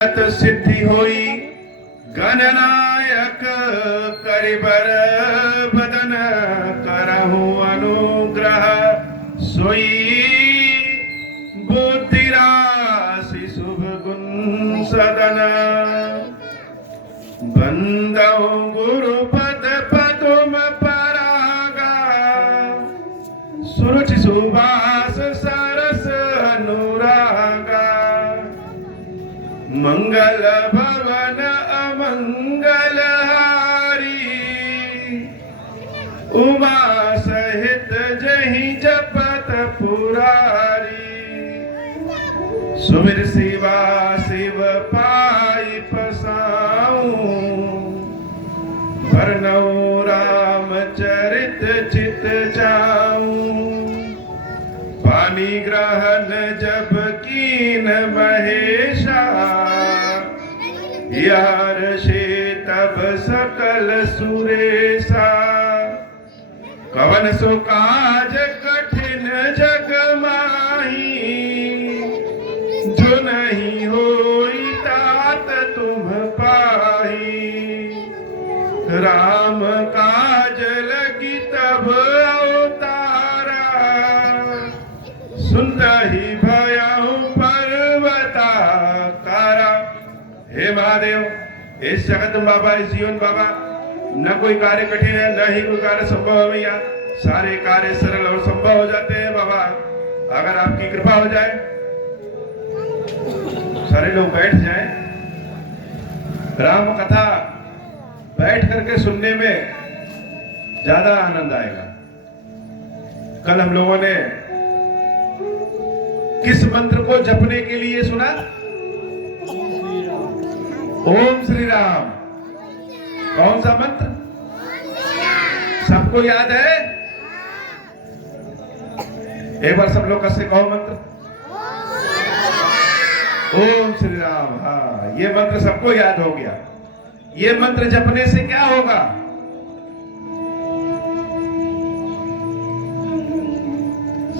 सिद्धि होई गणनायक करिबर बदन करहु अनुग्रह सोई बुद्धि राशि शुभ गुण सदन बंदौ गुरु पद पदुम परागा सुरुचि सुबास सरस अनुरागा मंगल भवन अमंगल हारी उमा सहित जहि जपत पुरारी सुमिर शिवा शिव पाई पसाऊं वर्णौ राम चरित चित जाऊं पानी ग्रहण जब कीन महेशा यार से तब सकल सुरेशा कवन सो काज कठिन जग माही जो नहीं होई तात तुम पाही राम काज लगी तब अवतारा सुनता ही भयाऊं पर्वताकारा। हे महादेव, इस जगत बाबा, इस जीवन बाबा, न कोई कार्य कठिन है, न ही कोई कार्य संभव है भैया। सारे कार्य सरल और संभव हो जाते हैं बाबा, अगर आपकी कृपा हो जाए। सारे लोग बैठ जाएं। राम कथा बैठ करके सुनने में ज्यादा आनंद आएगा। कल हम लोगों ने किस मंत्र को जपने के लिए सुना? ओम श्री राम। कौन सा मंत्र सबको याद है? एक बार सब लोग कैसे कहो मंत्र? ओम श्री राम। हाँ, ये मंत्र सबको याद हो गया। ये मंत्र जपने से क्या होगा?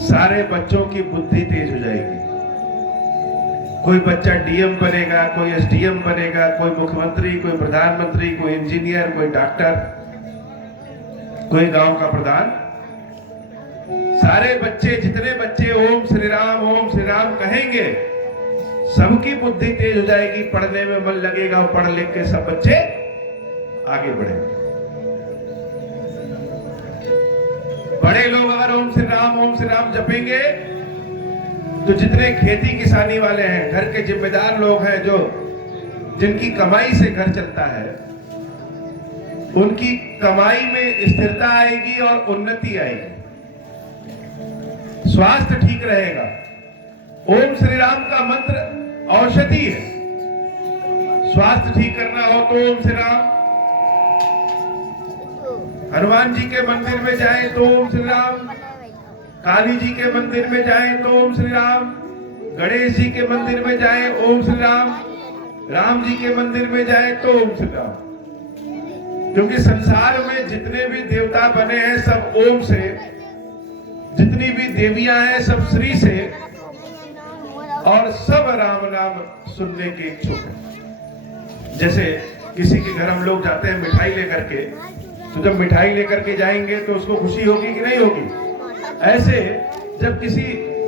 सारे बच्चों की बुद्धि तेज हो जाएगी। कोई बच्चा डीएम बनेगा, कोई एसडीएम बनेगा, कोई मुख्यमंत्री, कोई प्रधानमंत्री, कोई इंजीनियर, कोई डॉक्टर, कोई गांव का प्रधान। सारे बच्चे, जितने बच्चे ओम श्री राम कहेंगे, सबकी बुद्धि तेज हो जाएगी, पढ़ने में मन लगेगा और पढ़ लिख के सब बच्चे आगे बढ़ेंगे। बड़े लोग अगर ओम श्री राम जपेंगे तो जितने खेती किसानी वाले हैं, घर के जिम्मेदार लोग हैं, जो जिनकी कमाई से घर चलता है, उनकी कमाई में स्थिरता आएगी और उन्नति आएगी, स्वास्थ्य ठीक रहेगा। ओम श्री राम का मंत्र औषधि है। स्वास्थ्य ठीक करना हो तो ओम श्री राम। हनुमान जी के मंदिर में जाए तो ओम श्री राम, काली जी के मंदिर में जाए तो ओम श्री राम, गणेश जी के मंदिर में जाए ओम श्री राम, राम जी के मंदिर में जाए तो ओम श्री राम। क्योंकि संसार में जितने भी देवता बने हैं सब ओम से, जितनी भी देवियां हैं सब श्री से, और सब राम नाम सुनने के इच्छुक हैं। जैसे किसी के घर हम लोग जाते हैं मिठाई लेकर के, तो जब मिठाई लेकर के जाएंगे तो उसको खुशी होगी कि नहीं होगी? ऐसे जब किसी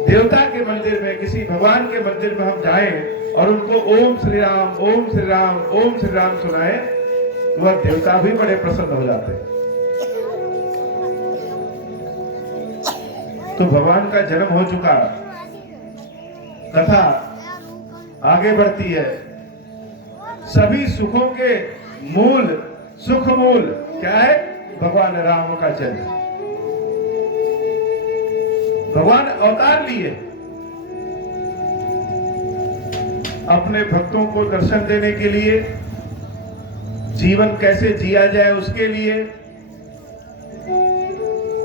देवता के मंदिर में, किसी भगवान के मंदिर में हम जाएं और उनको ओम श्री राम सुनाएं, तो वह देवता भी बड़े प्रसन्न हो जाते हैं। तो भगवान का जन्म हो चुका, कथा आगे बढ़ती है। सभी सुखों के मूल, सुख मूल क्या है? भगवान राम का जन्म। भगवान अवतार लिए अपने भक्तों को दर्शन देने के लिए, जीवन कैसे जिया जाए उसके लिए,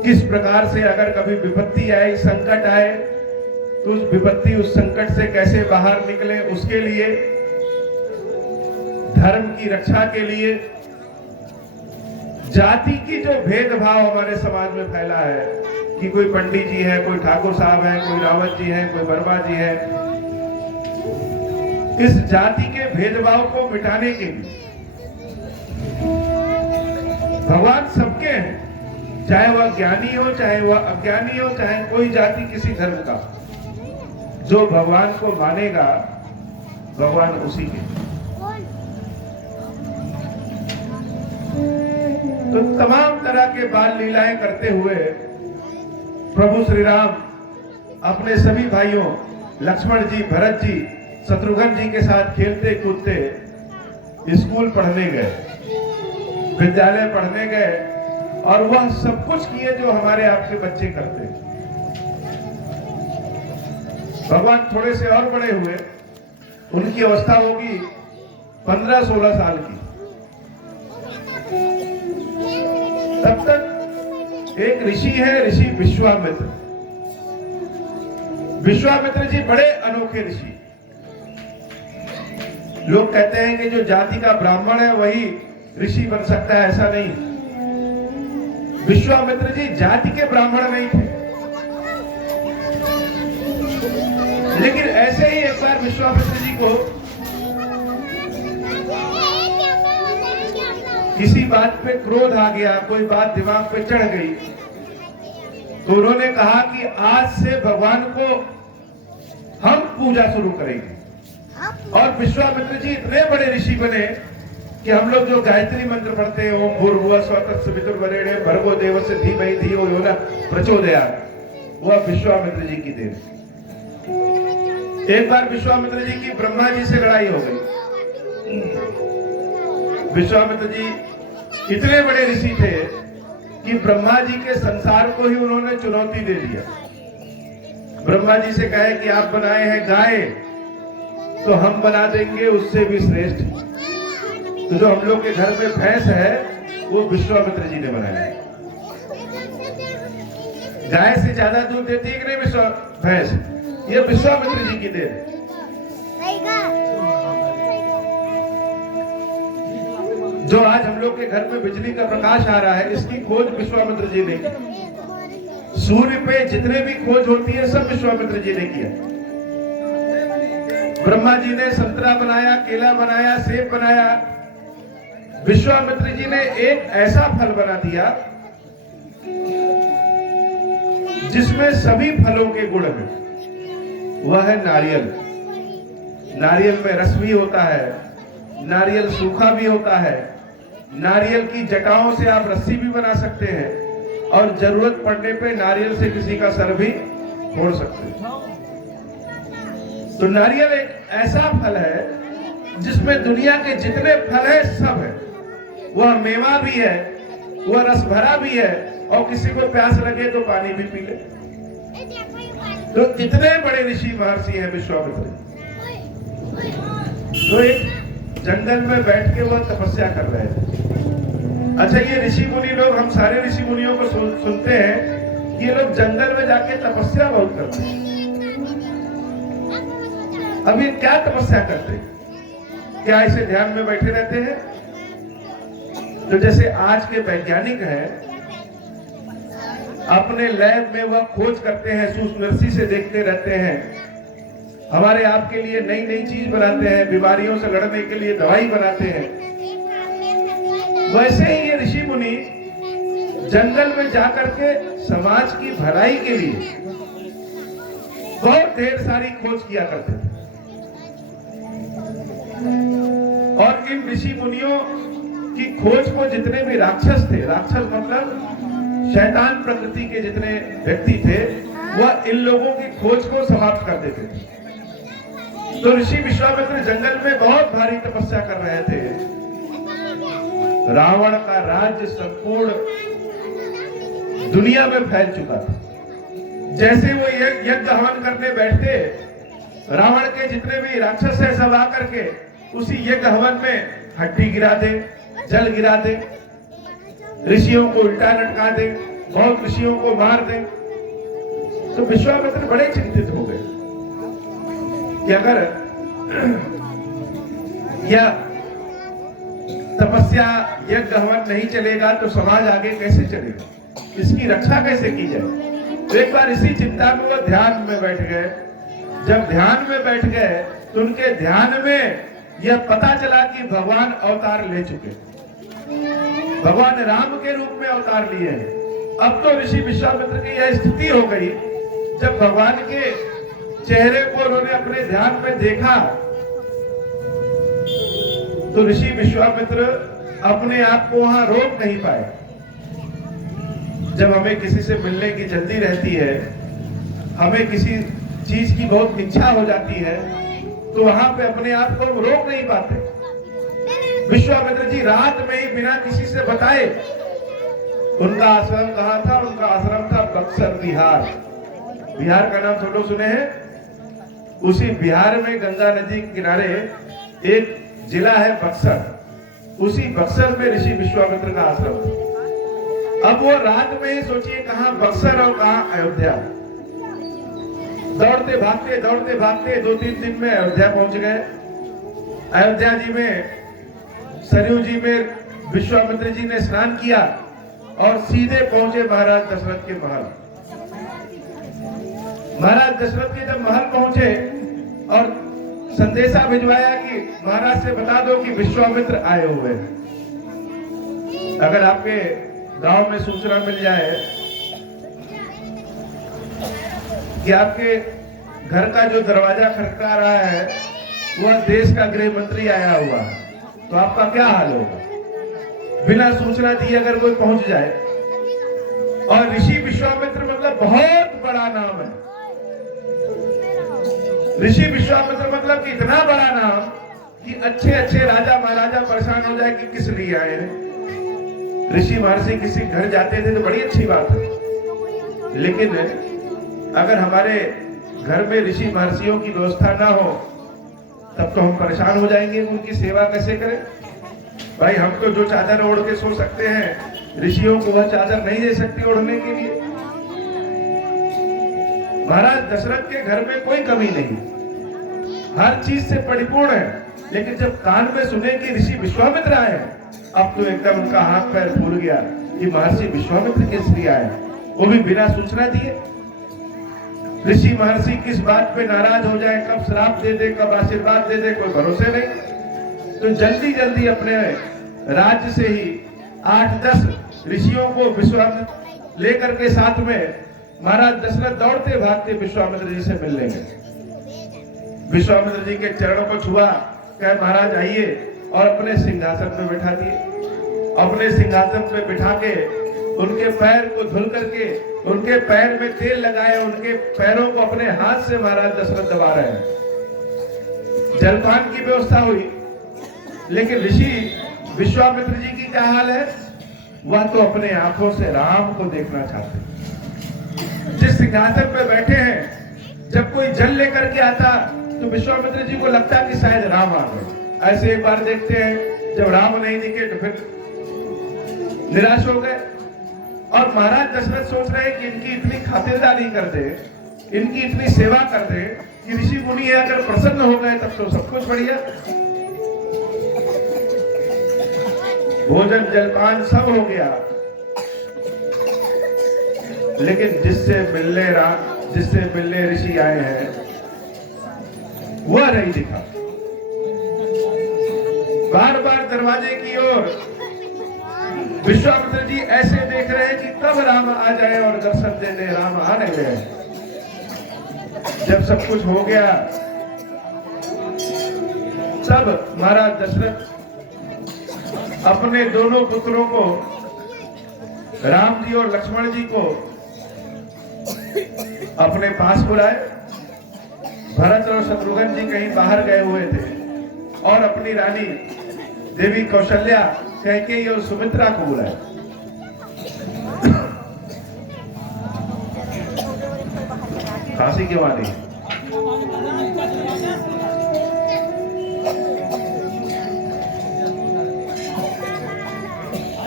किस प्रकार से अगर कभी विपत्ति आए, संकट आए, तो उस विपत्ति, उस संकट से कैसे बाहर निकले उसके लिए, धर्म की रक्षा के लिए। जाति की जो भेदभाव हमारे समाज में फैला है कि कोई पंडित जी है, कोई ठाकुर साहब है, कोई रावत जी है, कोई वर्मा जी है, इस जाति के भेदभाव को मिटाने के लिए। भगवान सबके हैं, चाहे वह ज्ञानी हो, चाहे वह अज्ञानी हो, चाहे कोई जाति किसी धर्म का। जो भगवान को मानेगा भगवान उसी के। तो तमाम तरह के बाल लीलाएं करते हुए प्रभु श्री राम अपने सभी भाइयों लक्ष्मण जी, भरत जी, शत्रुघ्न जी के साथ खेलते कूदते स्कूल पढ़ने गए, विद्यालय पढ़ने गए और वह सब कुछ किए जो हमारे आपके बच्चे करते हैं। भगवान थोड़े से और बड़े हुए, उनकी अवस्था होगी 15-16 साल की। तब तक एक ऋषि है, ऋषि विश्वामित्र। विश्वामित्र जी बड़े अनोखे ऋषि। लोग कहते हैं कि जो जाति का ब्राह्मण है वही ऋषि बन सकता है, ऐसा नहीं। विश्वामित्र जी जाति के ब्राह्मण नहीं थे, लेकिन ऐसे ही एक बार विश्वामित्र जी को किसी बात पे क्रोध आ गया, कोई बात दिमाग पे चढ़ गई, तो उन्होंने कहा कि आज से भगवान को हम पूजा शुरू करेंगे। और विश्वामित्र जी इतने बड़े ऋषि बने कि हम लोग जो गायत्री मंत्र पढ़ते हैं, ओम भूर्भुवः स्वः तत्सवितुर्वरेण्यं भर्गो देवस्य धीमहि धियो यो नः प्रचोदयात्, वह विश्वामित्र जी की देन। एक बार विश्वामित्र जी की ब्रह्मा जी से लड़ाई हो गई। विश्वामित्र जी इतने बड़े ऋषि थे कि ब्रह्मा जी के संसार को ही उन्होंने चुनौती दे दिया। ब्रह्मा जी से कहे कि आप बनाए हैं गाय, तो हम बना देंगे उससे भी श्रेष्ठ। तो जो हम लोग के घर में भैंस है वो विश्वामित्र जी ने बनाया है। गाय से ज्यादा दूध देती है कि नहीं भैंस? ये विश्वामित्र जी की देन। जो आज हम लोग के घर में बिजली का प्रकाश आ रहा है, इसकी खोज विश्वामित्र जी ने की। सूर्य पे जितने भी खोज होती है सब विश्वामित्र जी ने किया। ब्रह्मा जी ने संतरा बनाया, केला बनाया, सेब बनाया। विश्वामित्र जी ने एक ऐसा फल बना दिया जिसमें सभी फलों के गुण हैं, वह है नारियल। नारियल में रस भी होता है, नारियल सूखा भी होता है, नारियल की जटाओं से आप रस्सी भी बना सकते हैं और जरूरत पड़ने पे नारियल से किसी का सर भी फोड़ सकते हैं। तो नारियल एक ऐसा फल है जिसमें दुनिया के जितने फल है सब है। वह मेवा भी है, वह रस भरा भी है, और किसी को प्यास लगे तो पानी भी पी ले। तो इतने बड़े ऋषि महर्षि हैं विश्वामित्र। तो एक जंगल में बैठ के वह तपस्या कर रहे थे। अच्छा, ये ऋषि मुनि लोग, हम सारे ऋषि मुनियों को सुनते हैं, ये लोग जंगल में जाके तपस्या बहुत करते हैं। अब ये क्या तपस्या करते हैं? क्या ऐसे ध्यान में बैठे रहते हैं? तो जैसे आज के वैज्ञानिक हैं, अपने लैब में वह खोज करते हैं, सूक्ष्मदर्शी से देखते रहते हैं, हमारे आपके लिए नई नई चीज बनाते हैं, बीमारियों से लड़ने के लिए दवाई बनाते हैं। वैसे ही ये ऋषि मुनि जंगल में जाकर के समाज की भलाई के लिए बहुत ढेर सारी खोज किया करते थे। और इन ऋषि मुनियों की खोज को जितने भी राक्षस थे, राक्षस मतलब शैतान प्रकृति के जितने व्यक्ति थे, वह इन लोगों की खोज को समाप्त कर देते थे। तो ऋषि विश्वामित्र जंगल में बहुत भारी तपस्या कर रहे थे। रावण का राज्य संपूर्ण दुनिया में फैल चुका था। जैसे वो यज्ञ हवन करने बैठते, रावण के जितने भी राक्षस है सब आकर के उसी यज्ञ हवन में हड्डी गिरा दे, जल गिरा दे, ऋषियों को उल्टा लटका दे, बहुत ऋषियों को मार दे। तो विश्वामित्र बड़े चिंतित हो गए कि अगर यह तपस्या यज्ञ हवन नहीं चलेगा तो समाज आगे कैसे चलेगा, इसकी रक्षा कैसे की जाए। तो एक बार इसी चिंता में वो ध्यान में बैठ गए। जब ध्यान में बैठ गए तो तो उनके ध्यान में यह पता चला कि भगवान अवतार ले चुके, भगवान राम के रूप में अवतार लिए हैं। अब तो ऋषि विश्वामित्र की यह स्थिति हो गई, जब भगवान के चेहरे को उन्होंने अपने ध्यान में देखा तो ऋषि विश्वामित्र अपने आप को वहां रोक नहीं पाए। जब हमें किसी से मिलने की जल्दी रहती है, हमें किसी चीज की बहुत इच्छा हो जाती है, तो वहां पे अपने आप को रोक नहीं पाते। विश्वामित्र जी रात में ही बिना किसी से बताए, उनका आश्रम कहाँ था? उनका आश्रम था बक्सर, बिहार। बिहार का नाम छोटो सुने हैं? उसी बिहार में गंगा नदी के किनारे एक जिला है बक्सर, उसी बक्सर में ऋषि विश्वामित्र का आश्रम था। अब वो रात में ही सोचिए कहाँ बक्सर और कहाँ अयोध्या। दौड़ते भागते 2-3 दिन में अयोध्या पहुंच गए। अयोध्या जी में सरयू जी में विश्वामित्र जी ने स्नान किया और सीधे पहुंचे महाराज दशरथ के महल। महाराज दशरथ के जब महल पहुंचे और संदेशा भिजवाया कि महाराज से बता दो कि विश्वामित्र आए हुए हैं। अगर आपके गांव में सूचना मिल जाए कि आपके घर का जो दरवाजा खटखटा रहा है वह देश का गृह मंत्री आया हुआ, तो आपका क्या हाल होगा? बिना सूचना दिए अगर कोई पहुंच जाए। और ऋषि विश्वामित्र मतलब बहुत बड़ा नाम है। ऋषि विश्वामित्र मतलब कि इतना बड़ा नाम कि अच्छे राजा महाराजा परेशान हो जाए कि किस लिए आए हैं। ऋषि महर्षि किसी घर जाते थे तो बड़ी अच्छी बात है, लेकिन अगर हमारे घर में ऋषि महर्षियों की व्यवस्था ना हो तब तो हम परेशान हो जाएंगे। उनकी सेवा कैसे करें? भाई हम तो जो चादर ओढ़ के सो सकते हैं, ऋषियों को वह चादर नहीं दे सकती ओढ़ने के लिए। महाराज दशरथ के घर में कोई कमी नहीं, हर चीज से परिपूर्ण है। लेकिन जब कान में सुने कि ऋषि विश्वामित्र आए, अब तो एकदम उनका हाथ पैर फूल गया कि महर्षि विश्वामित्र के श्री आए, वो भी बिना सूचना दिए। ऋषि महर्षि किस बात पे नाराज हो जाए, कब श्राप दे दे, कब आशीर्वाद दे दे, कोई भरोसे नहीं। तो जल्दी अपने राज्य से ही 8-10 ऋषियों को विश्वामित्र लेकर के साथ में महाराज दशरथ दौड़ते भागते विश्वामित्र जी से मिलने गए। विश्वामित्र जी के चरणों को छुआ, कहे महाराज आइए, और अपने सिंहासन पे बैठा दिए। अपने सिंहासन पे बिठा के उनके पैर को धुल करके उनके पैर में तेल लगाए, उनके पैरों को अपने हाथ से महाराज दशरथ दबा रहे हैं। जलपान की व्यवस्था हुई, लेकिन ऋषि विश्वामित्र जी की क्या हाल है? वह तो अपने आंखों से राम को देखना चाहते हैं। जिस सिंहासन पे बैठे हैं, जब कोई जल लेकर के आता तो विश्वामित्र जी को लगता कि शायद राम आ गए। ऐसे एक बार देखते हैं, जब राम नहीं दिखे तो फिर निराश हो गए। और महाराज दशरथ सोच रहे हैं कि इनकी इतनी खातिरदारी कर दे, इनकी इतनी सेवा कर दे कि ऋषि मुनि अगर प्रसन्न हो गए तब तो सब कुछ बढ़िया। भोजन जलपान सब हो गया, लेकिन जिससे मिलने ऋषि आए हैं वह नहीं दिखा। बार बार दरवाजे की ओर विश्वामित्र जी ऐसे देख रहे हैं कि कब राम आ जाए और दर्शन दे दे। राम आ नहीं गए। जब सब कुछ हो गया तब महाराज दशरथ अपने दोनों पुत्रों को, राम जी और लक्ष्मण जी को अपने पास बुलाए। भरत और शत्रुघ्न जी कहीं बाहर गए हुए थे और अपनी रानी देवी कौशल्या, कैकेयी और सुमित्रा को बुलाए। काशी के वाले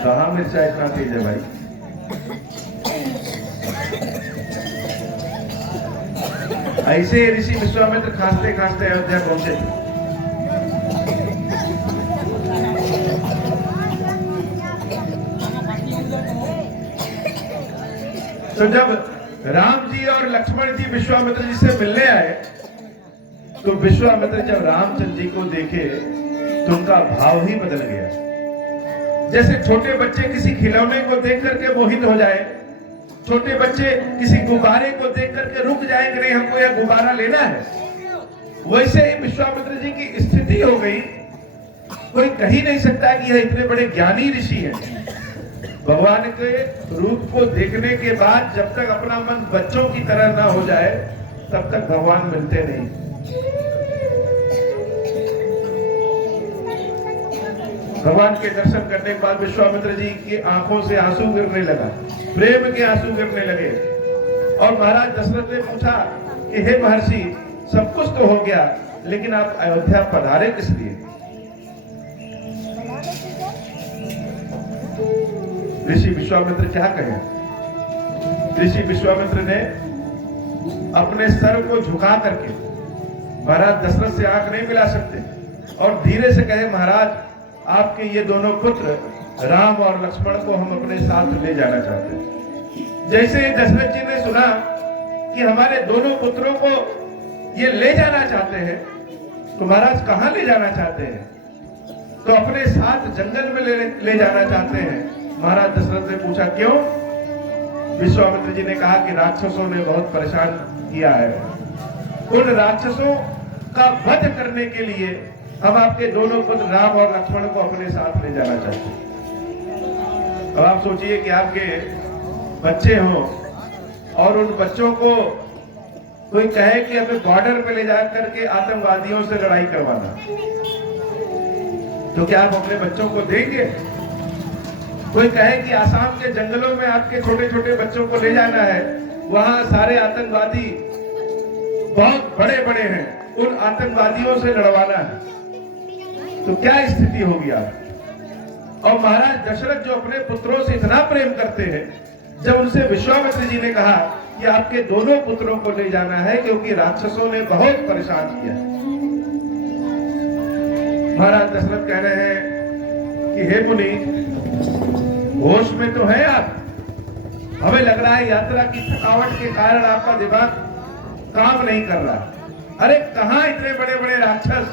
कहाँ मिर्चा इतना तेज है भाई? ऐसे ऋषि विश्वामित्र खांसते खांसते अयोध्या पहुंचे। तो जब राम जी और लक्ष्मण जी विश्वामित्र जी से मिलने आए तो विश्वामित्र जब रामचंद्र जी को देखे तो उनका भाव ही बदल गया। जैसे छोटे बच्चे किसी खिलौने को देख करके मोहित हो जाए, छोटे बच्चे किसी गुब्बारे को देख करके रुक जाए कि नहीं हमको यह गुब्बारा लेना है, वैसे ही विश्वामित्र जी की स्थिति हो गई। कोई कह ही नहीं सकता कि यह इतने बड़े ज्ञानी ऋषि हैं। भगवान के रूप को देखने के बाद जब तक अपना मन बच्चों की तरह ना हो जाए तब तक भगवान मिलते नहीं। भगवान के दर्शन करने के बाद विश्वामित्र जी की आंखों से आंसू गिरने लगा, प्रेम के आंसू गिरने लगे। और महाराज दशरथ ने पूछा कि हे महर्षि, सब कुछ तो हो गया, लेकिन आप अयोध्या पधारे किस लिए? ऋषि विश्वामित्र क्या कहे? ऋषि विश्वामित्र ने अपने सर को झुका करके, महाराज दशरथ से आंख नहीं मिला सकते, और धीरे से कहे, महाराज आपके ये दोनों पुत्र राम और लक्ष्मण को हम अपने साथ ले जाना चाहते हैं। जैसे दशरथ जी ने सुना कि हमारे दोनों पुत्रों को ये ले जाना चाहते हैं, तो महाराज कहां ले जाना चाहते हैं? तो अपने साथ जंगल में ले जाना चाहते हैं। महाराज दशरथ ने पूछा क्यों? विश्वामित्र जी ने कहा कि राक्षसों ने बहुत परेशान किया है, उन राक्षसों का वध करने के लिए हम आपके दोनों पुत्र राम और लक्ष्मण को अपने साथ ले जाना चाहते हैं। अब आप सोचिए कि आपके बच्चे हों और उन बच्चों को कोई कहे कि हमें बॉर्डर पे ले जाकर के आतंकवादियों से लड़ाई करवाना, तो क्या आप अपने बच्चों को देंगे? कोई कहे कि आसाम के जंगलों में आपके छोटे छोटे बच्चों को ले जाना है, वहां सारे आतंकवादी बहुत बड़े बड़े हैं, उन आतंकवादियों से लड़वाना है, तो क्या स्थिति होगी आप? और महाराज दशरथ जो अपने पुत्रों से इतना प्रेम करते हैं, जब उनसे विश्वामित्र जी ने कहा कि आपके दोनों पुत्रों को ले जाना है क्योंकि राक्षसों ने बहुत परेशान किया, महाराज दशरथ कह रहे हैं कि हे मुनि, होश में तो है आप? हमें लग रहा है यात्रा की थकावट के कारण आपका दिमाग काम नहीं कर रहा। अरे कहां इतने बड़े बड़े राक्षस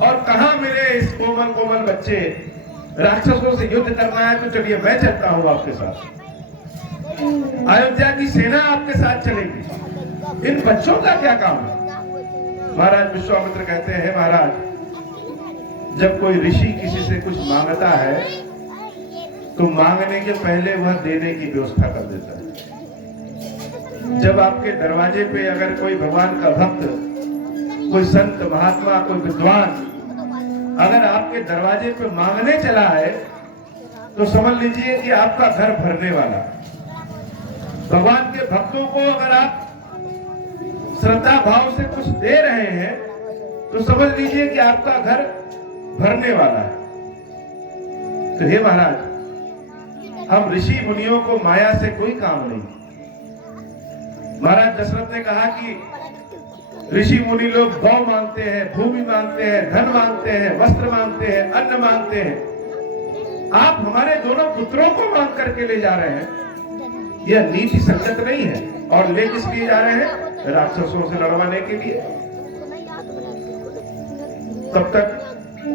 और कहां मेरे इस कोमल कोमल बच्चे? राक्षसों से युद्ध करना है तो चलिए मैं चलता हूं आपके साथ, अयोध्या की सेना आपके साथ चलेगी, इन बच्चों का क्या काम है? महाराज विश्वामित्र कहते हैं, महाराज जब कोई ऋषि किसी से कुछ मांगता है तो मांगने के पहले वह देने की व्यवस्था कर देता है। जब आपके दरवाजे पे अगर कोई भगवान का भक्त, कोई संत महात्मा, कोई विद्वान अगर आपके दरवाजे पे मांगने चला है तो समझ लीजिए कि आपका घर भरने वाला। भगवान के भक्तों को अगर आप श्रद्धा भाव से कुछ दे रहे हैं तो समझ लीजिए कि आपका घर भरने वाला है। तो हे महाराज, हम ऋषि मुनियों को माया से कोई काम नहीं। महाराज दशरथ ने कहा कि ऋषि मुनि लोग गौ मांगते हैं, भूमि मांगते हैं, धन मांगते हैं, वस्त्र मांगते हैं, अन्न मांगते हैं, आप हमारे दोनों पुत्रों को मांग करके ले जा रहे हैं, यह नीति संगत नहीं है। और ले किस लिए जा रहे हैं? राक्षसों से लड़वाने के लिए। तब तक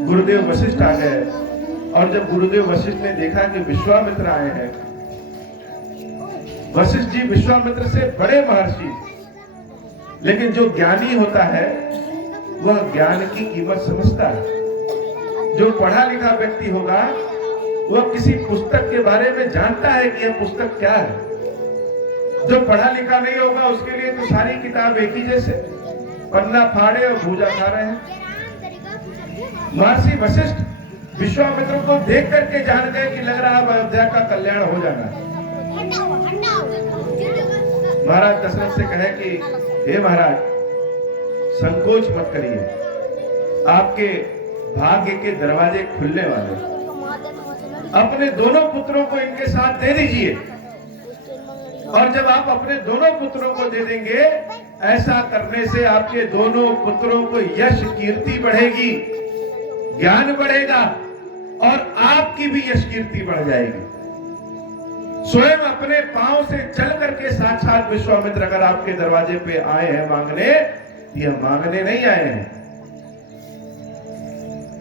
गुरुदेव वशिष्ठ आ गए, और जब गुरुदेव वशिष्ठ ने देखा कि विश्वामित्र आए हैं, वशिष्ठ जी विश्वामित्र से बड़े महर्षि, लेकिन जो ज्ञानी होता है वह ज्ञान की कीमत समझता है। जो पढ़ा लिखा व्यक्ति होगा वह किसी पुस्तक के बारे में जानता है कि यह पुस्तक क्या है। जो पढ़ा लिखा नहीं होगा उसके लिए तो सारी किताब एक ही जैसे, पन्ना फाड़े और भूजा खा रहे हैं। महर्षि वशिष्ठ विश्वामित्र को देख करके जान गए कि लग रहा है अयोध्या का कल्याण हो जाना। महाराज दशरथ से कहे कि हे महाराज, संकोच मत करिए, आपके भाग्य के दरवाजे खुलने वाले, अपने दोनों पुत्रों को इनके साथ दे दीजिए। और जब आप अपने दोनों पुत्रों को दे देंगे, ऐसा करने से आपके दोनों पुत्रों को यश कीर्ति बढ़ेगी, ज्ञान बढ़ेगा, और आपकी भी यश कीर्ति बढ़ जाएगी। स्वयं अपने पांव से चल करके साक्षात विश्वामित्र अगर आपके दरवाजे पे आए हैं मांगने, ये मांगने नहीं आए हैं,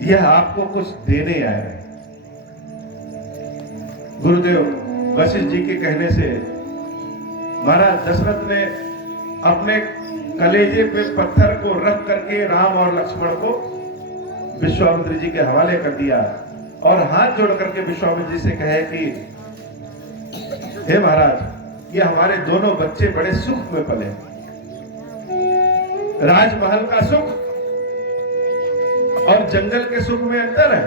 यह आपको कुछ देने आए हैं। गुरुदेव वशिष्ठ जी के कहने से महाराज दशरथ ने अपने कलेजे पे पत्थर को रख करके राम और लक्ष्मण को विश्वामित्र जी के हवाले कर दिया और हाथ जोड़ करके विश्वामित्र जी से कहे कि हे महाराज, ये हमारे दोनों बच्चे बड़े सुख में पले, राजमहल का सुख और जंगल के सुख में अंतर है।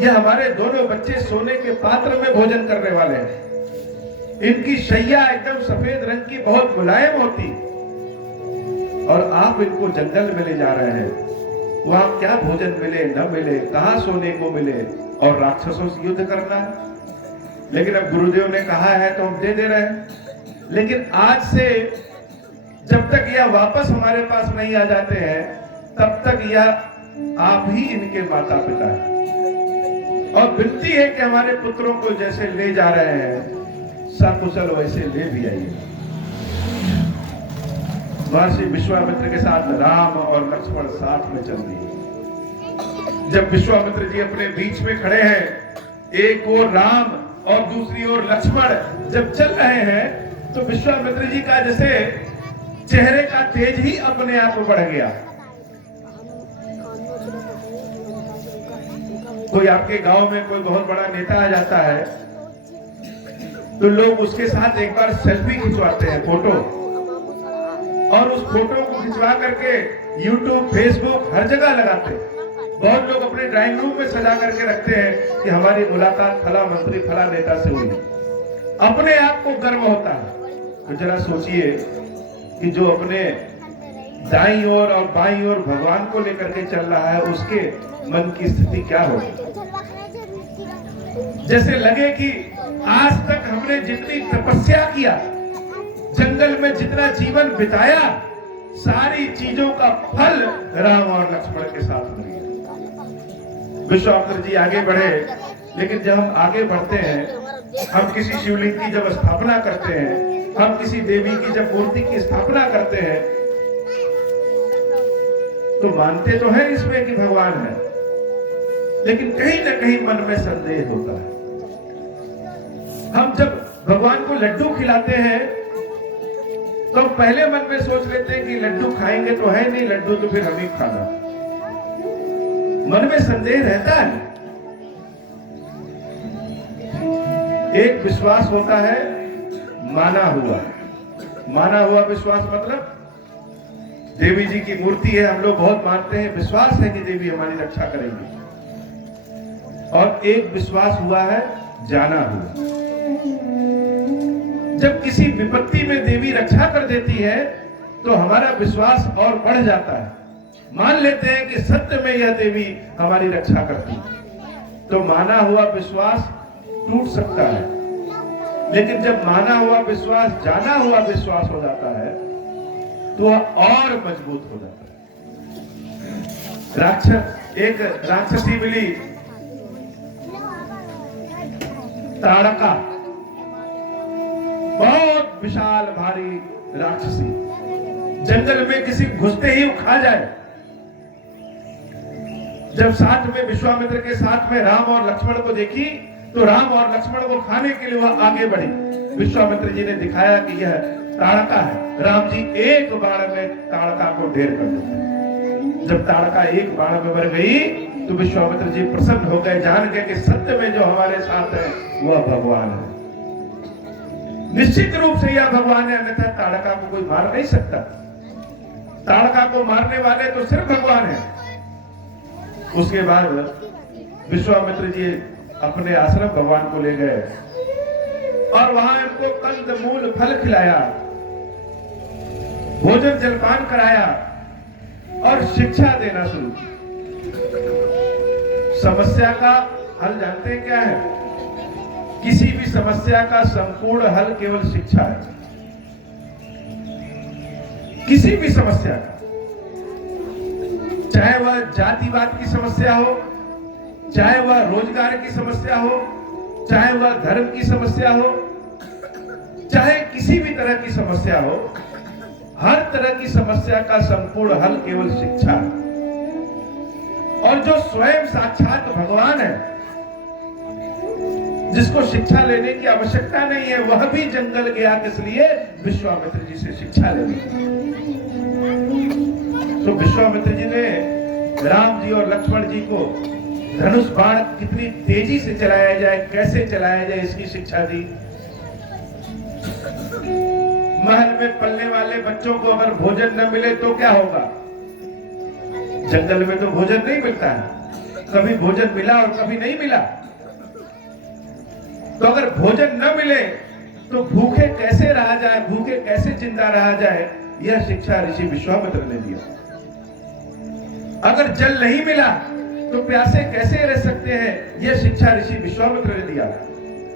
ये हमारे दोनों बच्चे सोने के पात्र में भोजन करने वाले हैं। इनकी शैया एकदम सफेद रंग की बहुत मुलायम होती, और आप इनको जंगल में ले जा रहे हैं। वहां क्या भोजन मिले न मिले, कहां सोने को मिले, और राक्षसों से युद्ध करना है। लेकिन अब गुरुदेव ने कहा है तो हम दे दे रहे हैं। लेकिन आज से जब तक यह वापस हमारे पास नहीं आ जाते हैं, तब तक यह आप ही इनके माता पिता हैं। और विनती है कि हमारे पुत्रों को जैसे ले जा रहे हैं, सकुशल वैसे ले भी आइए। महर्षि विश्वामित्र के साथ राम और लक्ष्मण साथ में चल दिए। जब विश्वामित्र जी अपने बीच में खड़े हैं, एक ओर राम और दूसरी ओर लक्ष्मण जब चल रहे हैं, तो विश्वामित्र जी का जैसे चेहरे का तेज ही अपने आप बढ़ गया। कोई आपके गांव में कोई बहुत बड़ा नेता आ जाता है तो लोग उसके साथ एक बार सेल्फी खिंचवाते हैं, फोटो, और उस फोटो को खिंचवा करके यूट्यूब, फेसबुक हर जगह लगाते हैं। बहुत लोग अपने ड्राइंग रूम में सजा करके रखते हैं कि हमारी मुलाकात फला मंत्री फला नेता से हुई। अपने आप को गर्व होता है। तो जरा सोचिए कि जो अपने दाईं ओर और बाईं ओर भगवान को लेकर के चल रहा है, उसके मन की स्थिति क्या होगी। जैसे लगे कि आज तक हमने जितनी तपस्या किया, जंगल में जितना जीवन बिताया, सारी चीजों का फल राम और लक्ष्मण के साथ मिल गया। विश्वामित्र जी आगे बढ़े, लेकिन जब हम आगे बढ़ते हैं, हम किसी शिवलिंग की जब स्थापना करते हैं, हम किसी देवी की जब मूर्ति की स्थापना करते हैं, तो मानते तो है इसमें कि भगवान है, लेकिन कहीं ना कहीं मन में संदेह होता है। हम जब भगवान को लड्डू खिलाते हैं तो पहले मन में सोच लेते हैं कि लड्डू खाएंगे तो है नहीं, लड्डू तो फिर हम ही खाना। मन में संदेह रहता है। एक विश्वास होता है माना हुआ विश्वास, मतलब देवी जी की मूर्ति है, हम लोग बहुत मानते हैं, विश्वास है कि देवी हमारी रक्षा करेंगी। और एक विश्वास हुआ है जाना हुआ। जब किसी विपत्ति में देवी रक्षा कर देती है तो हमारा विश्वास और बढ़ जाता है। मान लेते हैं कि सत्य में यह देवी हमारी रक्षा करती है। तो माना हुआ विश्वास टूट सकता है, लेकिन जब माना हुआ विश्वास जाना हुआ विश्वास हो जाता है तो वह और मजबूत हो जाता है। एक राक्षसी मिली, ताड़का, बहुत विशाल भारी राक्षसी, जंगल में किसी घुसते ही वो खा जाए। जब साथ में विश्वामित्र के साथ में राम और लक्ष्मण को देखी तो राम और लक्ष्मण को खाने के लिए वह आगे बढ़ी। विश्वामित्र जी ने दिखाया कि यह ताड़का है। राम जी एक बाण में ताड़का को ढेर कर देते। जब ताड़का एक बाण में मर गई तो विश्वामित्र जी प्रसन्न हो गए, जान गए कि सत्य में जो हमारे साथ है वह भगवान है। निश्चित रूप से यह भगवान है, अन्यथा ताड़का को कोई मार नहीं सकता। ताड़का को मारने वाले तो सिर्फ भगवान है। उसके बाद विश्वामित्र जी अपने आश्रम भगवान को ले गए और वहां इनको कंद मूल फल खिलाया, भोजन जलपान कराया और शिक्षा देना शुरू की। समस्या का हल जानते हैं क्या है? किसी भी समस्या का संपूर्ण हल केवल शिक्षा है। किसी भी समस्या का, चाहे वह जातिवाद की समस्या हो, चाहे वह रोजगार की समस्या हो, चाहे वह धर्म की समस्या हो, चाहे किसी भी तरह की समस्या हो, हर तरह की समस्या का संपूर्ण हल केवल शिक्षा है। और जो स्वयं साक्षात भगवान है, जिसको शिक्षा लेने की आवश्यकता नहीं है, वह भी जंगल गया किस लिए? विश्वामित्र जी से शिक्षा लेने। तो विश्वामित्र जी ने राम जी और लक्ष्मण जी को धनुष बाण कितनी तेजी से चलाया जाए, कैसे चलाया जाए, इसकी शिक्षा दी। महल में पलने वाले बच्चों को अगर भोजन न मिले तो क्या होगा? जंगल में तो भोजन नहीं मिलता है, कभी भोजन मिला और कभी नहीं मिला। तो अगर भोजन न मिले तो भूखे कैसे रहा जाए, भूखे कैसे जिंदा रहा जाए, यह शिक्षा ऋषि विश्वामित्र ने दिया। अगर जल नहीं मिला तो प्यासे कैसे रह सकते हैं, यह शिक्षा ऋषि विश्वामित्र ने दिया।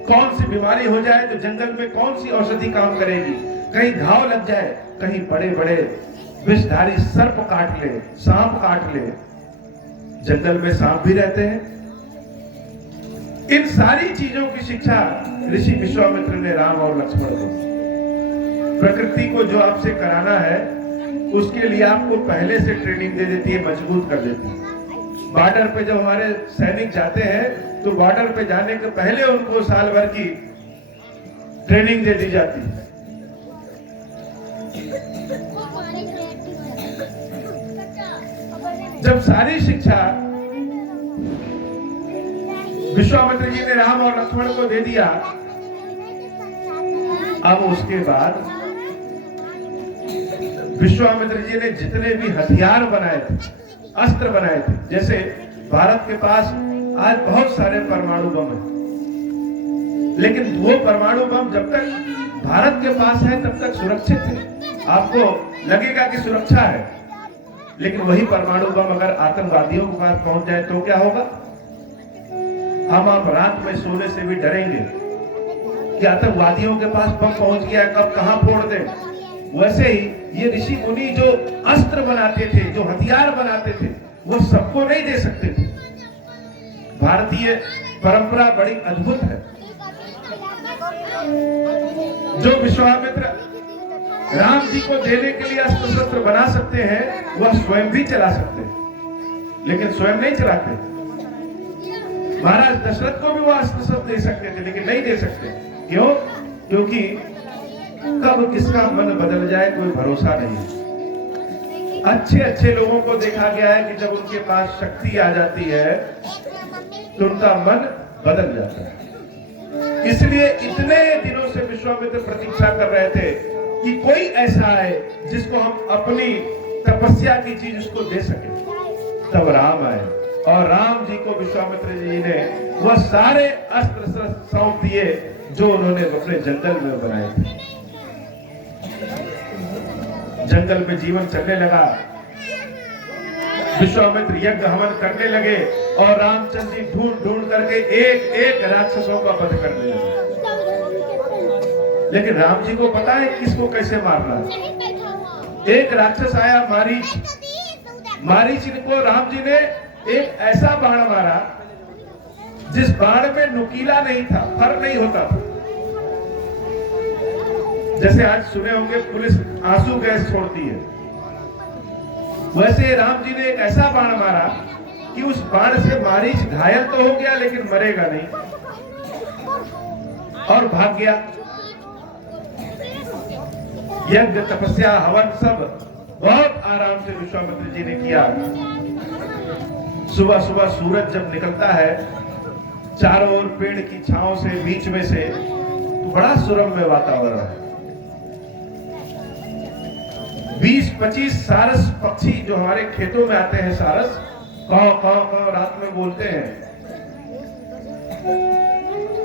कौन सी बीमारी हो जाए तो जंगल में कौन सी औषधि काम करेगी, कहीं घाव लग जाए, कहीं बड़े बड़े विषधारी सर्प काट ले, सांप काट ले। जंगल में सांप भी रहते हैं। इन सारी चीजों की शिक्षा ऋषि विश्वामित्र ने राम और लक्ष्मण को। प्रकृति को जो आपसे कराना है उसके लिए आपको पहले से ट्रेनिंग दे देती है, मजबूत कर देती है। बॉर्डर पे जब हमारे सैनिक जाते हैं तो बॉर्डर पे जाने के पहले उनको साल भर की ट्रेनिंग दे दी जाती है। जब सारी शिक्षा विश्वामित्र जी ने राम और लक्ष्मण को दे दिया, अब उसके बाद विश्वामित्र जी ने जितने भी हथियार बनाए थे, अस्त्र बनाए थे, जैसे भारत के पास आज बहुत सारे परमाणु बम हैं, लेकिन वो परमाणु बम जब तक भारत के पास है तब तक सुरक्षित है, आपको लगेगा कि सुरक्षा है। लेकिन वही परमाणु बम अगर आतंकवादियों के पास पहुंच जाए तो क्या होगा? हम आप रात में सोने से भी डरेंगे कि आतंकवादियों के पास बम पहुंच गया, कब कहां फोड़ दे। वैसे ही ये ऋषि मुनि जो अस्त्र बनाते थे, जो हथियार बनाते थे, वो सबको नहीं दे सकते थे। भारतीय परंपरा बड़ी अद्भुत है। जो विश्वामित्र राम जी को देने के लिए अस्त्र शस्त्र बना सकते हैं, वह स्वयं भी चला सकते हैं, लेकिन स्वयं नहीं चलाते। महाराज दशरथ को भी वो अस्त्र शस्त्र दे सकते थे, लेकिन नहीं दे सकते। क्यों? क्योंकि कब किसका मन बदल जाए कोई भरोसा नहीं। अच्छे अच्छे लोगों को देखा गया है कि जब उनके पास शक्ति आ जाती है तो उनका मन बदल जाता है। इसलिए इतने दिनों से विश्वामित्र प्रतीक्षा कर रहे थे कि कोई ऐसा आए जिसको हम अपनी तपस्या की चीज उसको दे सके। तब राम आए और राम जी को विश्वामित्र जी ने वह सारे अस्त्र सौंप दिए जो उन्होंने अपने जंगल में बनाए थे। जंगल में जीवन चलने लगा, विश्वामित्र यज्ञ हवन करने लगे और रामचंद्र जी ढूंढ ढूंढ करके एक एक राक्षसों का वध करने लगे। लेकिन राम जी को पता है किसको कैसे मारना है। एक राक्षस आया मारीच, मारीच को राम जी ने एक ऐसा बाण मारा जिस बाण में नुकीला नहीं था, फर नहीं होता था। जैसे आज सुने होंगे पुलिस आंसू गैस छोड़ती है, वैसे राम जी ने एक ऐसा बाण मारा कि उस बाण से मारीच घायल तो हो गया लेकिन मरेगा नहीं और भाग गया। यज्ञ तपस्या हवन सब बहुत आराम से विश्वामित्र जी ने किया। सुबह सुबह सूरज जब निकलता है चारों ओर पेड़ की छांव से, बीच में से, तो बड़ा सुरम्य वातावरण है। 20-25 सारस पक्षी जो हमारे खेतों में आते हैं, सारस कौ कौ कौ रात में बोलते हैं,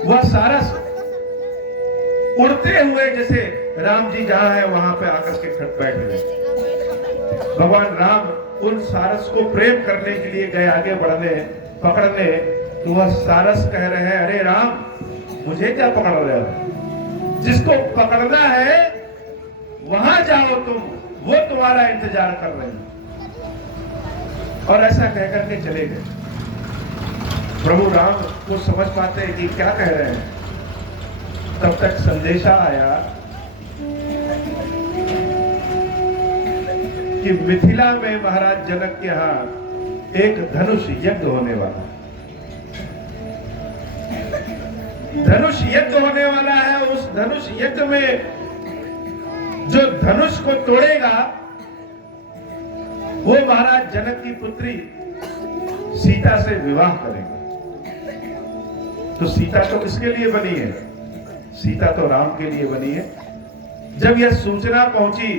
वह सारस उड़ते हुए जैसे राम जी जहां है वहां पे आकर के खट बैठ गए। भगवान राम उन सारस को प्रेम करने के लिए गए आगे बढ़ने, पकड़ने, तो वह सारस कह रहे हैं, अरे राम मुझे क्या पकड़ रहे हो, जिसको पकड़ना है वहां जाओ तुम, वो तुम्हारा इंतजार कर रहे हैं। और ऐसा कहकर के चले गए। प्रभु राम को समझ पाते हैं कि क्या कह रहे हैं। तब तक संदेशा आया कि मिथिला में महाराज जनक के यहाँ एक धनुष यज्ञ होने वाला है। धनुष यज्ञ होने वाला है। उस धनुष यज्ञ में जो धनुष को तोड़ेगा वो महाराज जनक की पुत्री सीता से विवाह करेगा। तो सीता तो किसके लिए बनी है? सीता तो राम के लिए बनी है। जब यह सूचना पहुंची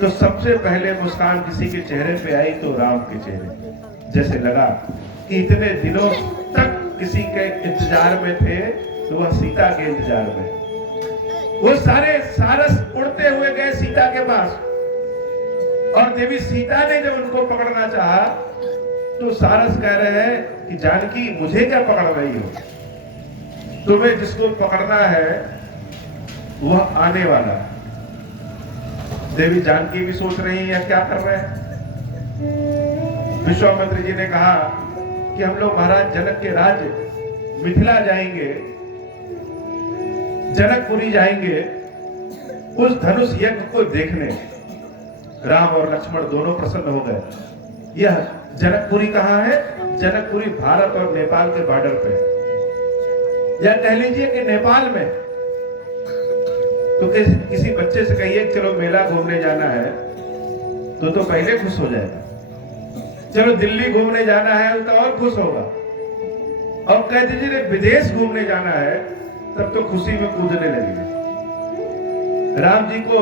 तो सबसे पहले मुस्कान किसी के चेहरे पे आई तो राम के चेहरे पे। जैसे लगा कि इतने दिनों तक किसी के इंतजार में थे तो वह सीता के इंतजार में। वो सारे सारस उड़ते हुए गए सीता के पास और देवी सीता ने जब उनको पकड़ना चाहा तो सारस कह रहे हैं कि जानकी मुझे क्या पकड़ रही हो? तुम्हें जिसको पकड़ना है वह आने वाला है। देवी जानकी भी सोच रही है क्या कर रहे हैं। विश्वामित्र जी ने कहा कि हम लोग महाराज जनक के राज्य मिथिला जाएंगे, जनकपुरी जाएंगे उस धनुष यज्ञ को देखने। राम और लक्ष्मण दोनों प्रसन्न हो गए। यह जनकपुरी कहाँ है? जनकपुरी भारत और नेपाल के बॉर्डर पे, या कह लीजिए कि नेपाल में। तो किसी बच्चे से कहिए चलो मेला घूमने जाना है तो पहले खुश हो जाएगा। चलो दिल्ली घूमने जाना है तो और खुश होगा। और कह दीजिए विदेश घूमने जाना है तब तो खुशी में कूदने लगेगा। राम जी को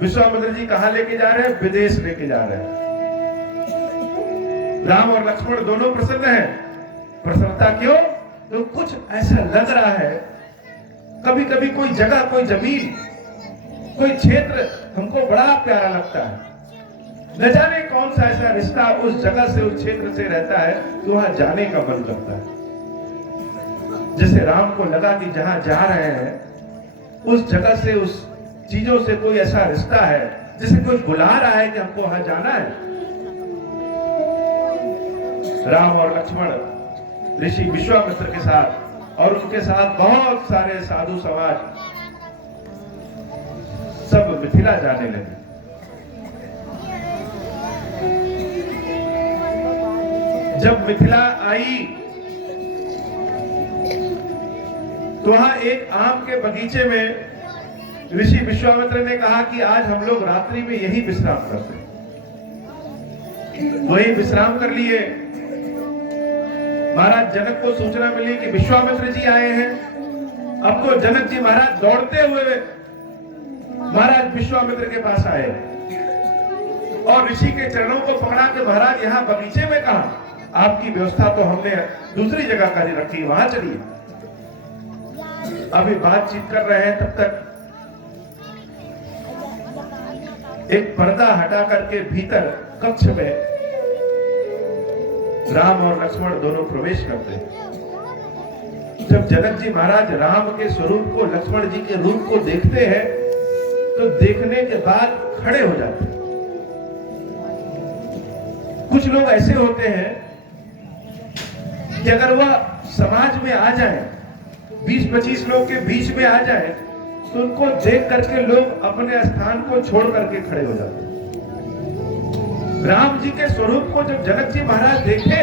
विश्वामित्र जी कहां लेके जा रहे हैं? विदेश लेके जा रहे हैं। राम और लक्ष्मण दोनों प्रसन्न हैं। प्रसन्नता क्यों? तो कुछ ऐसा लग रहा है, कभी कभी कोई जगह, कोई जमीन, कोई क्षेत्र हमको बड़ा प्यारा लगता है। न जाने कौन सा ऐसा रिश्ता उस जगह से, उस क्षेत्र से रहता है कि वहां जाने का मन करता है। जैसे राम को लगा कि जहां जा रहे हैं उस जगह से, उस चीजों से कोई ऐसा रिश्ता है, जैसे कोई बुला रहा है कि हमको वहां जाना है। राम और लक्ष्मण ऋषि विश्वामित्र के साथ और उनके साथ बहुत सारे साधु समाज सब मिथिला जाने लगे। जब मिथिला आई तो वहां एक आम के बगीचे में ऋषि विश्वामित्र ने कहा कि आज हम लोग रात्रि में यही विश्राम करते हैं। वही विश्राम कर लिए। महाराज जनक को सूचना मिली कि विश्वामित्र जी आए हैं। अब तो जनक जी महाराज दौड़ते हुए महाराज विश्वामित्र के पास आए और ऋषि के चरणों को पकड़ा के महाराज यहाँ बगीचे में कहा, आपकी व्यवस्था तो हमने दूसरी जगह कर रखी, वहां चलिए। अभी बातचीत कर रहे हैं, तब तक एक पर्दा हटा करके भीतर कक्ष में राम और लक्ष्मण दोनों प्रवेश करते हैं। जब जनक जी महाराज राम के स्वरूप को, लक्ष्मण जी के रूप को देखते हैं तो देखने के बाद खड़े हो जाते हैं। कुछ लोग ऐसे होते हैं कि अगर वह समाज में आ जाए, 20-25 लोग के बीच में आ जाए तो उनको देख करके लोग अपने स्थान को छोड़ करके खड़े हो जाते हैं। राम जी के स्वरूप को जब जनक जी महाराज देखे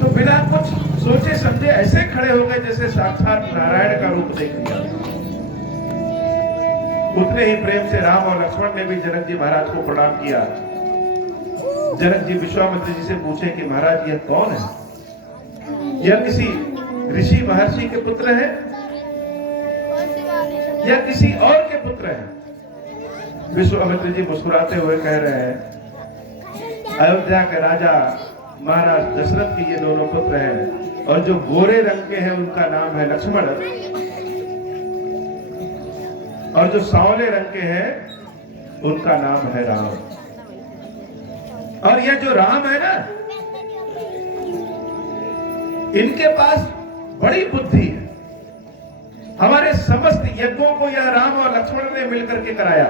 तो बिना कुछ सोचे समझे ऐसे खड़े हो गए जैसे साक्षात नारायण का रूप देख लिया। उतने ही प्रेम से राम और लक्ष्मण ने भी जनक जी महाराज को प्रणाम किया। जनक जी विश्वामित्र जी से पूछे कि महाराज यह कौन है? यह किसी ऋषि महर्षि के पुत्र है या किसी और के पुत्र हैं? विश्वामित्र जी मुस्कुराते हुए कह रहे हैं, अयोध्या के राजा महाराज दशरथ के ये दोनों पुत्र हैं और जो गोरे रंग के हैं उनका नाम है लक्ष्मण और जो सांवले रंग के हैं उनका नाम है राम। और यह जो राम है ना, इनके पास बड़ी बुद्धि है। हमारे समस्त यज्ञों को यह राम और लक्ष्मण ने मिलकर के कराया।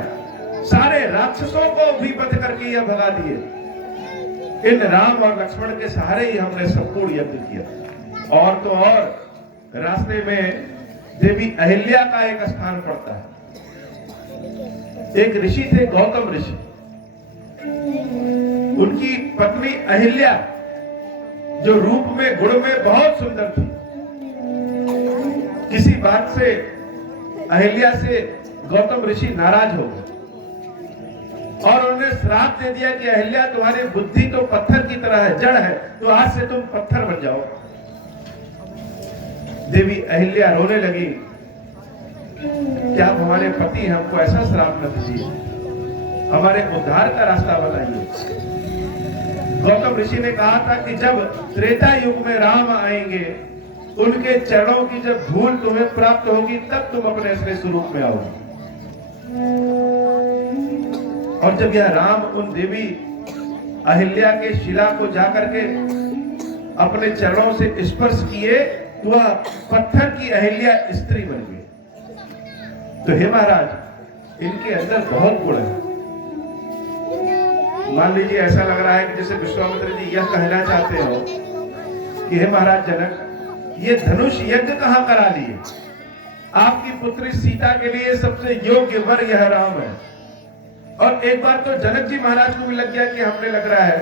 सारे राक्षसों को भी बंद करके यह भगा दिए। इन राम और लक्ष्मण के सहारे ही हमने संपूर्ण यज्ञ किया। और तो और रास्ते में देवी अहिल्या का एक स्थान पड़ता है। एक ऋषि थे गौतम ऋषि, उनकी पत्नी अहिल्या जो रूप में गुण में बहुत सुंदर थी। किसी बात से अहिल्या से गौतम ऋषि नाराज हो गए और उन्होंने श्राप दे दिया कि अहिल्या तुम्हारी बुद्धि तो पत्थर की तरह है, जड़ है, तो आज से तुम पत्थर बन जाओ। देवी अहिल्या रोने लगी, क्या हमारे पति हमको ऐसा श्राप न दीजिए, हमारे उद्धार का रास्ता बताइए। गौतम ऋषि ने कहा था कि जब त्रेता युग में राम आएंगे, उनके चरणों की जब धूल तुम्हें प्राप्त होगी, तब तुम अपने असली स्वरूप में आओगे। और जब यह राम उन देवी अहिल्या के शिला को जाकर के अपने चरणोसे स्पर्श किए, तो वह पत्थर की अहिल्या स्त्री बन गई। तो हे महाराज, इनके अंदर बहुत गुण है। मान लीजिए ऐसा लग रहा है कि जैसे विश्वामित्र जी यह कहना चाहते हो कि हे महाराज जनक, ये धनुष यज्ञ कहां करा लिए? आपकी पुत्री सीता के लिए सबसे योग्य वर यह राम है। और एक बार तो जनक जी महाराज को भी लग गया कि हमने लग रहा है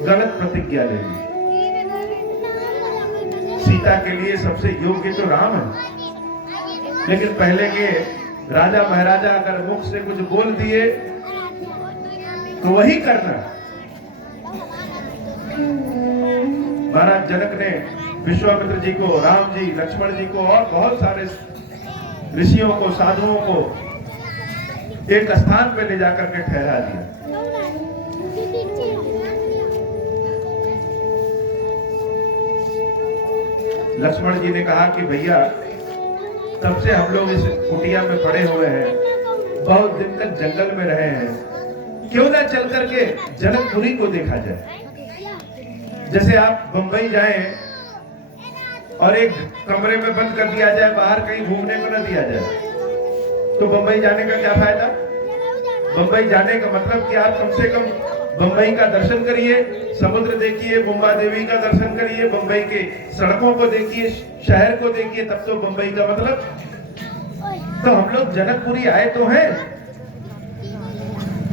गलत प्रतिज्ञा ले ली। सीता के लिए सबसे योग्य तो राम है, लेकिन पहले के राजा महाराजा अगर मुख से कुछ बोल दिए तो वही करना। महाराज जनक ने विश्वामित्र जी को, राम जी, लक्ष्मण जी को और बहुत सारे ऋषियों को, साधुओं को एक स्थान पे ले जाकर के ठहरा दिया। लक्ष्मण जी ने कहा कि भैया, तब से हम लोग इस कुटिया में पड़े हुए हैं, बहुत दिन तक जंगल में रहे हैं, क्यों ना चल करके जनकपुरी को देखा जाए। जैसे आप बंबई जाएं और एक कमरे में बंद कर दिया जाए, बाहर कहीं घूमने को न दिया जाए, तो बंबई जाने का क्या फायदा? बंबई जाने का मतलब कि आप कम से कम बंबई का दर्शन करिए, समुद्र देखिए, मुंबा देवी का दर्शन करिए, बंबई के सड़कों को देखिए, शहर को देखिए, तब तो बंबई का मतलब। तो हम लोग जनकपुरी आए तो हैं,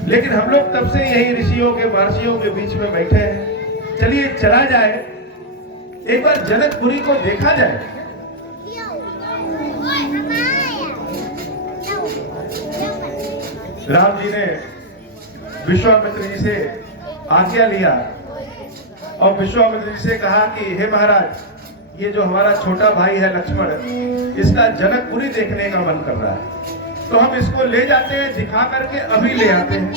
लेकिन हम लोग तब से यही ऋषियों के, महर्षियों के बीच में बैठे हैं। चलिए चला जाए, एक बार जनकपुरी को देखा जाए। राम जी ने विश्वामित्र जी से आज्ञा लिया और विश्वामित्र जी से कहा कि हे महाराज, ये जो हमारा छोटा भाई है लक्ष्मण, इसका जनकपुरी देखने का मन कर रहा है, तो हम इसको ले जाते हैं, दिखा करके अभी ले आते हैं।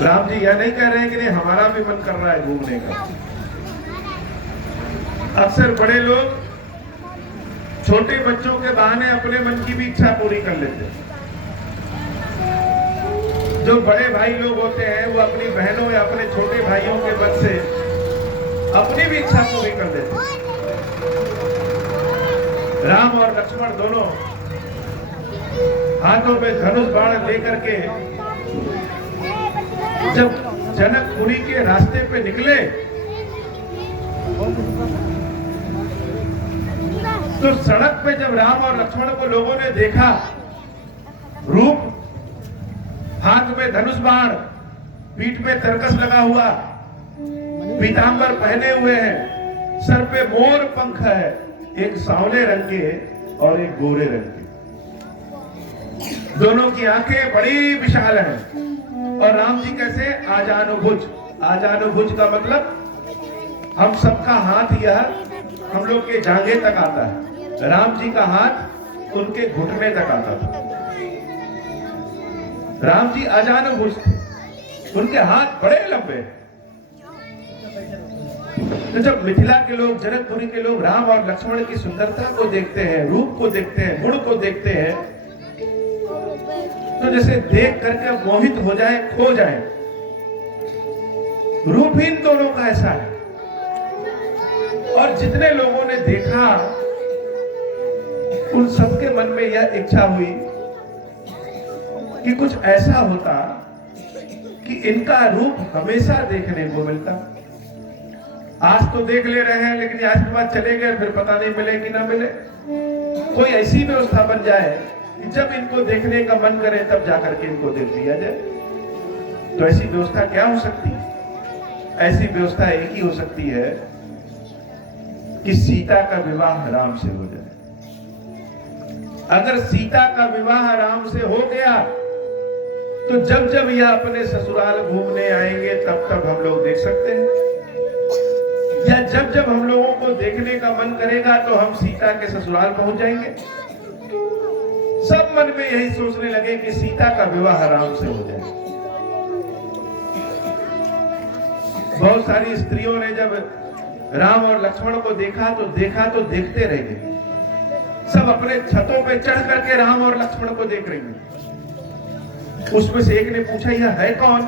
राम जी यह नहीं कह रहे हैं कि नहीं, हमारा भी मन कर रहा है घूमने का। अक्सर बड़े लोग छोटे बच्चों के बहाने अपने मन की भी इच्छा पूरी कर लेते हैं। जो बड़े भाई लोग होते हैं वो अपनी बहनों या अपने छोटे भाइयों के बल से अपनी भी इच्छा पूरी कर देते हैं। राम और लक्ष्मण दोनों हाथों में धनुष बाण लेकर के जब जनकपुरी के रास्ते पे निकले, तो सड़क पे जब राम और लक्ष्मण को लोगों ने देखा, रूप, हाथ में धनुष बाण, पीठ में तरकस लगा हुआ, पीतांबर पहने हुए हैं, सर पे मोर पंख है, एक सांवले रंग के और एक गोरे रंग के, दोनों की आंखें बड़ी विशाल हैं। और राम जी कैसे? आजानुभुज। आजानुभुज का मतलब हम सबका हाथ यह हम लोग के जांघे तक आता है, राम जी का हाथ उनके घुटने तक आता था। राम जी अजानुभुज थे, उनके हाथ बड़े लंबे। तो जब मिथिला के लोग, जनकपुरी के लोग राम और लक्ष्मण की सुंदरता को देखते हैं, रूप को देखते हैं, गुण को देखते हैं, तो जैसे देख करके मोहित हो जाए, खो जाए। रूप ही इन दोनों का ऐसा है। और जितने लोगों ने देखा, उन सबके मन में यह इच्छा हुई कि कुछ ऐसा होता कि इनका रूप हमेशा देखने को मिलता। आज तो देख ले रहे हैं, लेकिन आज के बाद चले गए, फिर पता नहीं मिले कि ना मिले। कोई ऐसी व्यवस्था बन जाए कि जब इनको देखने का मन करे तब जाकर के इनको देख लिया जाए। तो ऐसी व्यवस्था क्या हो सकती है? ऐसी व्यवस्था एक ही हो सकती है कि सीता का विवाह राम से हो जाए। अगर सीता का विवाह राम से हो गया तो जब जब यह अपने ससुराल घूमने आएंगे तब तब हम लोग देख सकते हैं, या जब जब हम लोगों को देखने का मन करेगा तो हम सीता के ससुराल पहुंच जाएंगे। सब मन में यही सोचने लगे कि सीता का विवाह राम से हो जाए। बहुत सारी स्त्रियों ने जब राम और लक्ष्मण को देखा तो देखते रह गए। सब अपने छतों पे चढ़ करके राम और लक्ष्मण को देख रही हैं। उसमें से एक ने पूछा, यह है कौन?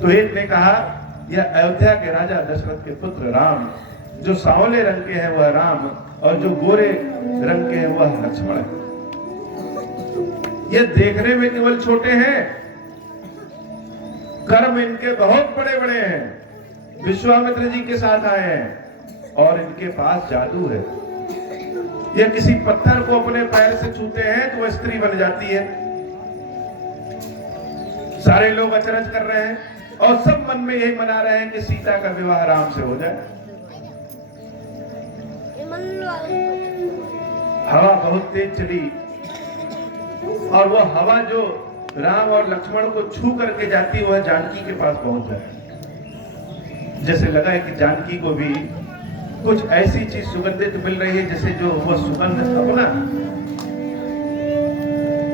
तो एक ने कहा, यह अयोध्या के राजा दशरथ के पुत्र राम, जो सांवले रंग के हैं वह राम, और जो गोरे रंग के हैं वह लक्ष्मण है। ये देखने में केवल छोटे हैं, कर्म इनके बहुत बड़े बड़े हैं। विश्वामित्र जी के साथ आए हैं और इनके पास जादू है। ये किसी पत्थर को अपने पैर से छूते हैं तो वह स्त्री बन जाती है। सारे लोग अचरज कर रहे हैं और सब मन में यही मना रहे हैं कि सीता का विवाह राम से हो जाए। हवा बहुत तेज चली और वह हवा जो राम और लक्ष्मण को छू करके जाती वह जानकी के पास पहुंच जाती। जैसे लगा है कि जानकी को भी कुछ ऐसी चीज सुगंधित मिल रही है जैसे जो वह सुगंध अपना।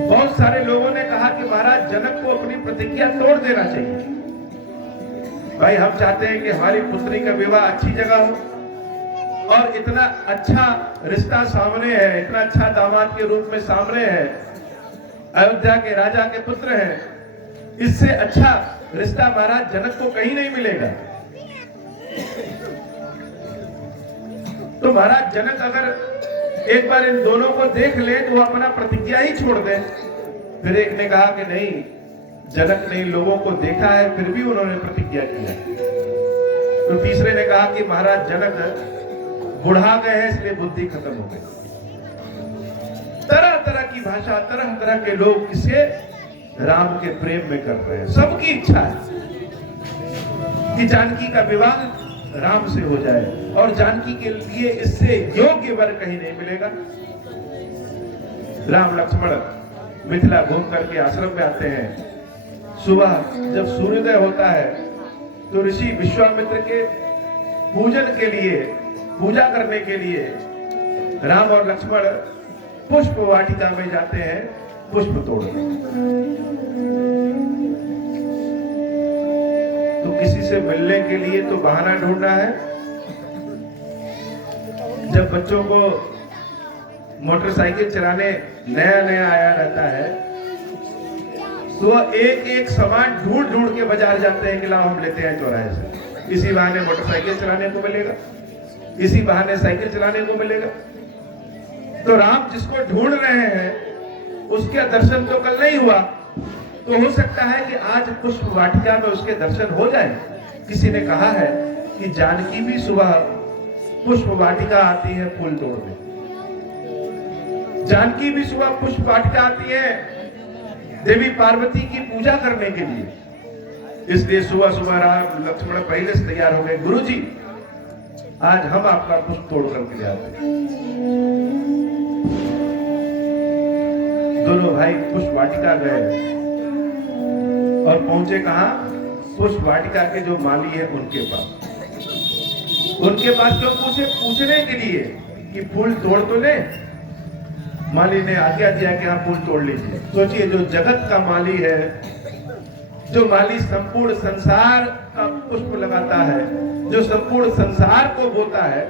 बहुत सारे लोगों ने कहा कि महाराज जनक को अपनी प्रतिज्ञा तोड़ देना चाहिए। भाई हम चाहते हैं कि हमारी पुत्री का विवाह अच्छी जगह हो और इतना अच्छा रिश्ता सामने है, इतना अच्छा दामाद के रूप में सामने है, अयोध्या के राजा के पुत्र हैं, इससे अच्छा रिश्ता महाराज जनक को कहीं नहीं मिलेगा। तो महाराज जनक अगर एक बार इन दोनों को देख ले तो वो अपना प्रतिज्ञा ही छोड़ दे। फिर एक ने कहा कि नहीं, जनक ने इन लोगों को देखा है फिर भी उन्होंने प्रतिज्ञा किया। तो तीसरे ने कहा कि महाराज जनक बुढ़ा गए हैं इसलिए बुद्धि खत्म हो गई। तरह तरह की भाषा, तरह तरह के लोग किसे राम के प्रेम में कर रहे हैं। सबकी इच्छा है कि जानकी का विवाह राम से हो जाए और जानकी के लिए इससे योग्य वर कहीं नहीं मिलेगा। राम लक्ष्मण मिथिला घूम करके आश्रम में आते हैं। सुबह जब सूर्योदय होता है तो ऋषि विश्वामित्र के पूजन के लिए, पूजा करने के लिए राम और लक्ष्मण पुष्प वाटिका में जाते हैं पुष्प तोड़ने। तो किसी से मिलने के लिए तो बहाना ढूंढना है। जब बच्चों को मोटरसाइकिल चलाने नया नया आया रहता है तो वह एक एक सामान ढूंढ ढूंढ के बाजार जाते हैं कि लाओ हम लेते हैं चौराहे से। इसी बहाने मोटरसाइकिल चलाने को मिलेगा, इसी बहाने साइकिल चलाने को मिलेगा। तो राम जिसको ढूंढ रहे हैं उसके दर्शन तो कल नहीं हुआ, तो हो सकता है कि आज पुष्प वाटिका में उसके दर्शन हो जाए। किसी ने कहा है कि जानकी भी सुबह पुष्प वाटिका आती है फूल तोड़ने। जानकी भी सुबह पुष्प वाटिका आती है देवी पार्वती की पूजा करने के लिए। इसलिए सुबह सुबह राम लक्ष्मण पहले से तैयार हो गए, गुरुजी आज हम आपका पुष्प तोड़ करके ले आते हैं। दोनों भाई पुष्प वाटिका गए और पहुंचे कहां? पुष्प वाटिका के जो माली है उनके पास। उनके पास क्यों पूछे? पूछने के लिए कि फूल तोड़ तो ले। माली ने आज्ञा दिया कि हाँ फूल तोड़ लीजिए। सोचिए, जो जगत का माली है, जो माली संपूर्ण संसार का पुष्प लगाता है, जो संपूर्ण संसार को बोता है,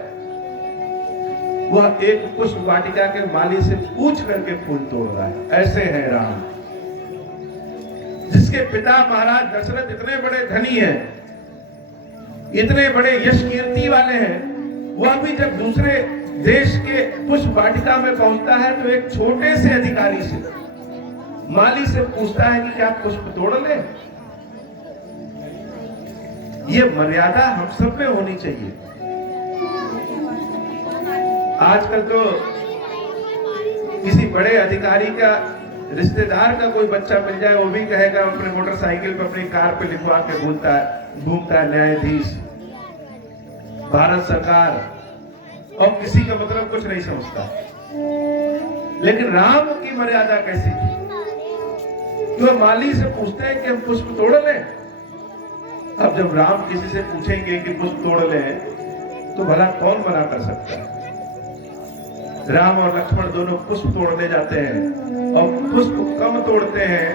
वह एक पुष्प वाटिका के माली से पूछ करके फूल तोड़ रहा है। ऐसे है राम, जिसके पिता महाराज दशरथ इतने बड़े धनी हैं, इतने बड़े यश कीर्ति वाले हैं, वह भी जब दूसरे देश के पुष्प वाटिका में पहुंचता है तो एक छोटे से अधिकारी से, माली से पूछता है कि क्या पुष्प तोड़ ले। ये मर्यादा हम सब में होनी चाहिए। आजकल तो किसी बड़े अधिकारी का रिश्तेदार का कोई बच्चा मिल जाए, वो भी कहेगा, अपने मोटरसाइकिल पर अपनी कार पे लिखवा के घूमता है न्यायाधीश, भारत सरकार, और किसी का मतलब कुछ नहीं समझता। लेकिन राम की मर्यादा कैसी थी? तो माली से पूछते हैं कि हम पुष्प तोड़ लें। अब जब राम किसी से पूछेंगे कि पुष्प तोड़ लें, तो भला कौन मना कर सकता है? राम और लक्ष्मण दोनों पुष्प तोड़ने जाते हैं, और पुष्प कम तोड़ते हैं,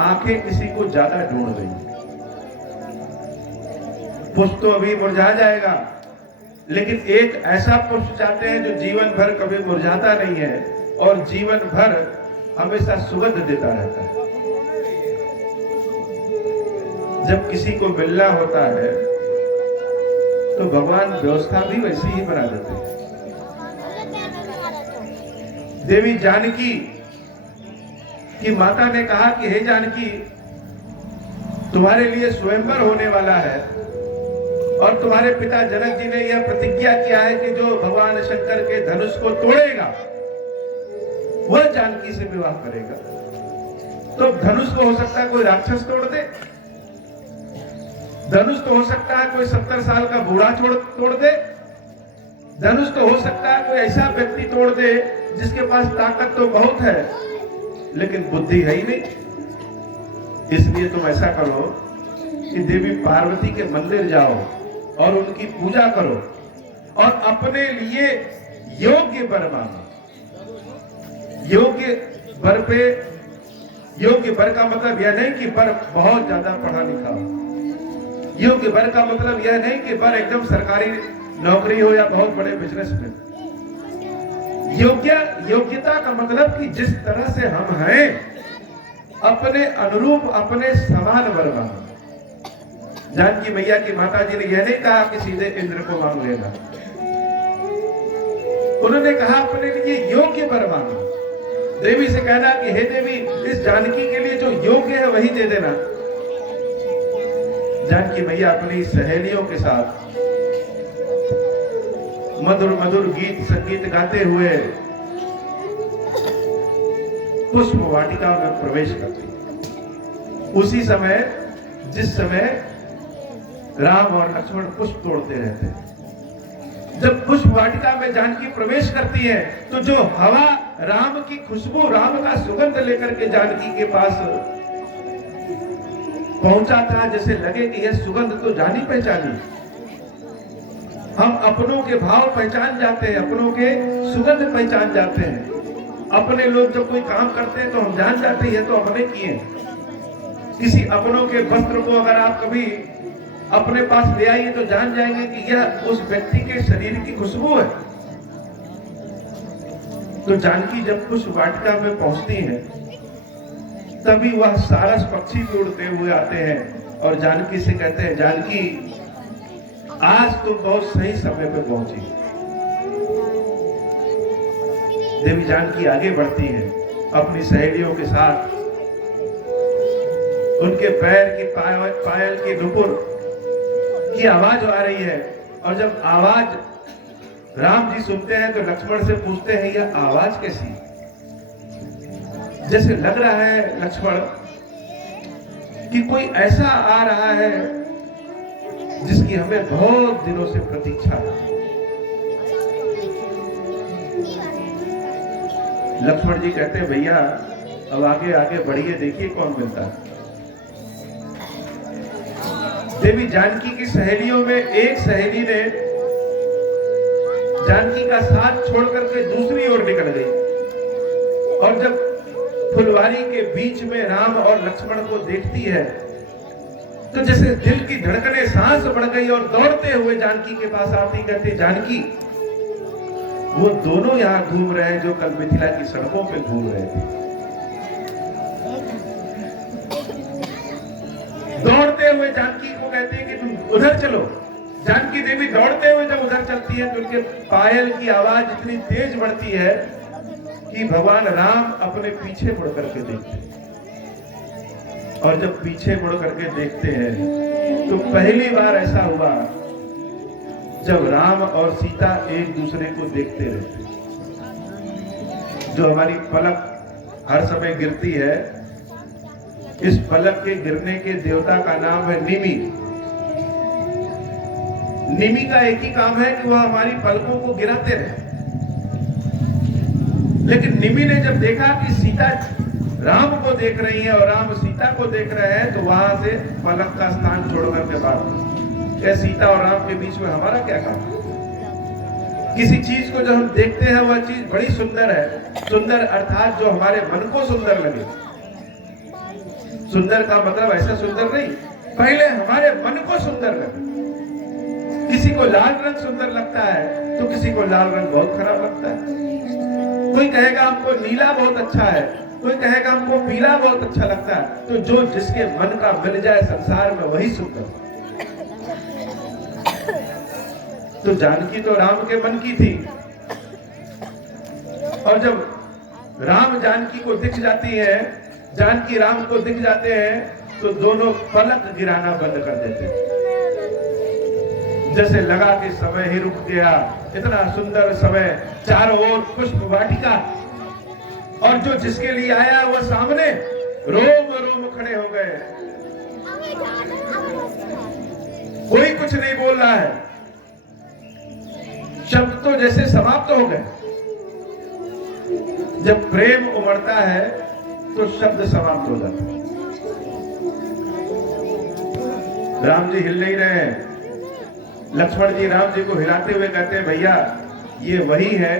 आंखें किसी को ज्यादा ढूंढ गई। पुष्प तो अभी मुरझा जाएगा, लेकिन एक ऐसा पुष्प चाहते हैं जो जीवन भर कभी मुरझाता नहीं है और जीवन भर हमेशा सुगंध देता रहता है। जब किसी को मिलना होता है तो भगवान व्यवस्था भी वैसी ही बना देते हैं। देवी जानकी की माता ने कहा कि हे जानकी, तुम्हारे लिए स्वयंवर होने वाला है, और तुम्हारे पिता जनक जी ने यह प्रतिज्ञा किया है कि जो भगवान शंकर के धनुष को तोड़ेगा वह जानकी से विवाह करेगा। तो धनुष को हो सकता है कोई राक्षस तोड़ दे, धनुष तो हो सकता है कोई 70 साल का बूढ़ा तोड़ दे, धनुष तो हो सकता है कोई ऐसा व्यक्ति तोड़ दे जिसके पास ताकत तो बहुत है लेकिन बुद्धि है ही नहीं। इसलिए तुम ऐसा करो कि देवी पार्वती के मंदिर जाओ और उनकी पूजा करो और अपने लिए योग्य वर मांगो। योग्य वर पे, योग्य वर का मतलब यह नहीं कि वर बहुत ज्यादा पढ़ा लिखा हो, योग्य वर का मतलब यह नहीं कि वर एकदम सरकारी नौकरी हो या बहुत बड़े बिजनेस में। योग्यता का मतलब कि जिस तरह से हम हैं अपने अनुरूप, अपने समान वर मांगो। जानकी मैया की माता जी ने यह नहीं कहा कि सीधे इंद्र को मांग लेना, उन्होंने कहा अपने लिए योग्य वर मांगो। देवी से कहना कि हे देवी, इस जानकी के लिए जो योग्य है वही दे देना। जानकी मैया अपनी सहेलियों के साथ मधुर मधुर गीत संगीत गाते हुए पुष्प वाटिका में प्रवेश करती। उसी समय जिस समय राम और लक्ष्मण पुष्प तोड़ते रहते हैं, जब पुष्प वाटिका में जानकी प्रवेश करती है तो जो हवा राम की खुशबू, राम का सुगंध लेकर के जानकी के पास पहुंचा था, जैसे लगे कि यह सुगंध तो जानी पहचानी। हम अपनों के भाव पहचान जाते हैं, अपनों के सुगंध पहचान जाते हैं। अपने लोग जब कोई काम करते हैं तो हम जान जाते हैं तो हमने किए। किसी अपनों के वस्त्र को अगर आप कभी अपने पास ले आइए तो जान जाएंगे कि यह उस व्यक्ति के शरीर की खुशबू है। तो जानकी जब पुष्प वाटिका में पहुंचती है तभी वह सारस पक्षी उड़ते हुए आते हैं और जानकी से कहते हैं, जानकी आज तुम बहुत सही समय पर पहुंची। देवी जानकी आगे बढ़ती है अपनी सहेलियों के साथ, उनके पैर की पायल की नुपुर की आवाज आ रही है, और जब आवाज राम जी सुनते हैं तो लक्ष्मण से पूछते हैं, यह आवाज कैसी? जैसे लग रहा है लक्ष्मण कि कोई ऐसा आ रहा है जिसकी हमें बहुत दिनों से प्रतीक्षा है। लक्ष्मण जी कहते हैं, भैया अब आगे आगे बढ़िए, देखिए कौन मिलता है। देवी जानकी की सहेलियों में एक सहेली ने जानकी का साथ छोड़ करके दूसरी ओर निकल गई, और जब फुलवारी के बीच में राम और लक्ष्मण को देखती है तो जैसे दिल की धड़कनें सांस बढ़ गई और दौड़ते हुए जानकी के पास आती, कहते, जानकी वो दोनों यहाँ घूम रहे हैं जो कल मिथिला की सड़कों पे घूम रहे थे। दौड़ते हुए जानकी को कहते हैं कि तुम उधर चलो। जानकी देवी दौड़ते हुए जब उधर चलती है तो उनके पायल की आवाज इतनी तेज बढ़ती है कि भगवान राम अपने पीछे मुड़ करके देखते हैं, और जब पीछे मुड़ करके देखते हैं तो पहली बार ऐसा हुआ जब राम और सीता एक दूसरे को देखते रहते। जो हमारी पलक हर समय गिरती है, इस पलक के गिरने के देवता का नाम है निमि। निमि का एक ही काम है कि वह हमारी पलकों को गिराते रहे। लेकिन निमि ने जब देखा कि सीता राम को देख रही है और राम सीता को देख रहे हैं, तो वहां से पलक का स्थान छोड़कर के बात, क्या सीता और राम के बीच में हमारा क्या काम? किसी चीज को जब हम देखते हैं वह चीज बड़ी सुंदर है, सुंदर अर्थात जो हमारे मन को सुंदर लगे। सुंदर का मतलब ऐसा सुंदर नहीं, पहले हमारे मन को सुंदर लगे। किसी को लाल रंग सुंदर लगता है तो किसी को लाल रंग बहुत खराब लगता है। कोई कहेगा हमको नीला बहुत अच्छा है, कोई कहेगा हमको पीला बहुत अच्छा लगता है। तो जो जिसके मन का मिल जाए संसार में वही सुंदर। तो जानकी तो राम के मन की थी, और जब राम जानकी को दिख जाती है, जानकी राम को दिख जाते हैं, तो दोनों पलक गिराना बंद कर देते हैं। जैसे लगा कि समय ही रुक गया, इतना सुंदर समय, चारों ओर पुष्प वाटिका, और जो जिसके लिए आया वह सामने रोम रोम खड़े हो गए। कोई कुछ नहीं बोल रहा है, शब्द तो जैसे समाप्त हो गए। जब प्रेम उमड़ता है तो शब्द समाप्त हो जाते हैं। राम जी हिल नहीं रहे हैं। लक्ष्मण जी राम जी को हिलाते हुए कहते हैं, भैया ये वही है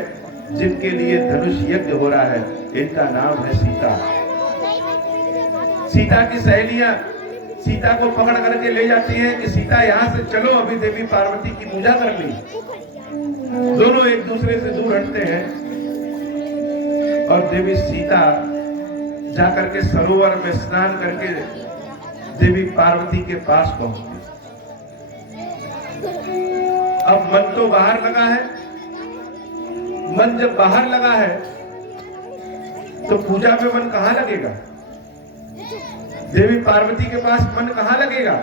जिनके लिए धनुष यज्ञ हो रहा है, इनका नाम है सीता। सीता की सहेलियां सीता को पकड़ करके ले जाती हैं कि सीता यहाँ से चलो, अभी देवी पार्वती की पूजा कर ली। दोनों एक दूसरे से दूर हटते हैं और देवी सीता जाकर के सरोवर में स्नान करके देवी पार्वती के पास पहुंचती। अब मन तो बाहर लगा है। मन जब बाहर लगा है तो पूजा में मन कहां लगेगा? देवी पार्वती के पास मन कहां लगेगा?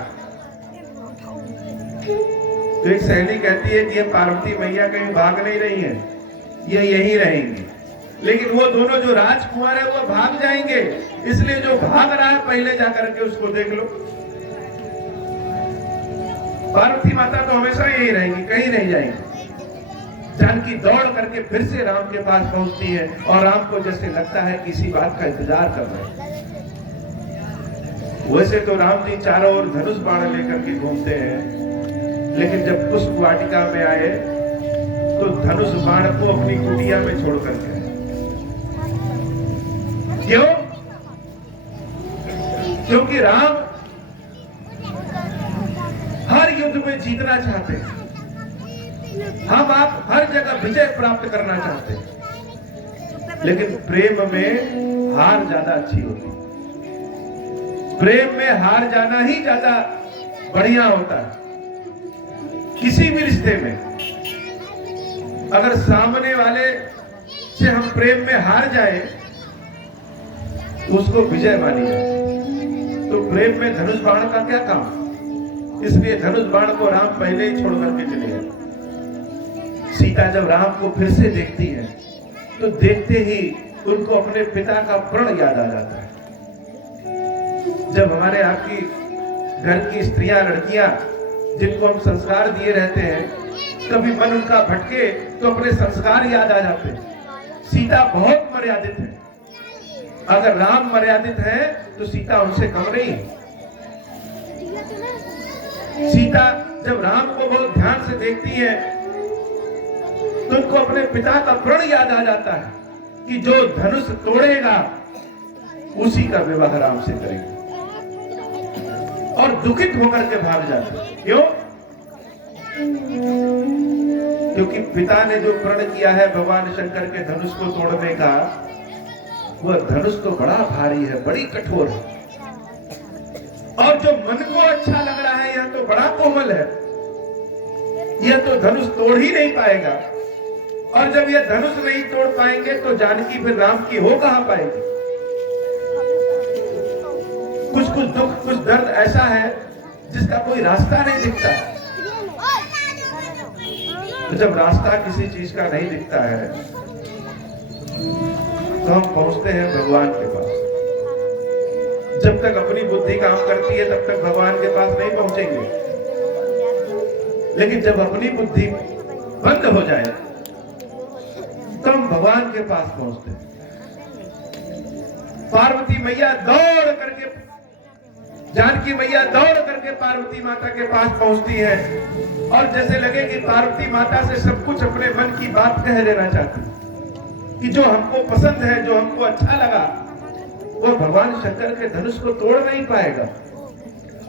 तो एक सहेली कहती है कि ये पार्वती मैया कहीं भाग नहीं रही है, ये यहीं रहेंगी। लेकिन वो दोनों जो राजकुमार है वो भाग जाएंगे, इसलिए जो भाग रहा है पहले जाकर के उसको देख लो। पार्वती माता तो हमेशा यही रहेंगी, कहीं नहीं जाएंगी। जानकी दौड़ करके फिर से राम के पास पहुंचती है और राम को जैसे लगता है किसी बात का इंतजार कर रहे हैं। वैसे तो राम जी चारों ओर धनुष बाण लेकर के घूमते हैं, लेकिन जब पुष्प वाटिका में आए तो धनुष बाण को अपनी कुटिया में छोड़ करके। क्यों? क्योंकि राम हर युद्ध में जीतना चाहते हैं। हम आप हर जगह विजय प्राप्त करना चाहते हैं, लेकिन प्रेम में हार ज्यादा अच्छी होती है। प्रेम में हार जाना ही ज्यादा बढ़िया होता है। किसी भी रिश्ते में अगर सामने वाले से हम प्रेम में हार जाए तो उसको विजय मानी जाए। तो प्रेम में धनुष बाण का क्या काम? इसलिए धनुष बाण को राम पहले ही छोड़ करके चले गए। सीता जब राम को फिर से देखती है तो देखते ही उनको अपने पिता का प्रण याद आ जाता है। जब हमारे आपकी घर की स्त्रियां, लड़कियां जिनको हम संस्कार दिए रहते हैं, कभी मन उनका भटके तो अपने संस्कार याद आ जाते हैं। सीता बहुत मर्यादित है। अगर राम मर्यादित है तो सीता उनसे कम नहीं है। सीता जब राम को बहुत ध्यान से देखती है तो उनको अपने पिता का प्रण याद आ जाता है कि जो धनुष तोड़ेगा उसी का विवाह राम से करेगा, और दुखित होकर के भाग जाते हैं। क्यों? क्योंकि पिता ने जो प्रण किया है भगवान शंकर के धनुष को तोड़ने का, वह धनुष तो बड़ा भारी है, बड़ी कठोर है, और जो मन को अच्छा लग रहा है यह तो बड़ा कोमल है, यह तो धनुष तोड़ ही नहीं पाएगा। और जब यह धनुष नहीं तोड़ पाएंगे तो जानकी फिर राम की हो कहां पाएगी? कुछ कुछ दुख, कुछ दर्द ऐसा है जिसका कोई रास्ता नहीं दिखता है। तो जब रास्ता किसी चीज का नहीं दिखता है तो हम पहुंचते हैं भगवान के पास। जब तक अपनी बुद्धि काम करती है तब तक भगवान के पास नहीं पहुंचेंगे, लेकिन जब अपनी बुद्धि बंद हो जाए तो हम भगवान के पास पहुंचते हैं। पार्वती मैया दौड़ करके, जानकी मैया दौड़ करके पार्वती माता के पास पहुंचती है और जैसे लगे कि पार्वती माता से सब कुछ अपने मन की बात कह देना चाहती कि जो हमको पसंद है, जो हमको अच्छा लगा, वो भगवान शंकर के धनुष को तोड़ नहीं पाएगा।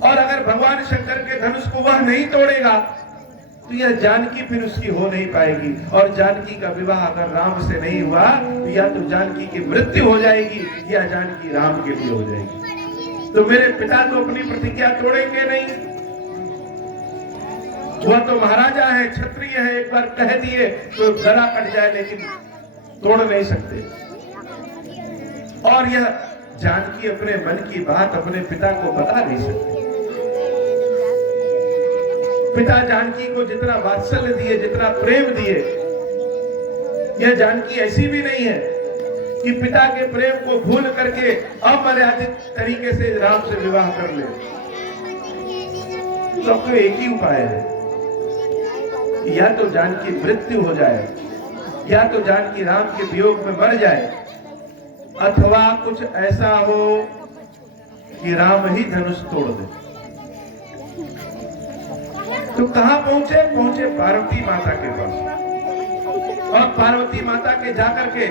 और अगर भगवान शंकर के धनुष को वह नहीं तोड़ेगा तो यह जानकी फिर उसकी हो नहीं पाएगी। और जानकी का विवाह अगर राम से नहीं हुआ तो या तो जानकी की मृत्यु हो जाएगी या जानकी राम के लिए हो जाएगी। तो मेरे पिता तो अपनी प्रतिज्ञा तोड़ेंगे नहीं। वह तो महाराजा है, क्षत्रिय है, एक बार कह दिए तो गला कट जाए लेकिन तोड़ नहीं सकते। और यह जानकी अपने मन की बात अपने पिता को बता नहीं सकती। पिता जानकी को जितना वात्सल्य दिए, जितना प्रेम दिए, यह जानकी ऐसी भी नहीं है कि पिता के प्रेम को भूल करके अमर्यादित तरीके से राम से विवाह कर ले। तो एक ही उपाय है, या तो जानकी मृत्यु हो जाए, या तो जानकी राम के वियोग में मर जाए, अथवा कुछ ऐसा हो कि राम ही धनुष तोड़ दे। तो कहां पहुंचे? पहुंचे पार्वती माता के पास। और पार्वती माता के जाकर के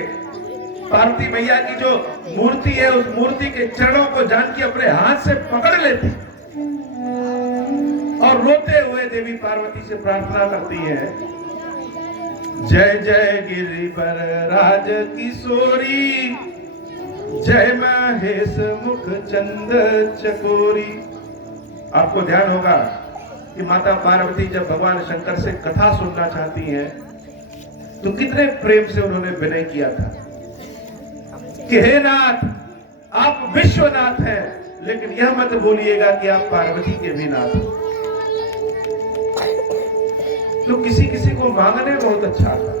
पार्वती मैया की जो मूर्ति है, उस मूर्ति के चरणों को जानकी अपने हाथ से पकड़ लेती और रोते हुए देवी पार्वती से प्रार्थना करती है, जय जय गिरिवर राज किशोरी, जय महेश मुख चंद चकोरी। आपको ध्यान होगा कि माता पार्वती जब भगवान शंकर से कथा सुनना चाहती हैं तो कितने प्रेम से उन्होंने विनय किया था कि हे नाथ, आप विश्वनाथ हैं, लेकिन यह मत भूलिएगा कि आप पार्वती के भी नाथ हैं। तो किसी किसी को मांगने बहुत अच्छा था,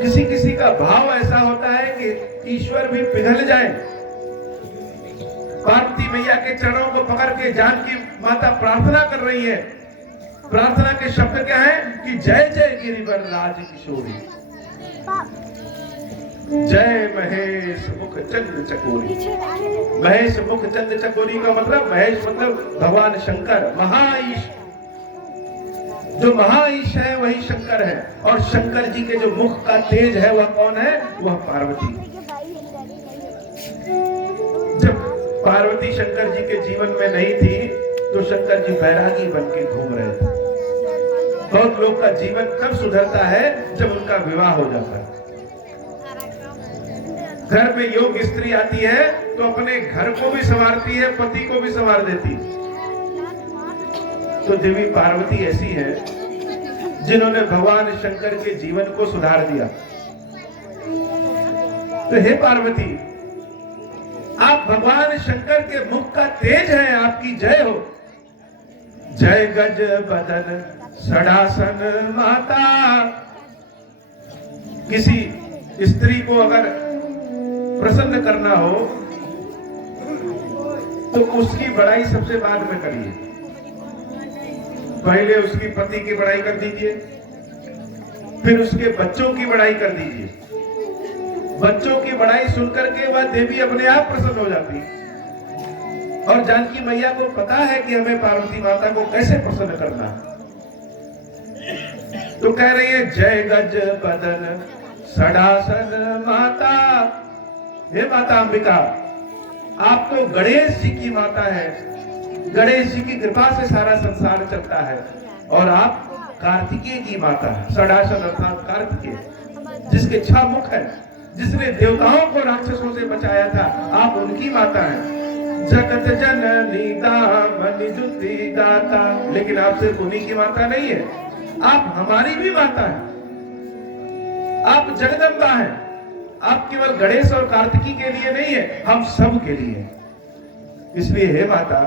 किसी किसी का भाव ऐसा होता है कि ईश्वर भी पिघल जाए। पार्वती मैया के चरणों को पकड़ के जानकी माता प्रार्थना कर रही है। प्रार्थना के शब्द क्या है कि जय जय गिरिवर राज किशोरी, जय महेश मुख चंद चकोरी। महेश मुख चंद चकोरी का मतलब, महेश मतलब भगवान शंकर, महाईश। जो महाईश है वही शंकर है, और शंकर जी के जो मुख का तेज है वह कौन है? वह पार्वती। जब पार्वती शंकर जी के जीवन में नहीं थी तो शंकर जी बैरागी बन के घूम रहे थे। बहुत लोग का जीवन कब सुधरता है? जब उनका विवाह हो जाता है। घर में योग्य स्त्री आती है तो अपने घर को भी संवारती है, पति को भी संवार देती है। तो देवी पार्वती ऐसी है जिन्होंने भगवान शंकर के जीवन को सुधार दिया। तो हे पार्वती, आप भगवान शंकर के मुख का तेज है, आपकी जय हो। जय गज बदन षडासन माता। किसी स्त्री को अगर प्रसन्न करना हो तो उसकी बड़ाई सबसे बाद में करिए। पहले उसकी पति की बड़ाई कर दीजिए, फिर उसके बच्चों की बड़ाई कर दीजिए। बच्चों की बड़ाई सुनकर के वह देवी अपने आप प्रसन्न हो जाती है। और जानकी मैया को पता है कि हमें पार्वती माता को कैसे प्रसन्न करना है। तो कह रही है, जय गज बदन षडासन माता। हे माता अंबिका, आप तो गणेश जी की माता है। गणेश जी की कृपा से सारा संसार चलता है। और आप कार्तिकेय की माता है। षडासन अर्थात कार्तिकेय, जिसके 6 मुख है, जिसने देवताओं को राक्षसों से बचाया था, आप उनकी माता हैं। जगत जननी दामनी दुति दाता। लेकिन आप सिर्फ उन्हीं की माता नहीं है, आप हमारी भी माता हैं। आप जगदम्बा हैं। आप केवल गणेश और कार्तिकी के लिए नहीं है, हम सब के लिए। इसलिए हे माता,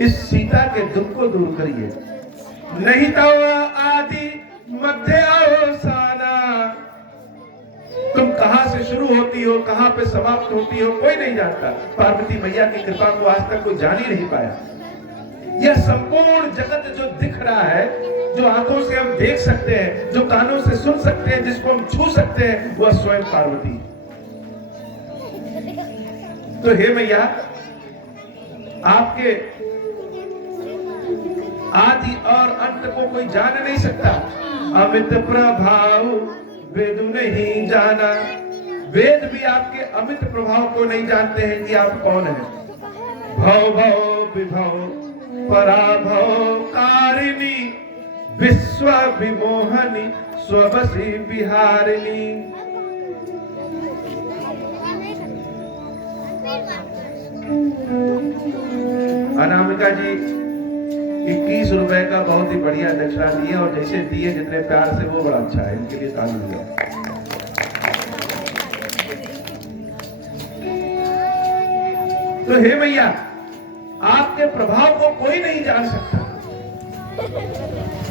इस सीता के दुख को दूर करिए। नहीं तो आदि मध्य अवसाना, तुम कहां से शुरू होती हो, कहां पे समाप्त होती हो, कोई नहीं जानता। पार्वती मैया की कृपा को आज तक कोई जान ही नहीं पाया। यह संपूर्ण जगत जो दिख रहा है, जो आंखों से हम देख सकते हैं, जो कानों से सुन सकते हैं, जिसको हम छू सकते हैं, वह स्वयं पार्वती। तो हे मैया, आपके आदि और अंत को कोई जान नहीं सकता। अमित प्रभाव वेद नहीं जाना, वेद भी आपके अमित प्रभाव को नहीं जानते हैं कि आप कौन हैं। भव भव विभव पराभव कारिणी, विश्व विमोहनी स्वबसी विहारिणी। अनामिका जी 21 रुपए का बहुत ही बढ़िया दक्षिणा दिए, और जैसे दिए जितने प्यार से, वो बड़ा अच्छा है। इनके लिए ताली दिया। तो हे मैया, आपके प्रभाव को कोई नहीं जान सकता,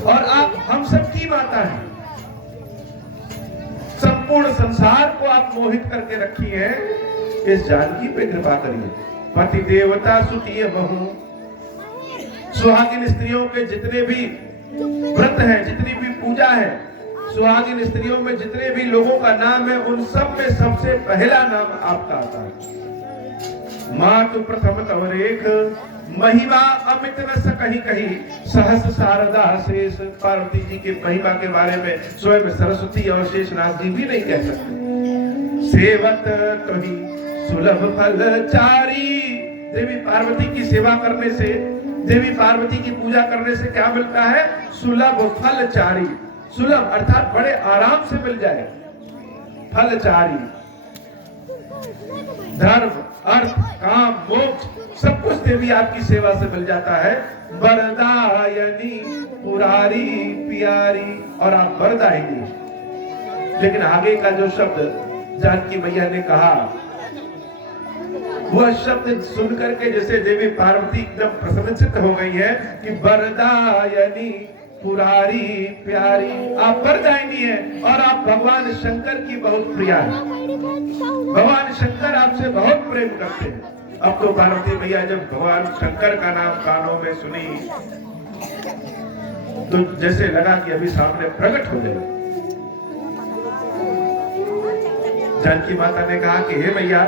और आप हम सब की माता हैं। संपूर्ण संसार को आप मोहित करके रखी है। इस जानकी पे कृपा करिए। पति देवता सुखी बहू, सुहागिन स्त्रियों के जितने भी व्रत हैं, जितनी भी पूजा है, सुहागिन स्त्रियों में जितने भी लोगों का नाम है, उन सब में सबसे पहला नाम आपका आता है। मातु प्रथम तवरेख, महिमा अमित न सकहि कही, सहस शारदा शेष। पार्वती जी के महिमा के बारे में स्वयं सरस्वती और शेषनाग जी भी नहीं कह सकते। सेवत कही सुलभ फल चारी, देवी पार्वती की सेवा करने से, देवी पार्वती की पूजा करने से क्या मिलता है? सुलभ फल चारी। सुलभ अर्थात बड़े आराम से मिल जाए। फल चारी, धर्म अर्थ काम मोक्ष सब कुछ देवी आपकी सेवा से मिल जाता है। वरदायनी पुरारी प्यारी, और आप वरदायनी। लेकिन आगे का जो शब्द जानकी मैया ने कहा, वह शब्द सुन करके जैसे देवी पार्वती एकदम प्रसन्नचित्त हो गई है कि वरदायनी पुरारी प्यारी, आप वरदायनी है, और आप भगवान शंकर की बहुत प्रिया है। भगवान शंकर आपसे बहुत प्रेम करते हैं। अब तो पार्वती मैया जब भगवान शंकर का नाम कानों में सुनी, तो जैसे लगा कि अभी सामने प्रकट हो गए। जानकी माता ने कहा कि हे मैया,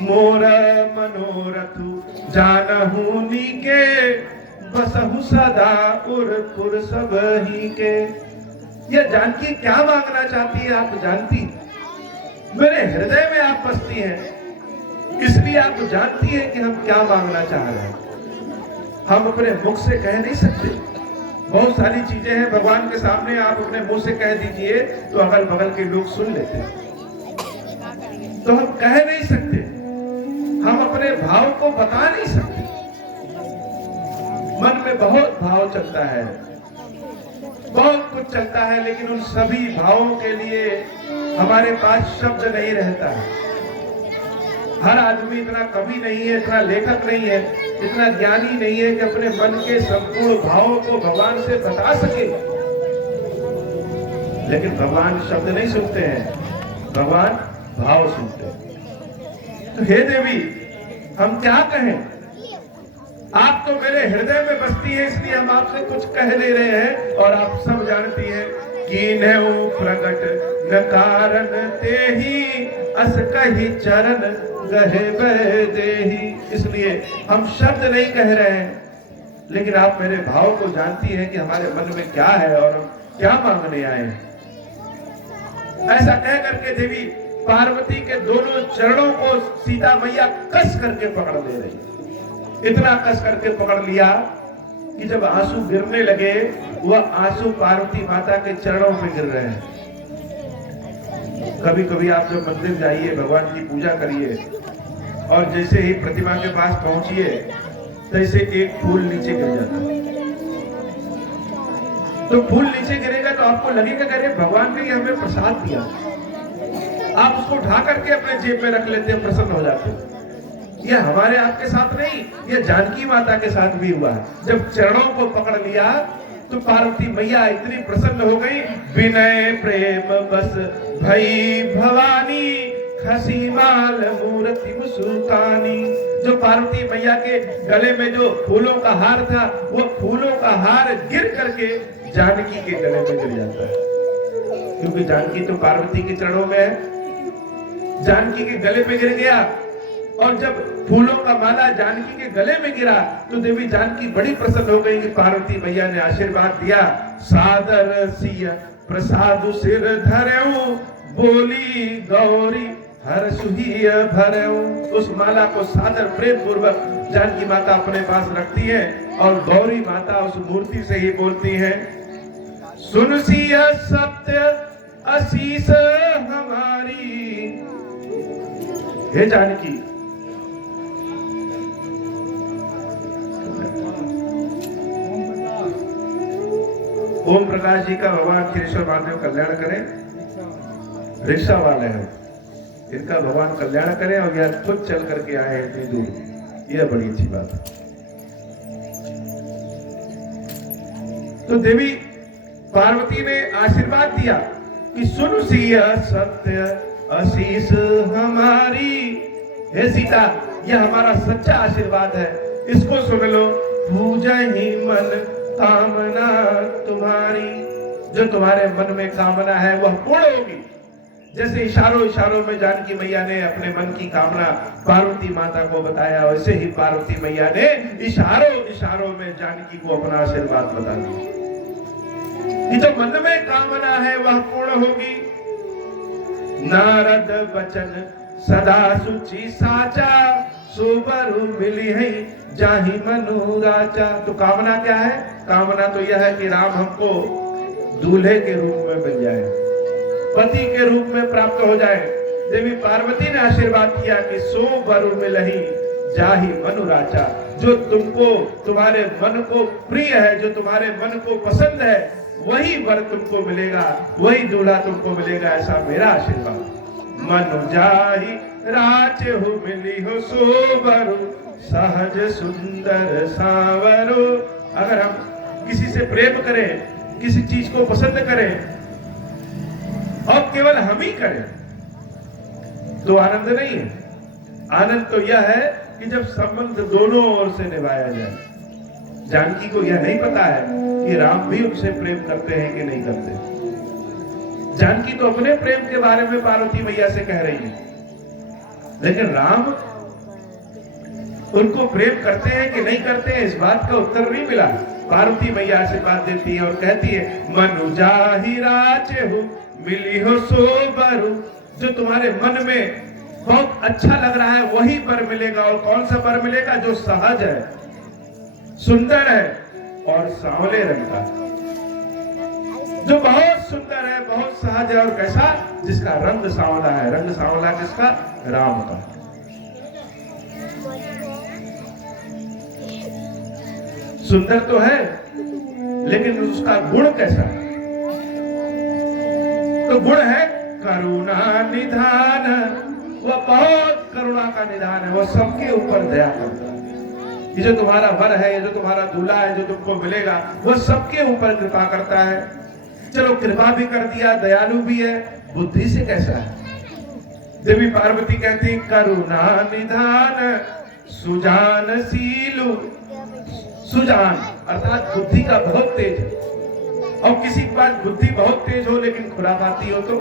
मोर मनोरथ जानहु नीके, बसहु सदा उर सब ही के। ये जानकी क्या मांगना चाहती है आप जानती, मेरे हृदय में आप बसती हैं, इसलिए आप जानती हैं कि हम क्या मांगना चाह रहे हैं। हम अपने मुख से कह नहीं सकते। बहुत सारी चीजें हैं भगवान के सामने, आप अपने मुंह से कह दीजिए तो अगल बगल के लोग सुन लेते हैं, तो हम कह नहीं सकते, हम अपने भाव को बता नहीं सकते। मन में बहुत भाव चलता है, बहुत कुछ चलता है, लेकिन उन सभी भावों के लिए हमारे पास शब्द नहीं रहता है। हर आदमी इतना कवि नहीं है, इतना लेखक नहीं है, इतना ज्ञानी नहीं है कि अपने मन के संपूर्ण भावों को भगवान से बता सके। लेकिन भगवान शब्द नहीं सुनते हैं, भगवान भाव सुनते हैं। तो हे देवी, हम क्या कहें? आप तो मेरे हृदय में बसती है, इसलिए हम आपसे कुछ कह दे रहे हैं, और आप सब जानती हैं कि नेउ प्रगट न कारण तेहि, अस कहि चरण गहे बह देहि। इसलिए हम शब्द नहीं कह रहे हैं, लेकिन आप मेरे भाव को जानती हैं कि हमारे मन में क्या है और हम क्या मांगने आए हैं। ऐसा कह करके देवी पार्वती के दोनों चरणों को सीता मैया कस करके पकड़ ले रही। इतना कस करके पकड़ लिया कि जब आंसू गिरने लगे, वह आंसू पार्वती माता के चरणों पे गिर रहे हैं। कभी कभी आप जब मंदिर जाइए, भगवान की पूजा करिए, और जैसे ही प्रतिमा के पास पहुंचिए, तैसे एक फूल नीचे गिर जाता है। तो फूल नीचे गिरेगा तो आपको लगेगा कि अरे भगवान ने हमें प्रसाद दिया। आप उसको उठा करके अपने जेब में रख लेते हैं, प्रसन्न हो जाते हैं। यह हमारे आपके साथ नहीं, यह जानकी माता के साथ भी हुआ है। जब चरणों को पकड़ लिया तो पार्वती मैया इतनी प्रसन्न हो गई, विनय प्रेम बस भई भवानी, खसी माल मूर्ति मुसुकानी। जो पार्वती मैया के गले में जो फूलों का हार था, वो फूलों का हार गिर करके जानकी के गले में गिर जाता है, क्योंकि जानकी तो पार्वती के चरणों में है। जानकी के गले में गिर गया, और जब फूलों का माला जानकी के गले में गिरा तो देवी जानकी बड़ी प्रसन्न हो गई कि पार्वती मैया ने आशीर्वाद दिया। सादर सिया प्रसाद सिर धरेऊ, बोली गौरी हर सुहिय भरेऊ। उस माला को सादर प्रेम पूर्वक जानकी माता अपने पास रखती है, और गौरी माता उस मूर्ति से ही बोलती है, सुन सिया सत्य आशीष हमारी। हे जानकी, ओम प्रकाश जी का भगवान खीरेश्वर महादेव कल्याण करें। रिक्शा वाले हैं, इनका भगवान कल्याण करें, और यह खुद चल करके आए हैं इतनी दूर, यह बड़ी अच्छी बात है। तो देवी पार्वती ने आशीर्वाद दिया कि सुन सिया सत्य आशीष हमारी। हे सीता, यह हमारा सच्चा आशीर्वाद है, इसको सुन लो। पूजा ही मन कामना तुम्हारी, जो तुम्हारे मन में कामना है वह पूर्ण होगी। जैसे इशारों इशारों में जानकी मैया ने अपने मन की कामना पार्वती माता को बताया, वैसे ही पार्वती मैया ने इशारों इशारों में जानकी को अपना आशीर्वाद बता दिया कि जो मन में कामना है वह पूर्ण होगी। नारद वचन सदा सुचि साचा, सुबरु मिली है जाहि मनु राजा। तो कामना क्या है? कामना तो यह है कि राम हमको दूल्हे के रूप में मिल जाए, पति के रूप में प्राप्त हो जाए। देवी पार्वती ने आशीर्वाद किया कि सुबरु मिलहि जाहि मनु राजा। जो तुमको, तुम्हारे मन को प्रिय है, जो तुम्हारे मन को पसंद है, वही वर तुमको मिलेगा, वही दूल्हा तुमको मिलेगा, ऐसा मेरा आशीर्वाद। मनु जाहि राज हो मिली हो सोबरु, सहज सुंदर सावरो। अगर हम किसी से प्रेम करें, किसी चीज को पसंद करें और केवल हम ही करें तो आनंद नहीं है। आनंद तो यह है कि जब संबंध दोनों ओर से निभाया जाए। जानकी को यह नहीं पता है कि राम भी उनसे प्रेम करते हैं कि नहीं करते। जानकी तो अपने प्रेम के बारे में पार्वती मैया से कह रही है, लेकिन राम उनको प्रेम करते हैं कि नहीं करते हैं, इस बात का उत्तर नहीं मिला। पार्वती मैया आशीर्वाद देती है और कहती है, मनु जाहि राचे हो मिली हो सोबरु। जो तुम्हारे मन में बहुत अच्छा लग रहा है वही वर मिलेगा। और कौन सा वर मिलेगा? जो सहज है, सुंदर है और सांवले रंग का, जो बहुत सुंदर है, बहुत सहज है। और कैसा? जिसका रंग सांवला है। रंग सांवला किसका? राम का। सुंदर तो है, लेकिन उसका गुण कैसा है? तो गुण है करुणा निधान। वह बहुत करुणा का निधान है, वह सबके ऊपर दया करता है। ये जो तुम्हारा वर है, ये जो तुम्हारा दूल्हा है, जो तुमको मिलेगा, वह सबके ऊपर कृपा करता है। चलो, कृपा भी कर दिया, दयालु भी है, बुद्धि से कैसा है? देवी पार्वती कहती, करुणा निधान सुजान सीलु। सुजान अर्थात बुद्धि का बहुत तेज है। और किसी के पास बुद्धि बहुत तेज हो लेकिन खुराफाती हो तो?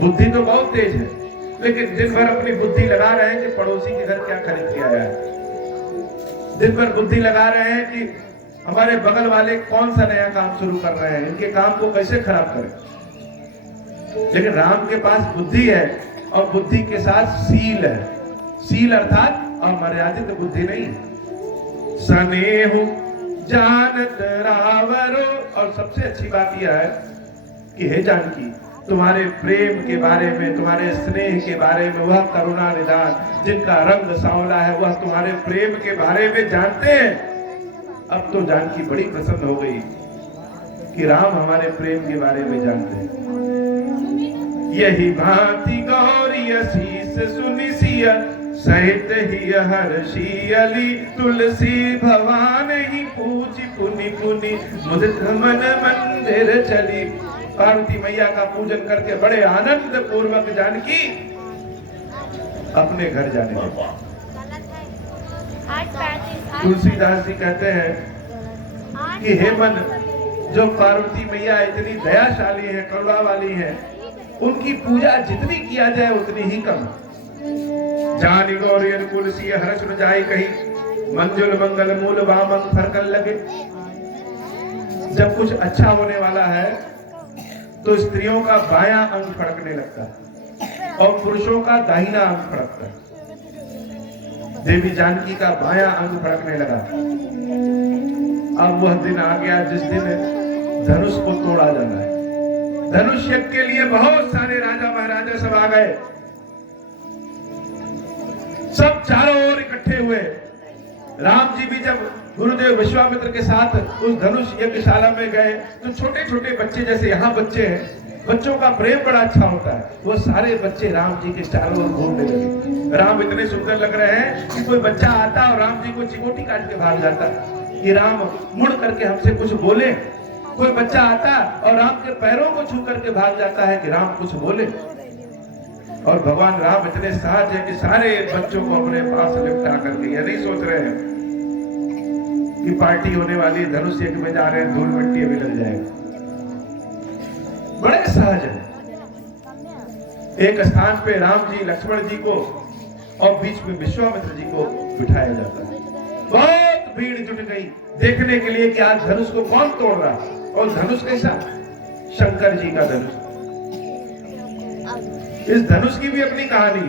बुद्धि तो बहुत तेज है, लेकिन दिन भर अपनी बुद्धि लगा रहे हैं कि पड़ोसी के घर क्या खरीद के आया है। दिन भर बुद्धि लगा रहे हैं कि हमारे बगल वाले कौन सा नया काम शुरू कर रहे हैं, इनके काम को कैसे खराब करें। लेकिन राम के पास बुद्धि है, और बुद्धि के साथ सील है। सील अर्थात अमर्यादित बुद्धि नहीं है। स्नेहु जानत रावरो। और सबसे अच्छी बात यह है कि हे जानकी, तुम्हारे प्रेम के बारे में, तुम्हारे स्नेह के बारे में, वह करुणा निधान जिनका रंग सांवला है, वह तुम्हारे प्रेम के बारे में जानते हैं। अब तो जानकी बड़ी प्रसन्न हो गई कि राम हमारे प्रेम के बारे में जानते हैं। यही भांति गौरी असीस सुनि सिया, सहित ही हर्षी अली तुलसी भवान ही पूज पुनि सुनी, मुदित मन मंदिर चली। पार्वती मैया का पूजन करके बड़े आनंद पूर्वक जानकी अपने घर जाने लगी। तुलसीदास जी कहते हैं कि हे मन, जो पार्वती मैया इतनी दयाशाली है, करुणा वाली है, उनकी पूजा जितनी किया जाए उतनी ही कम। जान गौरी अनुकूल सी हर्ष न जाए कही, मंजुल मंगल मूल वामंग फरकन लगे। जब कुछ अच्छा होने वाला है तो स्त्रियों का बायां अंग फड़कने लगता है और पुरुषों का दाहिना अंग फड़कता है। देवी जानकी का बायां अंग फड़कने लगा। अब वह दिन आ गया जिस दिन धनुष को तोड़ा जाना है। धनुष यज्ञ के लिए बहुत सारे राजा महाराजा सब आ गए। सब चारों ओर इकट्ठे हुए। राम जी भी जब गुरुदेव विश्वामित्र के साथ उस धनुष यज्ञशाला में गए तो छोटे छोटे बच्चे, जैसे यहाँ बच्चे हैं, बच्चों का प्रेम बड़ा अच्छा होता है, वो सारे बच्चे राम जी के चारों ओर घूमने लगे। राम इतने सुंदर लग रहे हैं कि कोई बच्चा आता और राम जी को चिमोटी काट के भाग जाता कि राम मुड़ करके हमसे कुछ बोले। कोई बच्चा आता और राम के पैरों को छू करके भाग जाता है कि राम कुछ बोले। और भगवान राम इतने सहज है कि सारे बच्चों को अपने पास लिपटा करके, यह नहीं सोच रहे हैं कि पार्टी होने वाली, धनुष यज्ञ में जा रहे हैं, धूल मिट्टी अभी लग जाएगा। बड़े सहज है। एक स्थान पे राम जी लक्ष्मण जी को और बीच में विश्वामित्र जी को बिठाया जाता है। बहुत भीड़ जुट गई देखने के लिए कि आज धनुष को कौन तोड़ रहा। और धनुष कैसा? शंकर जी का धनुष। इस धनुष की भी अपनी कहानी।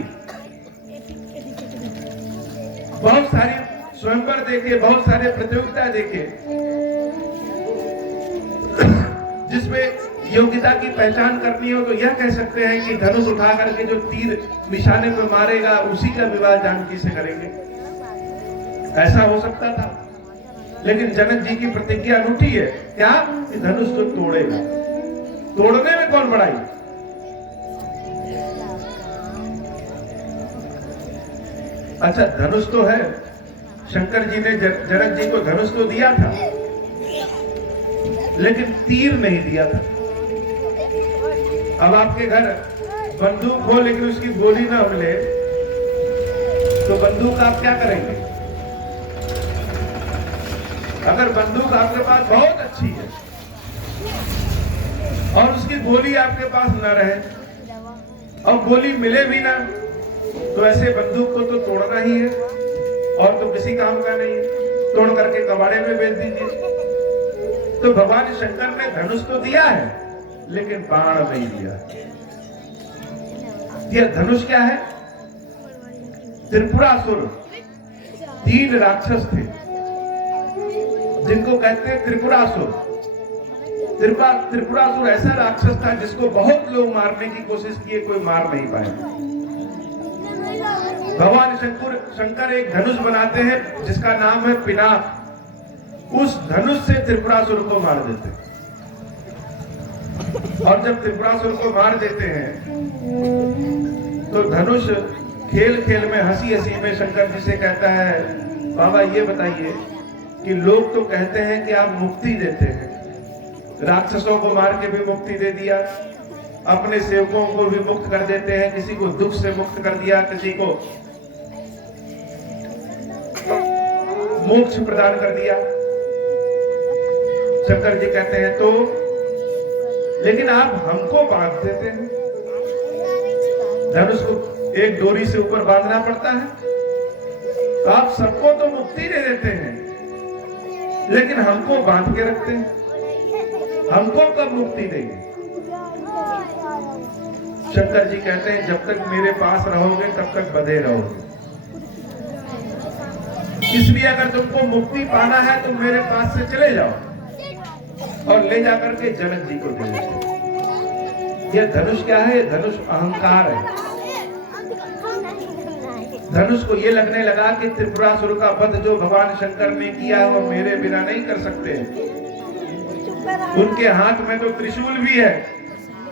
बहुत सारी स्वयंवर देखे, बहुत सारे प्रतियोगिता देखे, जिसमें योग्यता की पहचान करनी हो तो यह कह सकते हैं कि धनुष उठा करके जो तीर निशाने पर मारेगा उसी का विवाह जानकी से करेंगे। ऐसा हो सकता था, लेकिन जनक जी की प्रतिज्ञा अनूठी है। क्या? कि धनुष तो तोड़ेगा। तोड़ने में कौन बड़ाई? अच्छा, धनुष तो है, शंकर जी ने जनक जी को धनुष तो दिया था, लेकिन तीर नहीं दिया था। अब आपके घर बंदूक हो लेकिन उसकी गोली ना मिले तो बंदूक आप क्या करेंगे? अगर बंदूक आपके पास बहुत अच्छी है और उसकी गोली आपके पास न रहे और गोली मिले भी ना, तो ऐसे बंदूक को तो तोड़ना ही है और तो किसी काम का नहीं है। तोड़ करके कबाड़े में बेच दीजिए। तो भगवान शंकर ने धनुष तो दिया है लेकिन बाण नहीं दिया। यह धनुष क्या है? त्रिपुरासुर 3 राक्षस थे जिनको कहते हैं त्रिपुरासुर। त्रिपुरासुर ऐसा राक्षस था जिसको बहुत लोग मारने की कोशिश किए, कोई मार नहीं पाए। भगवान शंकर एक धनुष बनाते हैं जिसका नाम है पिनाक। उस धनुष से त्रिपुरासुर को मार देते हैं। और जब त्रिपुरासुर को मार देते हैं तो धनुष खेल खेल में, हंसी हंसी में शंकर जी से कहता है, बाबा ये बताइए कि लोग तो कहते हैं कि आप मुक्ति देते हैं, राक्षसों को मार के भी मुक्ति दे दिया, अपने सेवकों को भी मुक्त कर देते हैं, किसी को दुख से मुक्त कर दिया, किसी को मोक्ष प्रदान कर दिया। शंकर जी कहते हैं तो लेकिन आप हमको बांध देते हैं। धनुष को एक डोरी से ऊपर बांधना पड़ता है, तो आप सबको तो मुक्ति दे देते हैं लेकिन हमको बांध के रखते हैं। हमको कब मुक्ति देंगे? शंकर जी कहते हैं जब तक मेरे पास रहोगे तब तक बंधे रहोगे। इसलिए अगर तुमको मुक्ति पाना है तो मेरे पास से चले जाओ और ले जाकर के जनक जी को दे दो। यह धनुष क्या है? धनुष अहंकार है। धनुष को यह लगने लगा कि त्रिपुरासुर का वध जो भगवान शंकर ने किया वो मेरे बिना नहीं कर सकते। उनके हाथ में तो त्रिशूल भी है,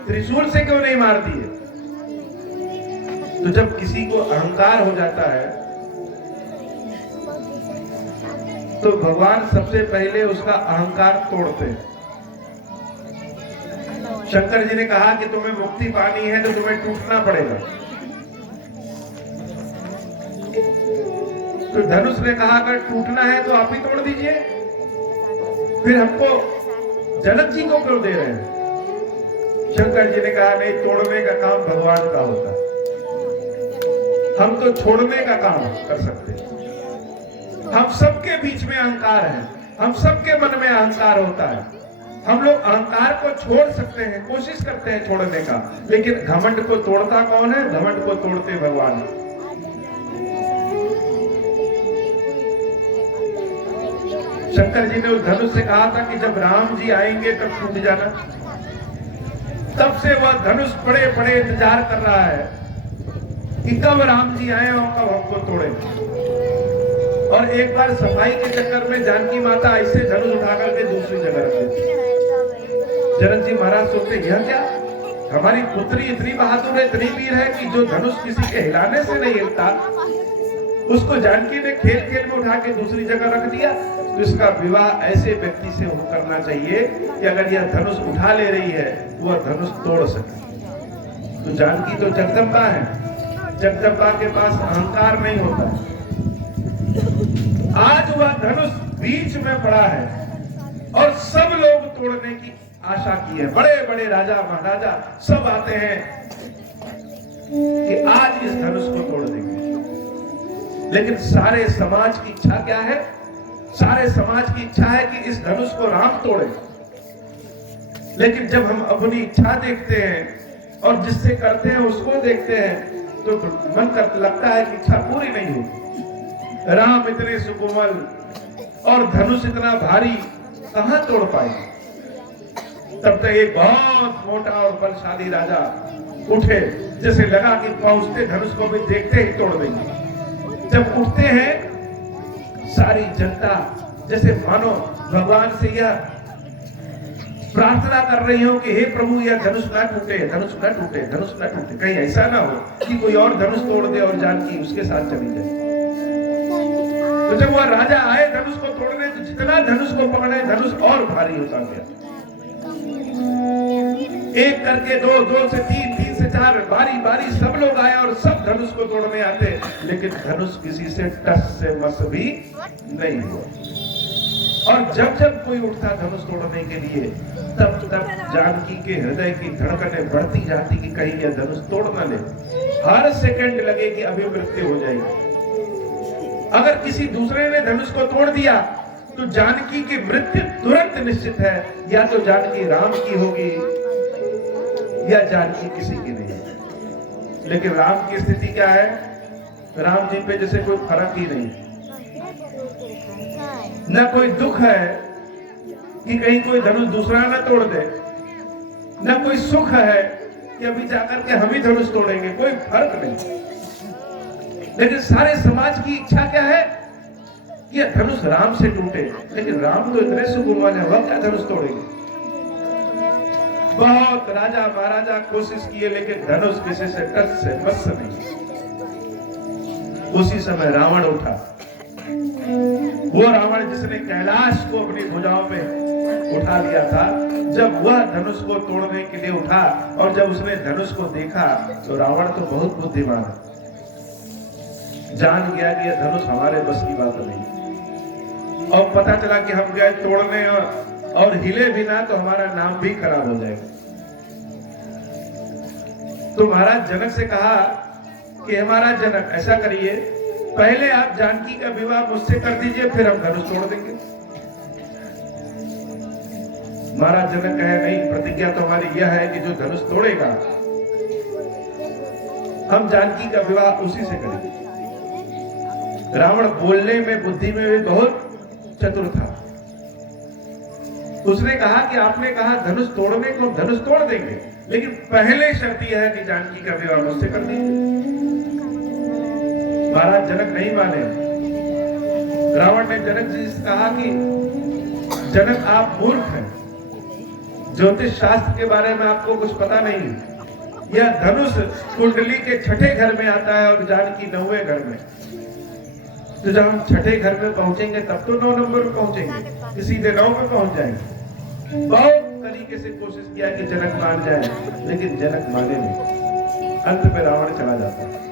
त्रिशूल से क्यों नहीं मार दिए? तो जब किसी को अहंकार हो जाता है तो भगवान सबसे पहले उसका अहंकार तोड़ते हैं। शंकर जी ने कहा कि तुम्हें मुक्ति पानी है तो तुम्हें टूटना पड़ेगा। तो धनुष ने कहा अगर टूटना है तो आप ही तोड़ दीजिए, फिर हमको जनक जी को क्यों दे रहे हैं? शंकर जी ने कहा नहीं, तोड़ने का काम भगवान का होता है, हम तो छोड़ने का काम कर सकते हैं। हम सबके बीच में अहंकार है, हम सबके मन में अहंकार होता है। हम लोग अहंकार को छोड़ सकते हैं, कोशिश करते हैं छोड़ने का, लेकिन घमंड को तोड़ता कौन है? घमंड को तोड़ते भगवान। शंकर जी ने उस धनुष से कहा था कि जब राम जी आएंगे तब टूट जाना। तब से वह धनुष बड़े बड़े इंतजार कर रहा है कि कब राम जी आए और कब हमको तोड़ेंगे। और एक बार सफाई के चक्कर में जानकी माता ऐसे धनुष उठा करके दूसरी जगह रख देती। जनक जी महाराज सोचते यह क्या, हमारी पुत्री इतनी बहादुर है, इतनी वीर है कि जो धनुष किसी के हिलाने से नहीं हिलता, उसको जानकी ने खेल खेल में उठा के दूसरी जगह रख दिया। तो इसका विवाह ऐसे व्यक्ति से करना चाहिए कि अगर यह धनुष उठा ले रही है वह धनुष तोड़ सके। तो जानकी तो जगदम्बा है, जगदम्बा के पास अहंकार नहीं होता। आज वह धनुष बीच में पड़ा है और सब लोग तोड़ने की आशा की है। बड़े बड़े राजा महाराजा सब आते हैं कि आज इस धनुष को तोड़ देंगे, लेकिन सारे समाज की इच्छा क्या है? सारे समाज की इच्छा है कि इस धनुष को राम तोड़े। लेकिन जब हम अपनी इच्छा देखते हैं और जिससे करते हैं उसको देखते हैं तो मन का लगता है कि इच्छा पूरी नहीं होगी। राम इतने सुकोमल और धनुष इतना भारी, कहां तोड़ पाए? तब तक एक बहुत मोटा और बलशाली राजा उठे, जैसे लगा कि पहुंचते धनुष को भी देखते ही तोड़ देंगे। जब उठते हैं सारी जनता जैसे मानो भगवान से यह प्रार्थना कर रही हो कि हे प्रभु यह धनुष ना टूटे, धनुष ना टूटे, धनुष ना टूटे, कहीं ऐसा ना हो कि कोई और धनुष तोड़ दे और जानकी उसके साथ चली जाए। तो जब वह राजा आए धनुष को तोड़ने, तो जितना धनुष को पकड़े धनुष और भारी होता गया। एक करके दो, दो से तीन, तीन से चार, बारी बारी सब लोग आए और सब धनुष को तोड़ने आते, लेकिन धनुष किसी से टस से मस भी नहीं हुआ। और जब जब कोई उठता धनुष तोड़ने के लिए, तब तब जानकी के हृदय की धड़कनें बढ़ती जाती कि कहीं यह धनुष तोड़ न ले। हर सेकंड लगे कि अभी मृत्यु हो जाएगी। अगर किसी दूसरे ने धनुष को तोड़ दिया तो जानकी की मृत्यु तुरंत निश्चित है। या तो जानकी राम की होगी या जानकी किसी की नहीं। लेकिन राम की स्थिति क्या है? राम जी पे जैसे कोई फर्क ही नहीं, न कोई दुख है कि कहीं कोई धनुष दूसरा ना तोड़ दे, न कोई सुख है कि अभी जाकर के हम ही धनुष तोड़ेंगे, कोई फर्क नहीं। लेकिन सारे समाज की इच्छा क्या है कि धनुष राम से टूटे, लेकिन राम तो इतने सुकुमार है, वह क्या धनुष तोड़ेंगे? बहुत राजा महाराजा कोशिश किए, लेकिन धनुष किसी से टच से मस नहीं। उसी समय रावण उठा, वो रावण जिसने कैलाश को अपनी भुजाओं में उठा लिया था। जब वह धनुष को तोड़ने के लिए उठा और जब उसने धनुष को देखा तो रावण तो बहुत बुद्धिमान है, जान गया कि यह धनुष हमारे बस की बात नहीं। और पता चला कि हम गए तोड़ने और हिले भी ना तो हमारा नाम भी खराब हो जाएगा। तो महाराज जनक से कहा कि हमारा जनक ऐसा करिए, पहले आप जानकी का विवाह मुझसे कर दीजिए, फिर हम धनुष तोड़ देंगे। महाराज जनक कहे नहीं, प्रतिज्ञा तो हमारी यह है कि जो धनुष तोड़ेगा हम जानकी का विवाह उसी से करेंगे। रावण बोलने में बुद्धि में भी बहुत चतुर था। उसने कहा कि आपने कहा धनुष तोड़ने को, धनुष तोड़ देंगे, लेकिन पहले शर्त यह है कि जानकी का विवाह मुझसे कर दीजिए। महाराज जनक नहीं माने। रावण ने जनक जी से कहा कि जनक आप मूर्ख हैं, ज्योतिष शास्त्र के बारे में आपको कुछ पता नहीं है। यह धनुष कुंडली के छठे घर में आता है और जानकी 9वें घर में। तो जब हम छठे घर में पहुंचेंगे तब तो 9 नंबर पे पहुंचेंगे, कि सीधे 9 पे पहुंच जाएंगे। बहुत तरीके से कोशिश किया कि जनक मान जाए, लेकिन जनक माने नहीं। अंत में रावण चला जाता है।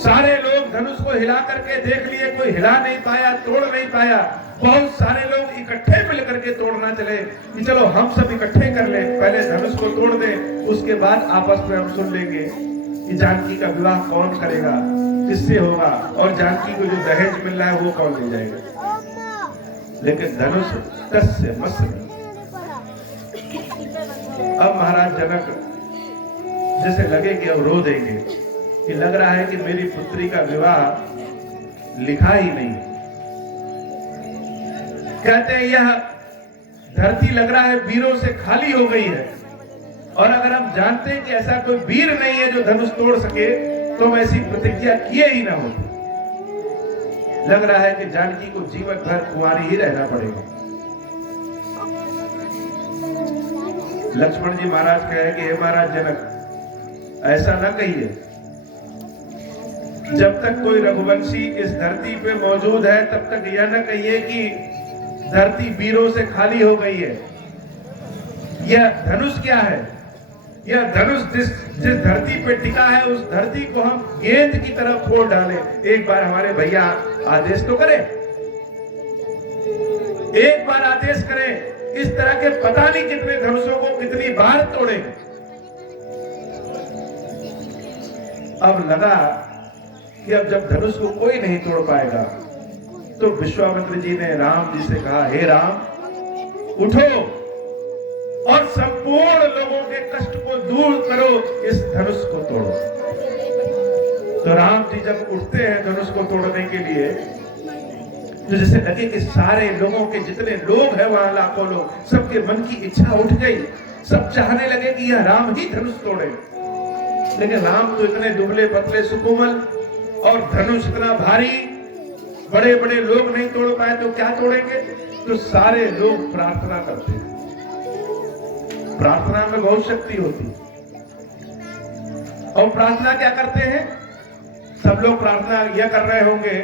सारे लोग धनुष को हिला करके देख लिए, कोई हिला नहीं पाया, तोड़ नहीं पाया। बहुत सारे लोग इकट्ठे मिलकर के तोड़ना चले कि चलो हम सब इकट्ठे कर ले, पहले धनुष को तोड़ दे, उसके बाद आपस में हम सुन लेंगे कि जानकी का विवाह कौन करेगा, किससे होगा, और जानकी को जो दहेज मिल रहा है वो कौन ले जाएगा। लेकिन धनुष तस्य मस्य। अब महाराज जनक जैसे लगे कि अब रो देंगे, कि लग रहा है कि मेरी पुत्री का विवाह लिखा ही नहीं। कहते हैं यह धरती लग रहा है वीरों से खाली हो गई है, और अगर हम जानते हैं कि ऐसा कोई वीर नहीं है जो धनुष तोड़ सके, तो हम ऐसी प्रतिज्ञा किए ही ना होते। लग रहा है कि जानकी को जीवन भर कुंवारी ही रहना पड़ेगा। लक्ष्मण जी महाराज कहे कि हे महाराज जनक, ऐसा ना कहिए। जब तक कोई रघुवंशी इस धरती पे मौजूद है, तब तक यह न कहिए कि धरती वीरों से खाली हो गई है। यह धनुष क्या है? यह धनुष जिस धरती पे टिका है, उस धरती को हम गेंद की तरह फोड़ डालें। एक बार हमारे भैया आदेश तो करें, एक बार आदेश करें। इस तरह के पता नहीं कितने धनुषों को कितनी बार तोड़ेंगे। अब लगा कि अब जब धनुष को कोई नहीं तोड़ पाएगा, तो विश्वामित्र जी ने राम जी से कहा, हे राम, उठो और संपूर्ण लोगों के कष्ट को दूर करो, इस धनुष को तोड़ो। तो राम जी जब उठते हैं धनुष को तोड़ने के लिए, तो जैसे लगे कि सारे लोगों के जितने लोग हैं वहां लाखों लोग, सबके मन की इच्छा उठ गई। सब चाहने लगे कि यह राम ही धनुष तोड़े। लेकिन राम तो इतने दुबले पतले सुकोमल, और धनुष इतना भारी, बड़े बड़े लोग नहीं तोड़ पाए तो क्या तोड़ेंगे। तो सारे लोग प्रार्थना करते हैं। प्रार्थना में बहुत शक्ति होती है। और प्रार्थना क्या करते हैं? सब लोग प्रार्थना यह कर रहे होंगे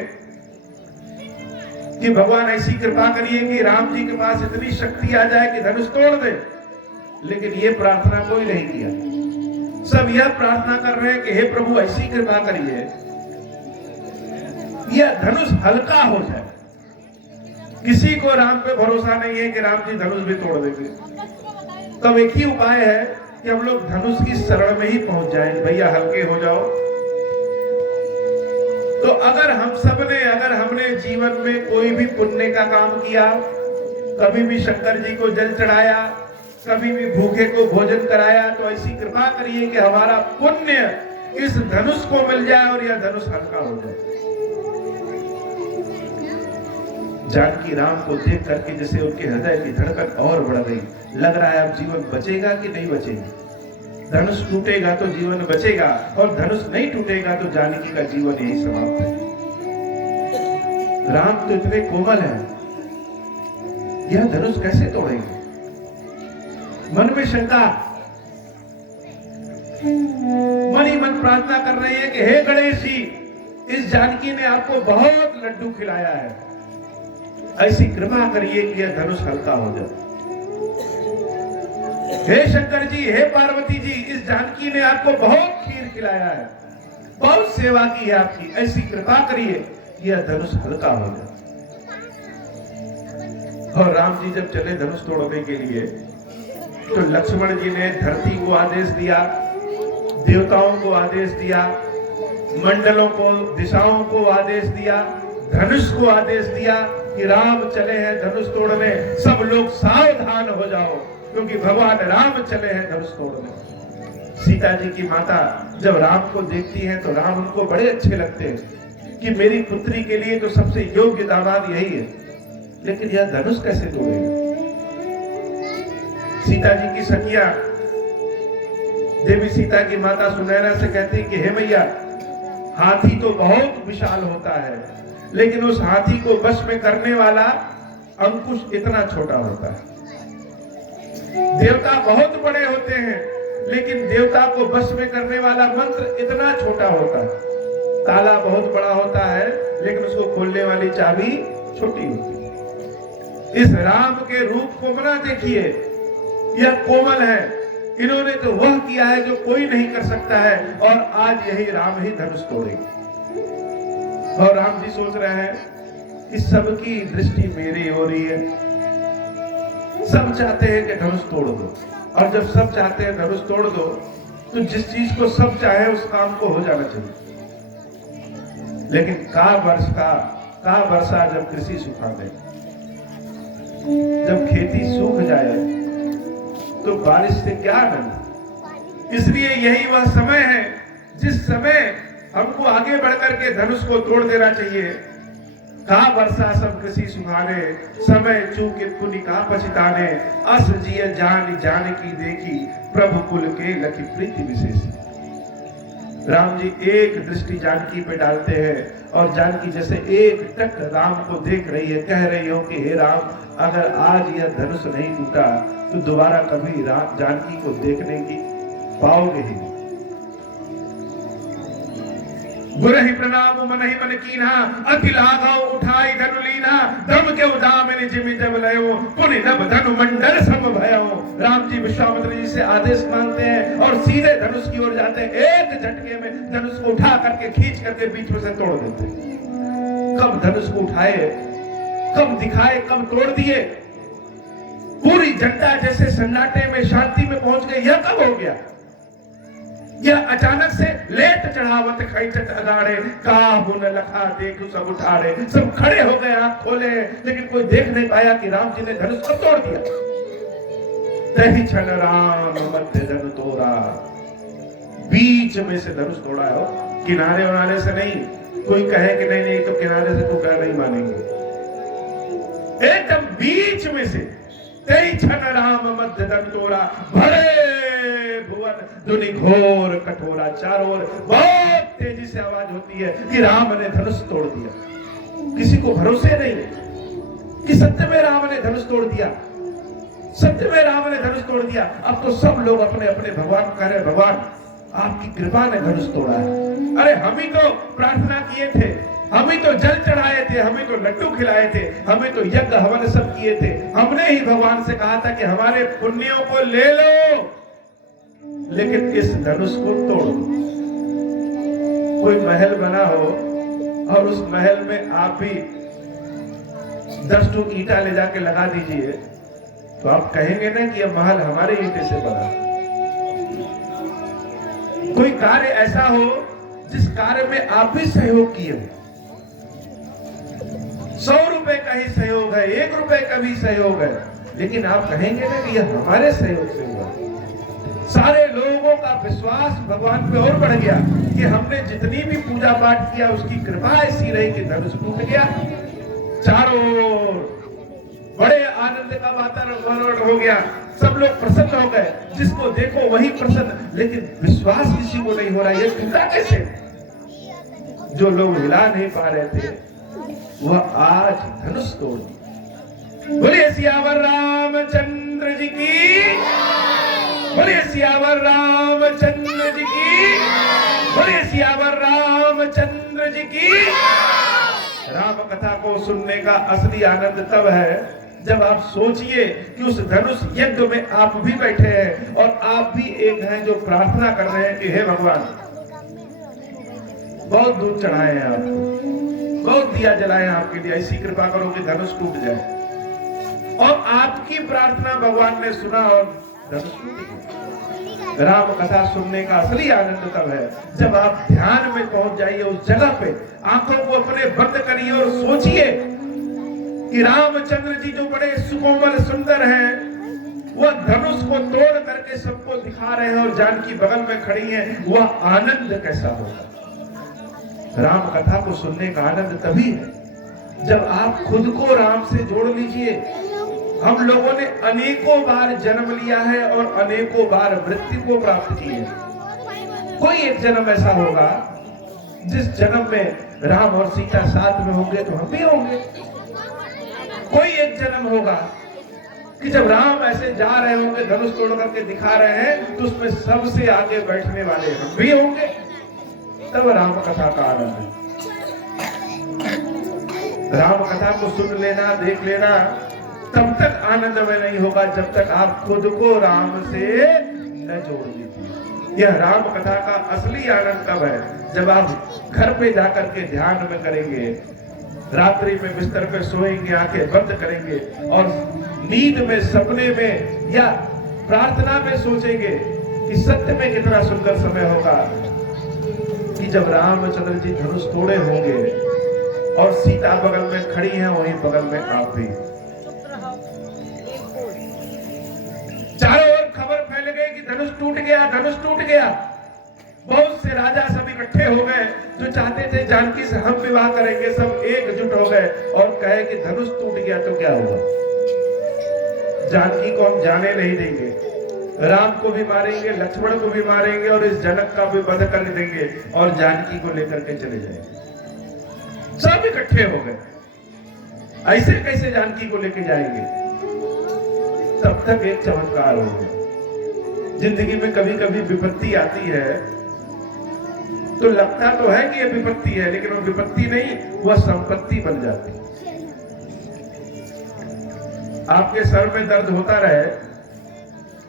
कि भगवान ऐसी कृपा करिए कि राम जी के पास इतनी शक्ति आ जाए कि धनुष तोड़ दे। लेकिन ये प्रार्थना कोई नहीं किया। सब यह प्रार्थना कर रहे हैं कि हे प्रभु ऐसी कृपा करिए यह धनुष हल्का हो जाए। किसी को राम पे भरोसा नहीं है कि राम जी धनुष भी तोड़ देंगे। तब एक ही उपाय है कि हम लोग धनुष की शरण में ही पहुंच जाएं। भैया हल्के हो जाओ। तो अगर हमने जीवन में कोई भी पुण्य का काम किया, कभी भी शंकर जी को जल चढ़ाया, कभी भी भूखे को भोजन कराया, तो ऐसी कृपा करिए कि हमारा पुण्य इस धनुष को मिल जाए और यह धनुष हल्का हो जाए। जानकी राम को देख करके जैसे उनके हृदय की धड़कन और बढ़ गई। लग रहा है अब जीवन बचेगा कि नहीं बचेगा। धनुष टूटेगा तो जीवन बचेगा, और धनुष नहीं टूटेगा तो जानकी का जीवन यही समाप्त है। राम तो इतने कोमल हैं, यह धनुष कैसे तोड़ेंगे? मन में शंका, मन ही मन प्रार्थना कर रही है कि हे गणेश जी, इस जानकी ने आपको बहुत लड्डू खिलाया है, ऐसी कृपा करिए कि यह धनुष हल्का हो जाए। हे शंकर जी, हे पार्वती जी, इस जानकी ने आपको बहुत खीर खिलाया है, बहुत सेवा की है आपकी, ऐसी कृपा करिए कि यह धनुष हल्का हो जाए। और राम जी जब चले धनुष तोड़ने के लिए, तो लक्ष्मण जी ने धरती को आदेश दिया, देवताओं को आदेश दिया, मंडलों को, दिशाओं को आदेश दिया, धनुष को आदेश दिया कि राम चले हैं धनुष तोड़ने, सब लोग सावधान हो जाओ, क्योंकि भगवान राम चले हैं धनुष तोड़ने। सीता जी की माता जब राम को देखती हैं तो राम उनको बड़े अच्छे लगते हैं कि मेरी पुत्री के लिए तो सबसे योग्य दामाद यही है, लेकिन यह धनुष कैसे तोड़ेगा। सीता जी की सखिया देवी सीता की माता सुनैना से कहती कि हे मैया, हाथी तो बहुत विशाल होता है, लेकिन उस हाथी को वश में करने वाला अंकुश इतना छोटा होता है। देवता बहुत बड़े होते हैं, लेकिन देवता को वश में करने वाला मंत्र इतना छोटा होता है। ताला बहुत बड़ा होता है लेकिन उसको खोलने वाली चाबी छोटी होती है। इस राम के रूप को मना देखिए, यह कोमल है, इन्होंने तो वह किया है जो कोई नहीं कर सकता है, और आज यही राम ही धनुष तोड़ेंगे। और राम जी सोच रहे हैं कि सबकी दृष्टि मेरी हो रही है, सब चाहते हैं कि धनुष तोड़ दो, और जब सब चाहते हैं धनुष तोड़ दो तो जिस चीज को सब चाहे उस काम को हो जाना चाहिए। लेकिन का वर्षा जब कृषि सुखा दे, जब खेती सूख जाए तो बारिश से क्या आनंद। इसलिए यही वह समय है जिस समय हमको आगे बढ़कर के धनुष को तोड़ देना चाहिए। का वर्षा सब कृषि सुखाने, समय चूके पुनि का पछताने, अस जिय जान जान की देखी, प्रभु कुल के लखी प्रीति विशेष। राम जी एक दृष्टि जानकी पे डालते हैं और जानकी जैसे एक टक राम को देख रही है, कह रही हो कि हे राम, अगर आज यह धनुष नहीं टूटा तो दोबारा कभी जानकी को देखने की पाओगे ही नहीं। गुरहि प्रणाम मन ही मन कीना, अति लाघव उठाई धनु लीना, दम के उदामिन जिमि जब लयो, पुनि नभ धनु मंडल सम भयो। राम जी विश्वामित्र जी से आदेश मांगते हैं और सीधे धनुष की ओर जाते हैं। एक झटके में धनुष को उठा करके खींच करके बीच में से तोड़ देते हैं। कब धनुष को उठाए, कब दिखाए, कब तोड़ दिए। पूरी जनता जैसे सन्नाटे में शांति में पहुंच गई। यह कब हो गया? यह अचानक से लेट चढ़ावत खैचत अगाड़े, काहू न लखा देखु सब उठाड़े। सब खड़े हो गए, आंख खोले, लेकिन कोई देख नहीं पाया कि राम जी ने धनुष को तोड़ दिया। तही क्षण राम मध्य धनु तोड़ा, बीच में से धनुष तोड़ा हो, किनारे वनारे से नहीं। कोई कहे कि नहीं नहीं तो किनारे से तो क्या नहीं मानेंगे, एकदम बीच में से। तही क्षण राम मध्य धनु तोड़ा, भरे भुवन दुनि घोर कठोरा। चारों ओर बहुत तेजी से आवाज होती है कि राम ने धनुष तोड़ दिया। किसी को भरोसे नहीं कि सत्य में राम ने धनुष तोड़ दिया, सत्य में राम ने धनुष तोड़ दिया। अब तो सब लोग अपने अपने भगवान को कह रहे, भगवान आपकी कृपा ने धनुष तोड़ा है। अरे हम ही तो प्रार्थना किए थे, हम ही तो जल चढ़ाए थे, हम ही तो लड्डू खिलाए थे, हमें तो यज्ञ हवन सब किए थे। हमने ही भगवान से कहा था कि हमारे पुण्यों को ले लो, लेकिन इस धनुष को तोड़ दो। कोई महल बना हो और उस महल में आप भी 10 टूक ईंटा ले जाके लगा दीजिए, तो आप कहेंगे ना कि यह महल हमारे ईंटे से बना। कोई कार्य ऐसा हो जिस कार्य में आप भी सहयोग किए हो, 100 रुपए का ही सहयोग है, 1 रुपए का भी सहयोग है, लेकिन आप कहेंगे ना कि यह हमारे सहयोग से हुआ। सारे लोगों का विश्वास भगवान पे और बढ़ गया कि हमने जितनी भी पूजा पाठ किया उसकी कृपा ऐसी रही कि धनुष टूट गया। चारों ओर बड़े आनंद का वातावरण हो गया, सब लोग प्रसन्न हो गए, जिसको देखो वही प्रसन्न। लेकिन विश्वास किसी को नहीं हो रहा, ये टूटा कैसे? जो लोग हिला नहीं पा रहे थे वह आज धनुष तोड़ दिया। बोलिए सियावर रामचंद्र जी की, बोलिए सियावर रामचंद्र जी की, बोलिए सियावर रामचंद्र जी की। राम कथा को सुनने का असली आनंद तब है जब आप सोचिए कि उस धनुष यज्ञ में आप भी बैठे हैं और आप भी एक हैं जो प्रार्थना कर रहे हैं कि हे भगवान, बहुत दूध चढ़ाए हैं आपको, बहुत दिया जलाए हैं आपके लिए, ऐसी कृपा करो कि धनुष टूट जाए। और आपकी प्रार्थना भगवान ने सुना और धनुष टूट गया। राम कथा सुनने का असली आनंद तब है जब आप ध्यान में पहुंच जाइए उस जगह पे, आंखों को अपने बंद करिए और सोचिए कि रामचंद्र जी जो बड़े सुकोमल सुंदर हैं, वह धनुष को तोड़ करके सबको दिखा रहे हैं और जानकी बगल में खड़ी है। वह आनंद कैसा होगा? राम कथा को सुनने का आनंद तभी है जब आप खुद को राम से जोड़ लीजिए। हम लोगों ने अनेकों बार जन्म लिया है और अनेकों बार मृत्यु को प्राप्त की है। कोई एक जन्म ऐसा होगा जिस जन्म में राम और सीता साथ में होंगे तो हम भी होंगे। कोई एक जन्म होगा कि जब राम ऐसे जा रहे होंगे, धनुष तोड़ करके दिखा रहे हैं, तो उसमें सबसे आगे बैठने वाले हम भी होंगे। तब राम कथा का आनंद है। राम कथा को सुन लेना, देख लेना, तब तक आनंद में नहीं होगा जब तक आप खुद को राम से न जोड़ लीजिए। यह राम कथा का असली आनंद तब है जब आप घर पे जाकर के ध्यान में करेंगे, रात्रि में बिस्तर पे सोएंगे, आंखें बंद करेंगे और नींद में, सपने में या प्रार्थना में सोचेंगे कि सत्य में कितना सुंदर समय होगा कि जब रामचंद्र जी धनुष तोड़े होंगे और सीता बगल में खड़ी है, वहीं बगल में आप भी। चारों ओर खबर फैल गई कि धनुष टूट गया, धनुष टूट गया। बहुत से राजा सब इकट्ठे हो गए जो चाहते थे जानकी से हम विवाह करेंगे, सब एकजुट हो गए और कहे कि धनुष टूट गया तो क्या हुआ, जानकी को हम जाने नहीं देंगे, राम को भी मारेंगे, लक्ष्मण को भी मारेंगे और इस जनक का भी वध कर देंगे और जानकी को लेकर के चले जाएंगे। सब इकट्ठे हो गए, ऐसे कैसे जानकी को लेके जाएंगे। तब तक एक चमत्कार हो गया। जिंदगी में कभी कभी विपत्ति आती है तो लगता तो है कि ये विपत्ति है, लेकिन वो विपत्ति नहीं, वह संपत्ति बन जाती है। आपके सर में दर्द होता रहे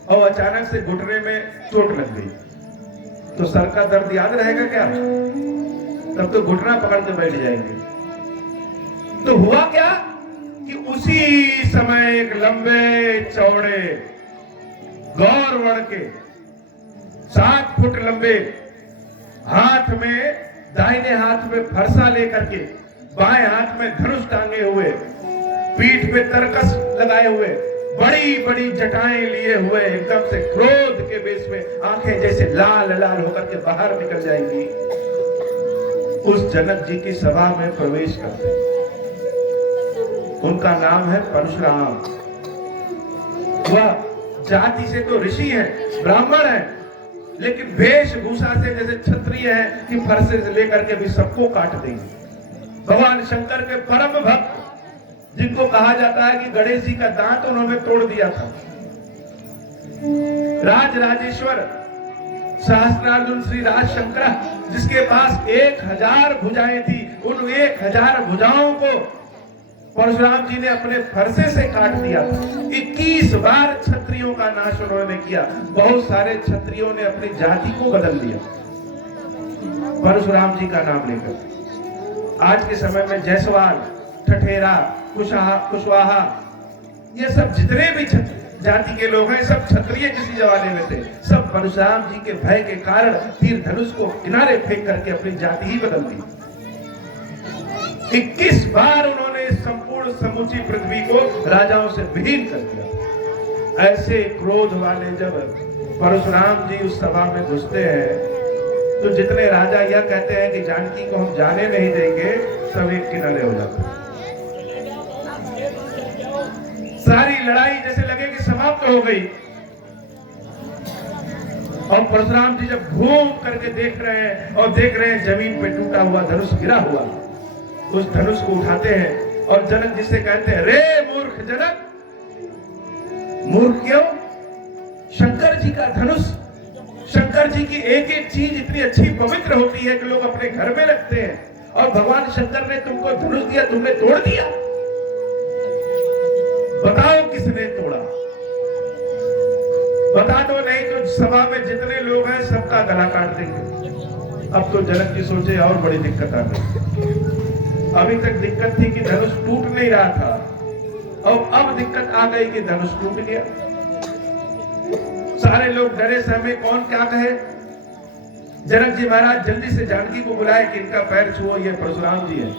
और अचानक से घुटने में चोट लग गई तो सर का दर्द याद रहेगा क्या? तब तो घुटना पकड़ के बैठ जाएंगे। तो हुआ क्या कि उसी समय एक लंबे चौड़े गौरवर्ण के 7 फुट लंबे, हाथ में, दाहिने हाथ में फरसा लेकर के, बाएं हाथ में धनुष टांगे हुए, पीठ पे तरकस लगाए हुए, बड़ी बड़ी जटाएं लिए हुए, एकदम से क्रोध के बेस में आंखें जैसे लाल लाल होकर के बाहर निकल जाएंगी, उस जनक जी की सभा में प्रवेश करते। उनका नाम है परशुराम। वह जाति से तो ऋषि हैं, ब्राह्मण हैं, लेकिन वेशभूषा से जैसे क्षत्रिय है कि फरसे से लेकर के भी सबको काट देंगे। भगवान शंकर के परम भक्त, जिनको कहा जाता है कि गणेश जी का दांत उन्होंने तोड़ दिया था। राज राजेश्वर सहस्त्रार्जुन श्री राज शंकर, जिसके पास 1000 भुजाएं थी, उन 1000 भुजाओं को परशुराम जी ने अपने फरसे से काट दिया। 21 बार क्षत्रियों का नाश उन्होंने किया। बहुत सारे क्षत्रियों ने अपनी जाति को बदल दिया परशुराम जी का नाम लेकर। आज के समय में जायसवाल, ठठेरा, कुशवाहा, ये सब जितने भी जाति के लोग हैं, सब क्षत्रिय किसी जमाने में थे। सब परशुराम जी के भय के कारण तीर धनुष को किनारे फेंक करके अपनी जाति ही बदल दी। 21 बार उन्होंने संपूर्ण समूची पृथ्वी को राजाओं से विहीन कर दिया। ऐसे क्रोध वाले जब परशुराम जी उस सभा में घुसते हैं तो जितने राजा यह कहते हैं कि जानकी को हम जाने नहीं देंगे, सब एक किनारे हो जाते हैं। सारी लड़ाई जैसे लगे कि समाप्त हो गई। और परशुराम जी जब घूम करके देख रहे हैं और देख रहे हैं जमीन पे टूटा हुआ धनुष गिरा हुआ, उस धनुष को उठाते हैं और जनक जी से कहते हैं, रे मूर्ख जनक, मूर्ख क्यों? शंकर जी का धनुष, शंकर जी की एक एक चीज इतनी अच्छी पवित्र होती है कि लोग अपने घर में रखते हैं, और भगवान शंकर ने तुमको धनुष दिया, तुमने तोड़ दिया। बताओ किसने तोड़ा? बता दो, नहीं तो सभा में जितने लोग हैं सबका गला काट देंगे। अब तो जनक जी सोचे और बड़ी दिक्कत आ गई। अभी तक दिक्कत थी कि धनुष टूट नहीं रहा था, और अब दिक्कत आ गई कि धनुष टूट गया। सारे लोग डरे सहमे, कौन क्या कहे। जनक जी महाराज जल्दी से जानकी को बुलाए कि इनका पैर छुओ, ये परशुराम जी है।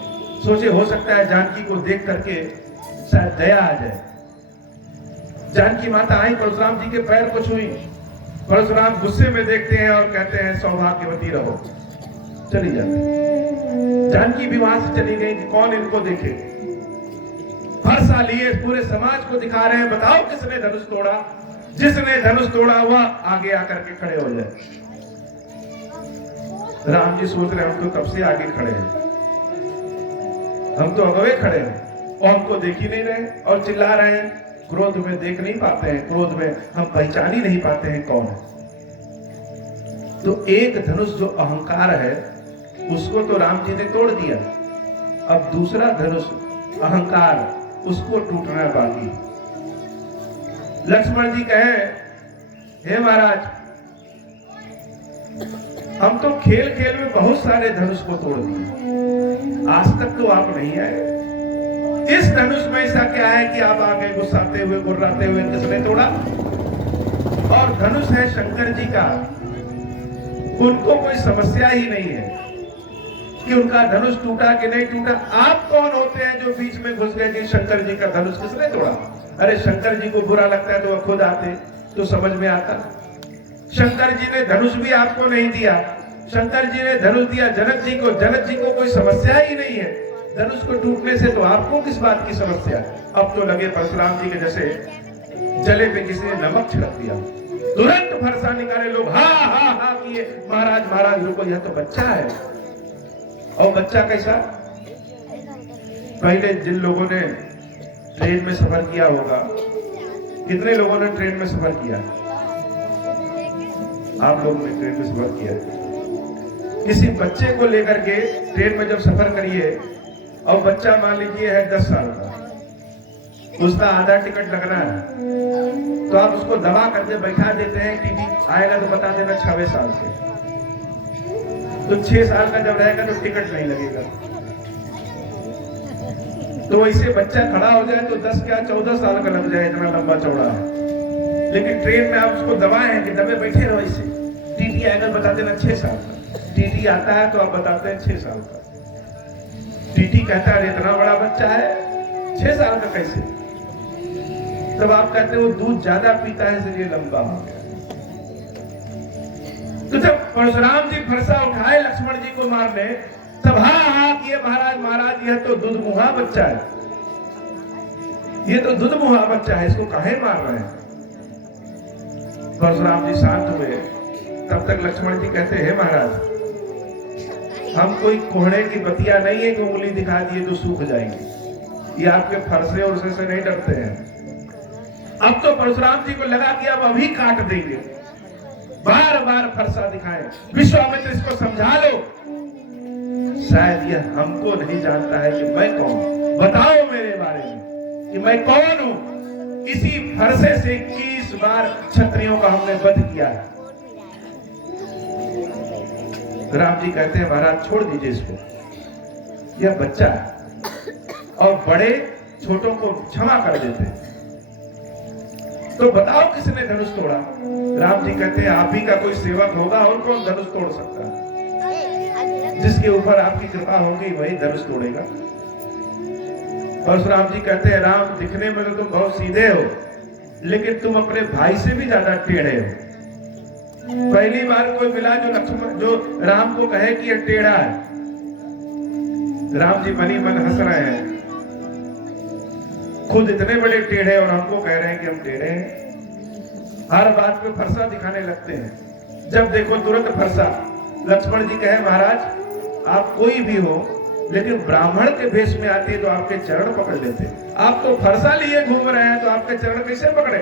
सोचे हो सकता है जानकी को देख करके शायद दया आ जाए। जानकी माता आई, परशुराम जी के पैर को छुई। परशुराम गुस्से में देखते हैं और कहते हैं, सौभाग्यवती रहो, चली जाती। जानकी भी वहां से चली गई कि कौन इनको देखे। फरसा लिए पूरे समाज को दिखा रहे हैं, बताओ किसने धनुष तोड़ा। जिसने धनुष तोड़ा हुआ आगे आकर के खड़े हो जाए। राम जी सोच रहे हम तो कब से आगे खड़े हैं, हम तो अगवे खड़े हैं और हमको देख ही नहीं रहे और चिल्ला रहे हैं। क्रोध में देख नहीं पाते हैं, क्रोध में हम पहचान ही नहीं पाते हैं कौन है। तो एक धनुष जो अहंकार है, उसको तो राम जी ने तोड़ दिया, अब दूसरा धनुष अहंकार, उसको टूटना बाकी। लक्ष्मण जी कहे, हे महाराज, हम तो खेल खेल में बहुत सारे धनुष को तोड़ दिए, आज तक तो आप नहीं आए। इस धनुष में ऐसा क्या है कि आप आगे गुस्साते हुए गुर्राते हुए किसने तोड़ा? और धनुष है शंकर जी का, उनको कोई समस्या ही नहीं है कि उनका धनुष टूटा कि नहीं टूटा। आप कौन होते हैं जो बीच में घुस गए कि शंकर जी का धनुष किसने तोड़ा? अरे शंकर जी को बुरा लगता है तो वह खुद आते तो समझ में आता। शंकर जी ने धनुष भी आपको नहीं दिया, शंकर जी ने धनुष दिया जनक जी को, जनक जी को कोई समस्या ही नहीं है धनुष को टूटने से, तो आपको किस बात की समस्या? अब तो लगे परशुराम जी के जैसे जले पे किसी ने नमक छिड़क दिया, तुरंत फरसा निकाले लोग, हा हा हा किए, महाराज महाराज रुको, यह तो बच्चा है। और बच्चा कैसा? पहले जिन लोगों ने ट्रेन में सफर किया होगा, कितने लोगों ने ट्रेन में सफर किया? आप लोगों ने ट्रेन में सफर किया। किसी बच्चे को लेकर के ट्रेन में जब सफर करिए और बच्चा मान लीजिए है 10 साल का, उसका आधा टिकट लगना है, तो आप उसको दबा करके बैठा देते हैं, टीटी आएगा तो बता देना 6 साल से, तो 6 साल का जब रहेगा तो टिकट नहीं लगेगा। तो वैसे बच्चा खड़ा हो जाए तो 10 क्या 14 साल का लग जाए, इतना लंबा चौड़ा है। लेकिन ट्रेन में आप उसको दबाए हैं कि दबे बैठे रहो, ऐसे टीटी आएगा बता देना 6 साल का, टीटी आता है तो आप बताते हैं 6 साल का। टीटी कहता है इतना बड़ा बच्चा है 6 साल का कैसे? तब आप कहते हैं वो दूध ज्यादा पीता है इसलिए लंबा हो गया। तो जब परशुराम जी फरसा उठाए लक्ष्मण जी को मारने, तब हा हा किए, महाराज महाराज यह तो दुधमुहा बच्चा है, ये तो दुधमुहा बच्चा है, इसको काहे मार रहे हैं? परशुराम जी शांत हुए। तब तक लक्ष्मण जी कहते हैं, महाराज हम कोई कोहड़े की बतिया नहीं है कि उंगली दिखा दिए तो सूख जाएंगे, ये आपके फरसे और से नहीं डरते हैं। अब तो परशुराम जी को लगा कि अब अभी काट देंगे, बार बार फरसा दिखाएं, विश्वामित्र इसको समझा लो, शायद यह हमको नहीं जानता है कि मैं कौन, बताओ मेरे बारे में कि मैं कौन हूं। इसी फरसे से 21 बार क्षत्रियों का हमने वध किया है। राम जी कहते हैं, महाराज छोड़ दीजिए इसको, यह बच्चा है और बड़े छोटों को क्षमा कर देते हैं। तो बताओ किसने धनुष तोड़ा? राम जी कहते हैं, आप ही का कोई सेवक होगा, और कौन धनुष तोड़ सकता है? जिसके ऊपर आपकी कृपा होगी वही धनुष तोड़ेगा। परशुराम जी कहते हैं, राम दिखने में तो तुम बहुत सीधे हो, लेकिन तुम अपने भाई से भी ज्यादा टेढ़े हो। पहली बार कोई मिला जो राम को कहे कि यह टेढ़ा है। राम जी मनी मन हंस रहे हैं, खुद इतने बड़े टेढ़े और हमको कह रहे हैं कि हम टेढ़े हैं। हर बात पे फरसा दिखाने लगते हैं, जब देखो तुरंत फरसा। लक्ष्मण जी कहे, महाराज आप कोई भी हो, लेकिन ब्राह्मण के भेष में आते तो आपके चरण पकड़ लेते, आप तो फरसा लिए घूम रहे हैं तो आपके चरण कैसे पकड़े?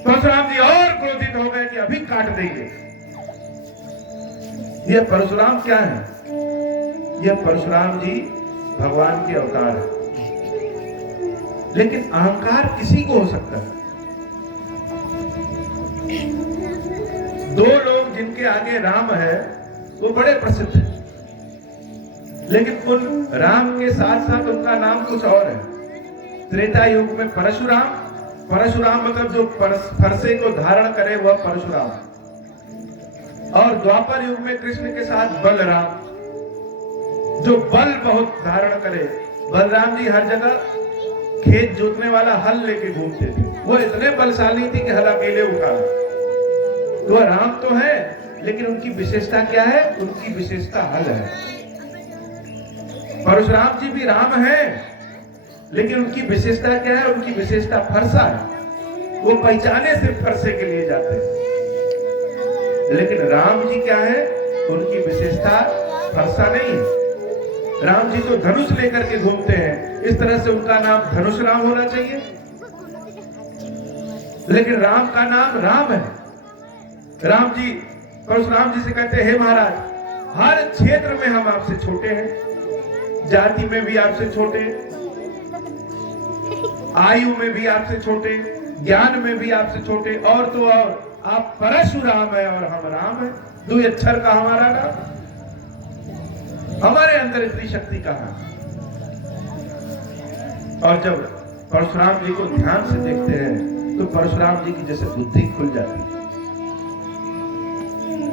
परशुराम जी और क्रोधित हो गए कि अभी काट देंगे। यह परशुराम क्या है? यह परशुराम जी भगवान के अवतार है, लेकिन अहंकार किसी को हो सकता है। 2 लोग जिनके आगे राम है वो बड़े प्रसिद्ध हैं, लेकिन उन राम के साथ साथ उनका नाम कुछ और है। त्रेता युग में परशुराम, परशुराम मतलब जो फरसे को धारण करे वह परशुराम, और द्वापर युग में कृष्ण के साथ बलराम, जो बल बहुत धारण करे। बलराम जी हर जगह खेत जोतने वाला हल लेके घूमते थे, वो इतने बलशाली थे कि हल अकेले उठा। तो राम तो है, लेकिन उनकी विशेषता क्या है? उनकी विशेषता हल है। परशुराम जी भी राम है, लेकिन उनकी विशेषता क्या है? उनकी विशेषता फरसा है, वो पहचाने सिर्फ फरसे के लिए जाते हैं। लेकिन राम जी क्या है? उनकी विशेषता फरसा नहीं है। राम जी तो धनुष लेकर के घूमते हैं, इस तरह से उनका नाम धनुष राम होना चाहिए, लेकिन राम का नाम राम है। राम जी परशुराम जी से कहते हैं, हे महाराज हर क्षेत्र में हम आपसे छोटे हैं, जाति में भी आपसे छोटे, आयु में भी आपसे छोटे, ज्ञान में भी आपसे छोटे, और तो और आप परशुराम है और हम राम है, 2 अक्षर का हमारा नाम। हमारे अंदर इतनी शक्ति कहां? और जब परशुराम जी को ध्यान से देखते हैं तो परशुराम जी की जैसे बुद्धि खुल जाती है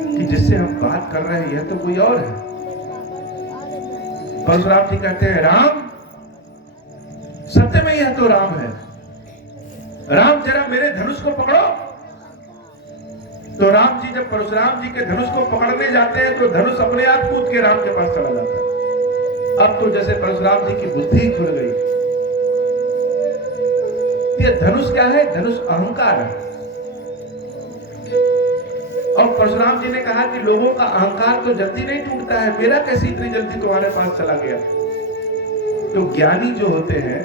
कि जिससे हम बात कर रहे हैं यह तो कोई और है। परशुराम जी कहते हैं, राम, सत्य में यह तो राम है। राम, जरा मेरे धनुष को पकड़ो। तो राम जी जब परशुराम जी के धनुष को पकड़ने जाते हैं तो धनुष अपने आप कूद के राम के पास चला जाता है। अब तो जैसे परशुराम जी की बुद्धि खुल गई। ये धनुष क्या है? धनुष अहंकार है। और परशुराम जी ने कहा कि लोगों का अहंकार तो जल्दी नहीं टूटता है, मेरा कैसे इतनी जल्दी तुम्हारे पास चला गया? तो ज्ञानी जो होते हैं,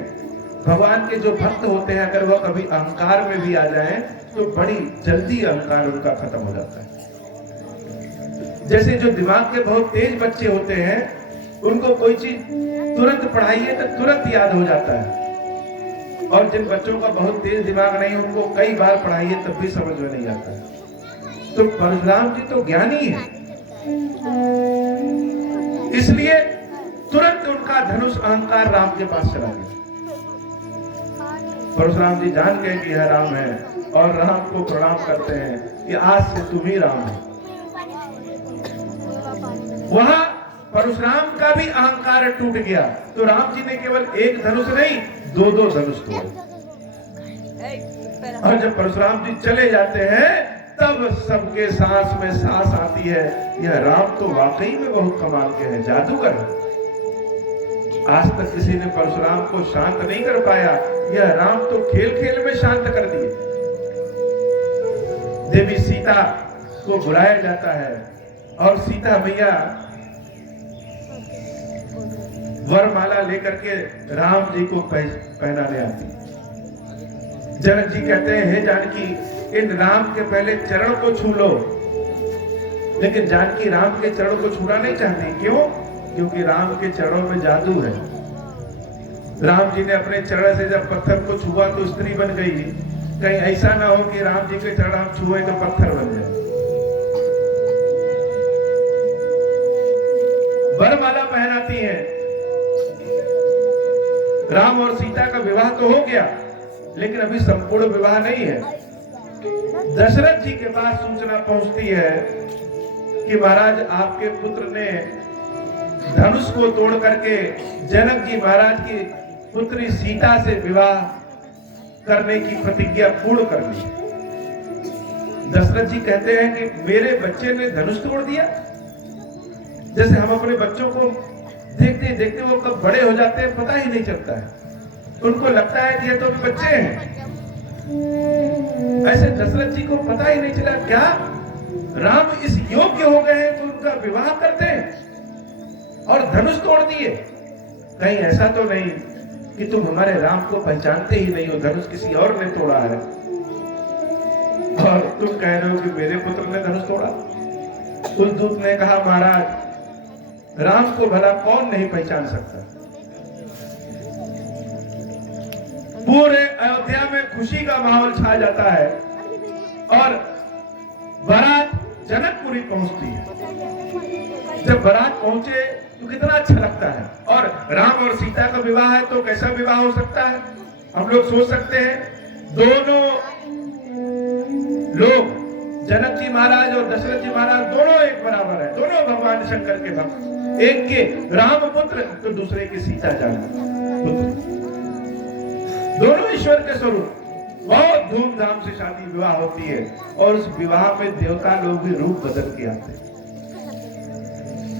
भगवान के जो भक्त होते हैं, अगर वह कभी अहंकार में भी आ जाए तो बड़ी जल्दी अहंकार उनका खत्म हो जाता है। जैसे जो दिमाग के बहुत तेज बच्चे होते हैं, उनको कोई चीज तुरंत पढ़ाइए तो तुरंत याद हो जाता है, और जिन बच्चों का बहुत तेज दिमाग नहीं, उनको कई बार पढ़ाइए तब भी समझ में नहीं आता है। तो परशुराम जी तो ज्ञानी है, इसलिए तुरंत उनका धनुष अहंकार राम के पास चला गया। परशुराम जी जान गए कि यह राम है और राम को प्रणाम करते हैं कि आज से तुम ही राम हो। वहां परशुराम का भी अहंकार टूट गया, तो राम जी ने केवल एक धनुष नहीं, 2 धनुष तोड़े। और जब परशुराम जी चले जाते हैं तब सबके सांस में सांस आती है, यह राम तो वाकई में बहुत कमाल के हैं, जादूगर है। आज तक किसी ने परशुराम को शांत नहीं कर पाया, यह राम तो खेल खेल में शांत कर दिए। देवी सीता को बुलाया जाता है और सीता मैया वरमाला लेकर के राम जी को पहनाने आती। जनक जी कहते हैं, हे जानकी, इन राम के पहले चरण को छू लो। लेकिन जानकी राम के चरण को छूना नहीं चाहती। क्यों? क्योंकि राम के चरणों में जादू है। राम जी ने अपने चरण से जब पत्थर को छुआ तो स्त्री बन गई। कहीं ऐसा ना हो कि राम जी के चरण हम छुए तो पत्थर बन जाए। वरमाला पहनाती है। राम और सीता का विवाह तो हो गया, लेकिन अभी संपूर्ण विवाह नहीं है। दशरथ जी के पास सूचना पहुंचती है कि महाराज, आपके पुत्र ने धनुष को तोड़ करके जनक जी महाराज की पुत्री सीता से विवाह करने की प्रतिज्ञा पूर्ण कर ली। दशरथ जी कहते हैं कि मेरे बच्चे ने धनुष तोड़ दिया। जैसे हम अपने बच्चों को देखते देखते वो कब बड़े हो जाते हैं पता ही नहीं चलता है। उनको लगता है कि ये तो अभी बच्चे हैं। ऐसे दशरथ जी को पता ही नहीं चला क्या राम इस योग्य हो गए हैं तो उनका विवाह करते हैं और धनुष तोड़ दिए। कहीं ऐसा तो नहीं कि तुम हमारे राम को पहचानते ही नहीं हो, धनुष किसी और ने तोड़ा है और तुम कह रहे हो कि मेरे पुत्र ने धनुष तोड़ा। उस दूत ने कहा, महाराज, राम को भला कौन नहीं पहचान सकता। पूरे अयोध्या में खुशी का माहौल छा जाता है और बारात जनकपुरी पहुंचती है। जब बारात पहुंचे तो कितना अच्छा लगता है। और राम और सीता का विवाह है तो कैसा विवाह हो सकता है? हम लोग सोच सकते हैं दोनों लोग, जनक जी महाराज और दशरथ जी महाराज, दोनों एक बराबर है। दोनों भगवान शंकर के भक्त, एक के राम पुत्र तो दूसरे के सीता जान पुत्र, दोनों ईश्वर के स्वरूप। बहुत धूमधाम से शादी विवाह होती है और उस विवाह में देवता लोग भी रूप बदल के आते हैं।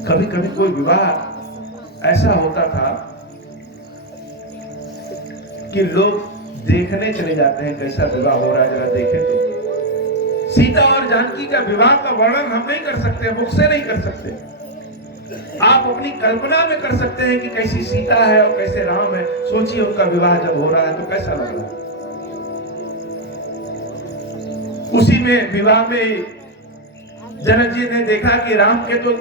कभी कभी कोई विवाह ऐसा होता था कि लोग देखने चले जाते हैं कैसा विवाह हो रहा है, जरा देखें तो। सीता और जानकी का विवाह का वर्णन हम नहीं कर सकते, मुख से नहीं कर सकते। आप अपनी कल्पना में कर सकते हैं कि कैसी सीता है और कैसे राम है। सोचिए उनका विवाह जब हो रहा है तो कैसा लग रहा है। उसी में विवाह में जनक जी ने देखा कि राम के तो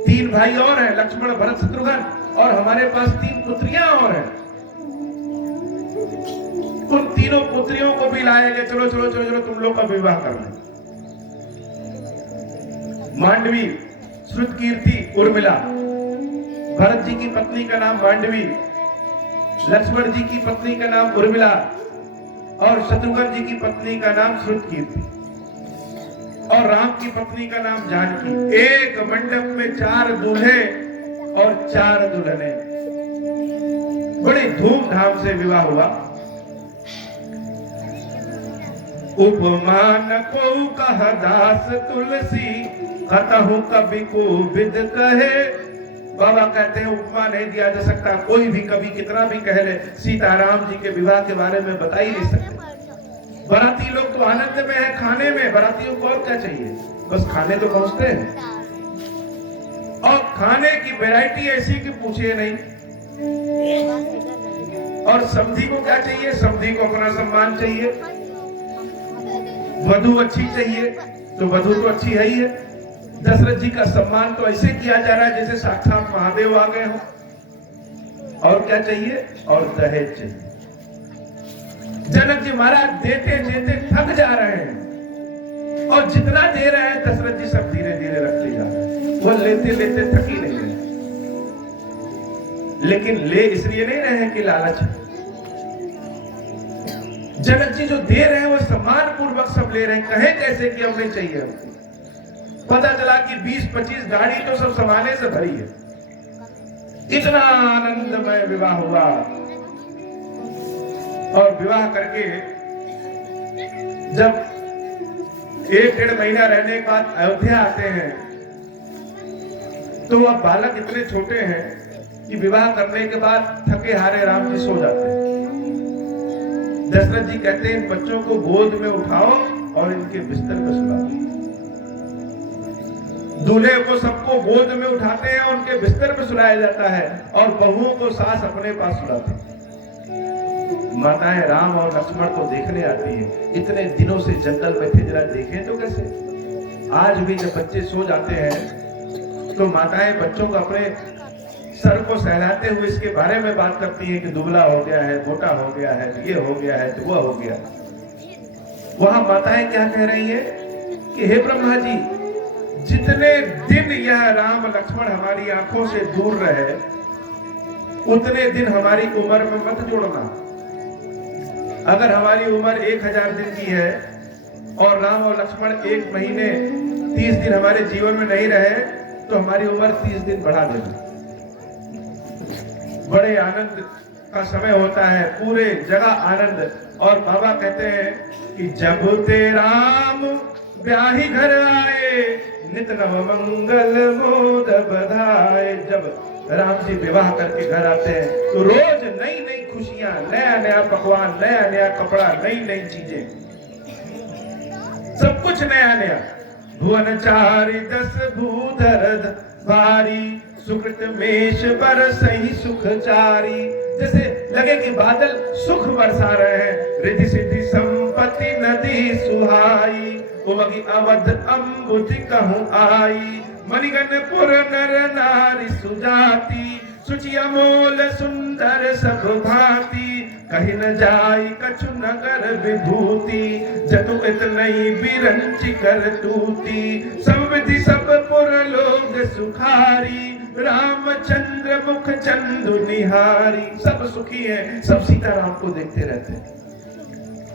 तीन भाई और हैं, लक्ष्मण भरत शत्रुघ्न, और हमारे पास तीन पुत्रियां और हैं। उन तीनों पुत्रियों को भी लाए गए, चलो चलो चलो चलो तुम लोग का विवाह करना। मांडवी, श्रुतकीर्ति, उर्मिला। भरत जी की पत्नी का नाम मांडवी, लक्ष्मण जी की पत्नी का नाम उर्मिला और शत्रुघ्न जी की पत्नी का नाम श्रुतकीर्ति और राम की पत्नी का नाम जानकी। एक मंडप में 4 दूल्हे और 4 दुल्हने। बड़े धूमधाम से विवाह हुआ। उपमान को कह दास तुलसी, कतहु कवि को विद कहे। बाबा कहते हैं उपमा नहीं दिया जा सकता, कोई भी कवि कितना भी कह ले सीताराम जी के विवाह के बारे में बता ही नहीं सकते। बाराती लोग तो आनंद में है, खाने में। बारातियों को और क्या चाहिए, बस खाने तो पहुंचते हैं। और खाने की वैरायटी ऐसी कि पूछिए नहीं। और समधी को क्या चाहिए, समधी को अपना सम्मान चाहिए। वधू अच्छी चाहिए तो वधू तो अच्छी है ही है। दशरथ जी का सम्मान तो ऐसे किया जा रहा है जैसे साक्षात महादेव आ गए हो। और क्या चाहिए, और दहेज चाहिए। जनक जी महाराज देते देते थक जा रहे हैं, और जितना दे रहे हैं दशरथ जी सब धीरे धीरे रखते जा रहे हैं। वो लेते लेते थक ही नहीं रहे, लेकिन ले इसलिए नहीं रहे कि लालच है। जनक जी जो दे रहे हैं वो सम्मान पूर्वक सब ले रहे हैं। कहे कैसे कि हमें चाहिए हमको। पता चला कि 20-25 गाड़ी तो सब सामाने से भरी है। इतना आनंदमय विवाह हुआ। और विवाह करके जब 1-1.5 महीना रहने के बाद अयोध्या आते हैं, तो अब बालक इतने छोटे हैं कि विवाह करने के बाद थके हारे राम जी सो जाते हैं। दशरथ जी कहते हैं बच्चों को गोद में उठाओ और इनके बिस्तर पर सुलाओ। दूल्हे को सबको गोद में उठाते हैं, उनके बिस्तर पर सुलाया जाता है, और बहुओं को सास अपने पास सुलाते हैं। माताएं राम और लक्ष्मण को देखने आती है। इतने दिनों से जंगल में थे, जरा देखें तो कैसे। आज भी जब बच्चे सो जाते हैं तो माताएं बच्चों को अपने सर को सहलाते हुए इसके बारे में बात करती हैं कि दुबला हो गया है, मोटा हो गया है, ये हो गया है, तो वो हो गया। वहां माताएं क्या कह रही है कि हे ब्रह्मा जी, जितने दिन यह राम लक्ष्मण हमारी आंखों से दूर रहे, उतने दिन हमारी उम्र में मत जोड़ना। अगर हमारी उम्र 1000 दिन की है और राम और लक्ष्मण 1 महीने 30 दिन हमारे जीवन में नहीं रहे, तो हमारी उम्र 30 दिन बढ़ा देना। बड़े आनंद का समय होता है, पूरे जगह आनंद। और बाबा कहते हैं कि जब ते राम ब्याही घर आए, नित नव मंगल मोद बधाए। जब राम जी विवाह करके घर आते हैं तो रोज नई नई खुशियां, नया नया पकवान, नया नया कपड़ा, नई नई चीजें, सब कुछ नया नया। भुवन चारि 10 भूधर भारी, सुकृत मेष पर सही सुखचारी। जैसे लगे कि बादल सुख बरसा रहे हैं। रिद्धि सिद्धि संपत्ति नदी सुहाई, उमगी अवध अम्बुज कहूं आई। मणिगणपुर नर नारी सुजाति, सुचि अमोल सुंदर सब भांति। कहीं न जाई कछु नगर विभूति, जतु इतनई बिरंचि कर तूती। सब विधि सब पुर लोग सुखारी, रामचंद्र मुख चंदु निहारी। सब सुखी है, सब सीताराम को देखते रहते हैं।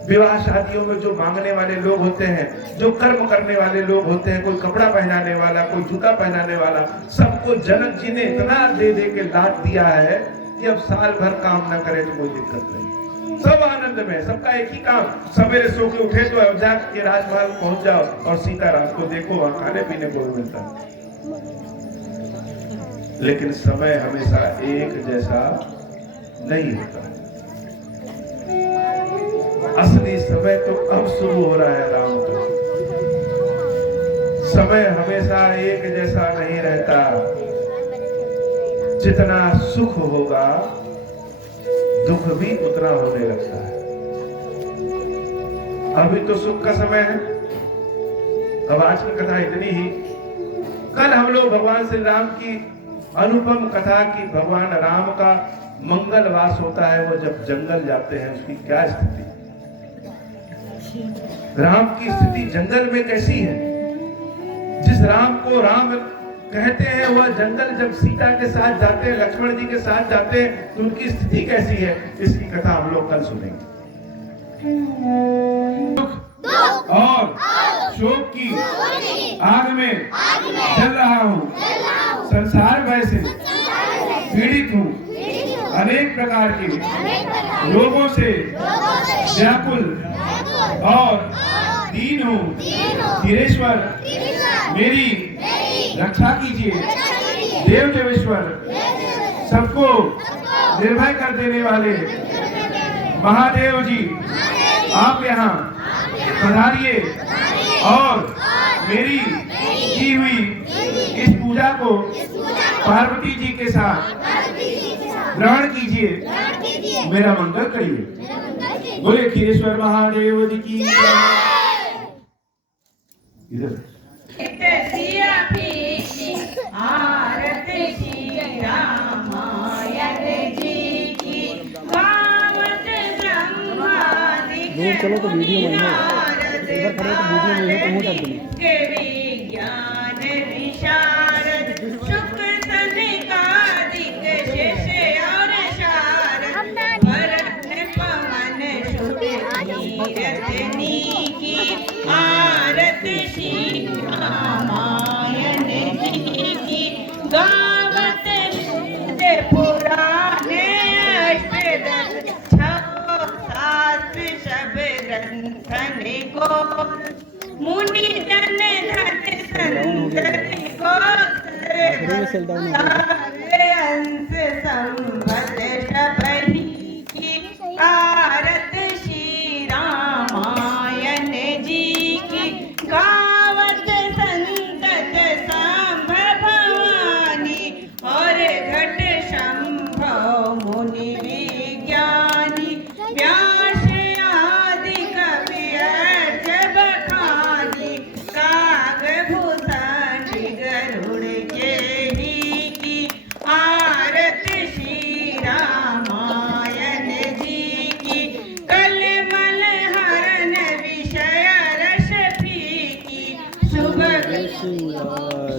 विवाह शादियों में जो मांगने वाले लोग होते हैं, जो कर्म करने वाले लोग होते हैं, कोई कपड़ा पहनाने वाला, कोई जूता पहनाने वाला, सबको जनक जी ने इतना दे दे के लाद दिया है कि अब साल भर काम न करे तो कोई दिक्कत नहीं। सब आनंद में, सबका एक ही काम, सवेरे सो के उठे तो अयोध्या के राजमहल पहुंच जाओ और सीताराम को देखो, वहां खाने पीने को मिलता। लेकिन समय हमेशा एक जैसा नहीं होता। असली समय तो अब शुरू हो रहा है राम को। समय हमेशा एक जैसा नहीं रहता। जितना सुख होगा दुख भी उतना होने लगता है। अभी तो सुख का समय है। अब आज की कथा इतनी ही। कल हम लोग भगवान श्री राम की अनुपम कथा की भगवान राम का मंगलवास होता है, वो जब जंगल जाते हैं उसकी क्या स्थिति, राम की स्थिति जंगल में कैसी है। जिस राम को राम कहते हैं वह जंगल जब सीता के साथ जाते हैं, लक्ष्मण जी के साथ जाते हैं, तो उनकी स्थिति कैसी है, इसकी कथा हम लोग कल सुनेंगे। दुख और शोक की आग में जल रहा हूँ, संसार भय से पीड़ित हूँ, अनेक प्रकार के रोगों से व्याकुल और दीन हूँ। धीरेश्वर मेरी रक्षा कीजिए। देव देवेश्वर सबको निर्भय कर देने वाले महादेव जी, आप यहाँ पधारिए और मेरी की हुई इस पूजा को पार्वती जी के साथ ग्रहण कीजिए, मेरा मंगल करिए। बोले खीरेश्वर महादेव जी की इधर चलो तो वीडियो में इधर खड़े तो वीडियो में तो मोटा मुनि जन धन संतति को अंश संवत शबरी की आरत श्री रामायण जी की गावत संतत सांभ भवानी और घट शंभव मुनि विज्ञानी व्यास आदि कवि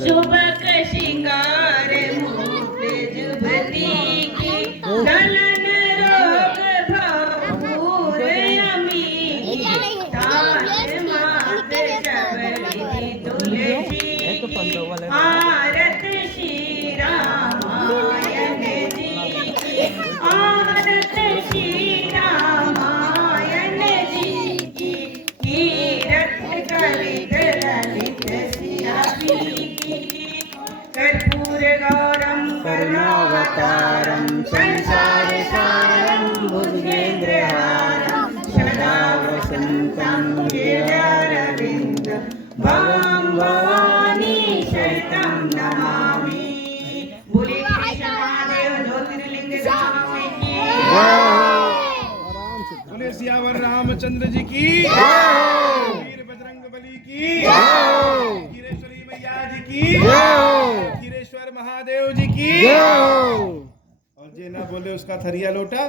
शुभक श्रृंगार मुक्त जुबती की दलन रोग भवपूर अमी ताज मात शबरी तुलसी आरत श्री रामायण जी की आरत श्री रामायण जी की कीरत कलित ललित कर्पूर गौरम करुणावतारम संसार सारम भुजगेन्द्रहारम सदा वसंतं हृदयारविंद भवं भवानी सहितं नमामि। बोले कृष्ण महादेव ज्योतिर्लिंग स्वामी की जय। बोले सियावर रामचंद्र जी की जय। वीर बजरंग बली की जय। खीरेश्वरी मैया जी की जय। खीरेश्वर महादेव जी की जय। और जे ना बोले उसका थरिया लोटा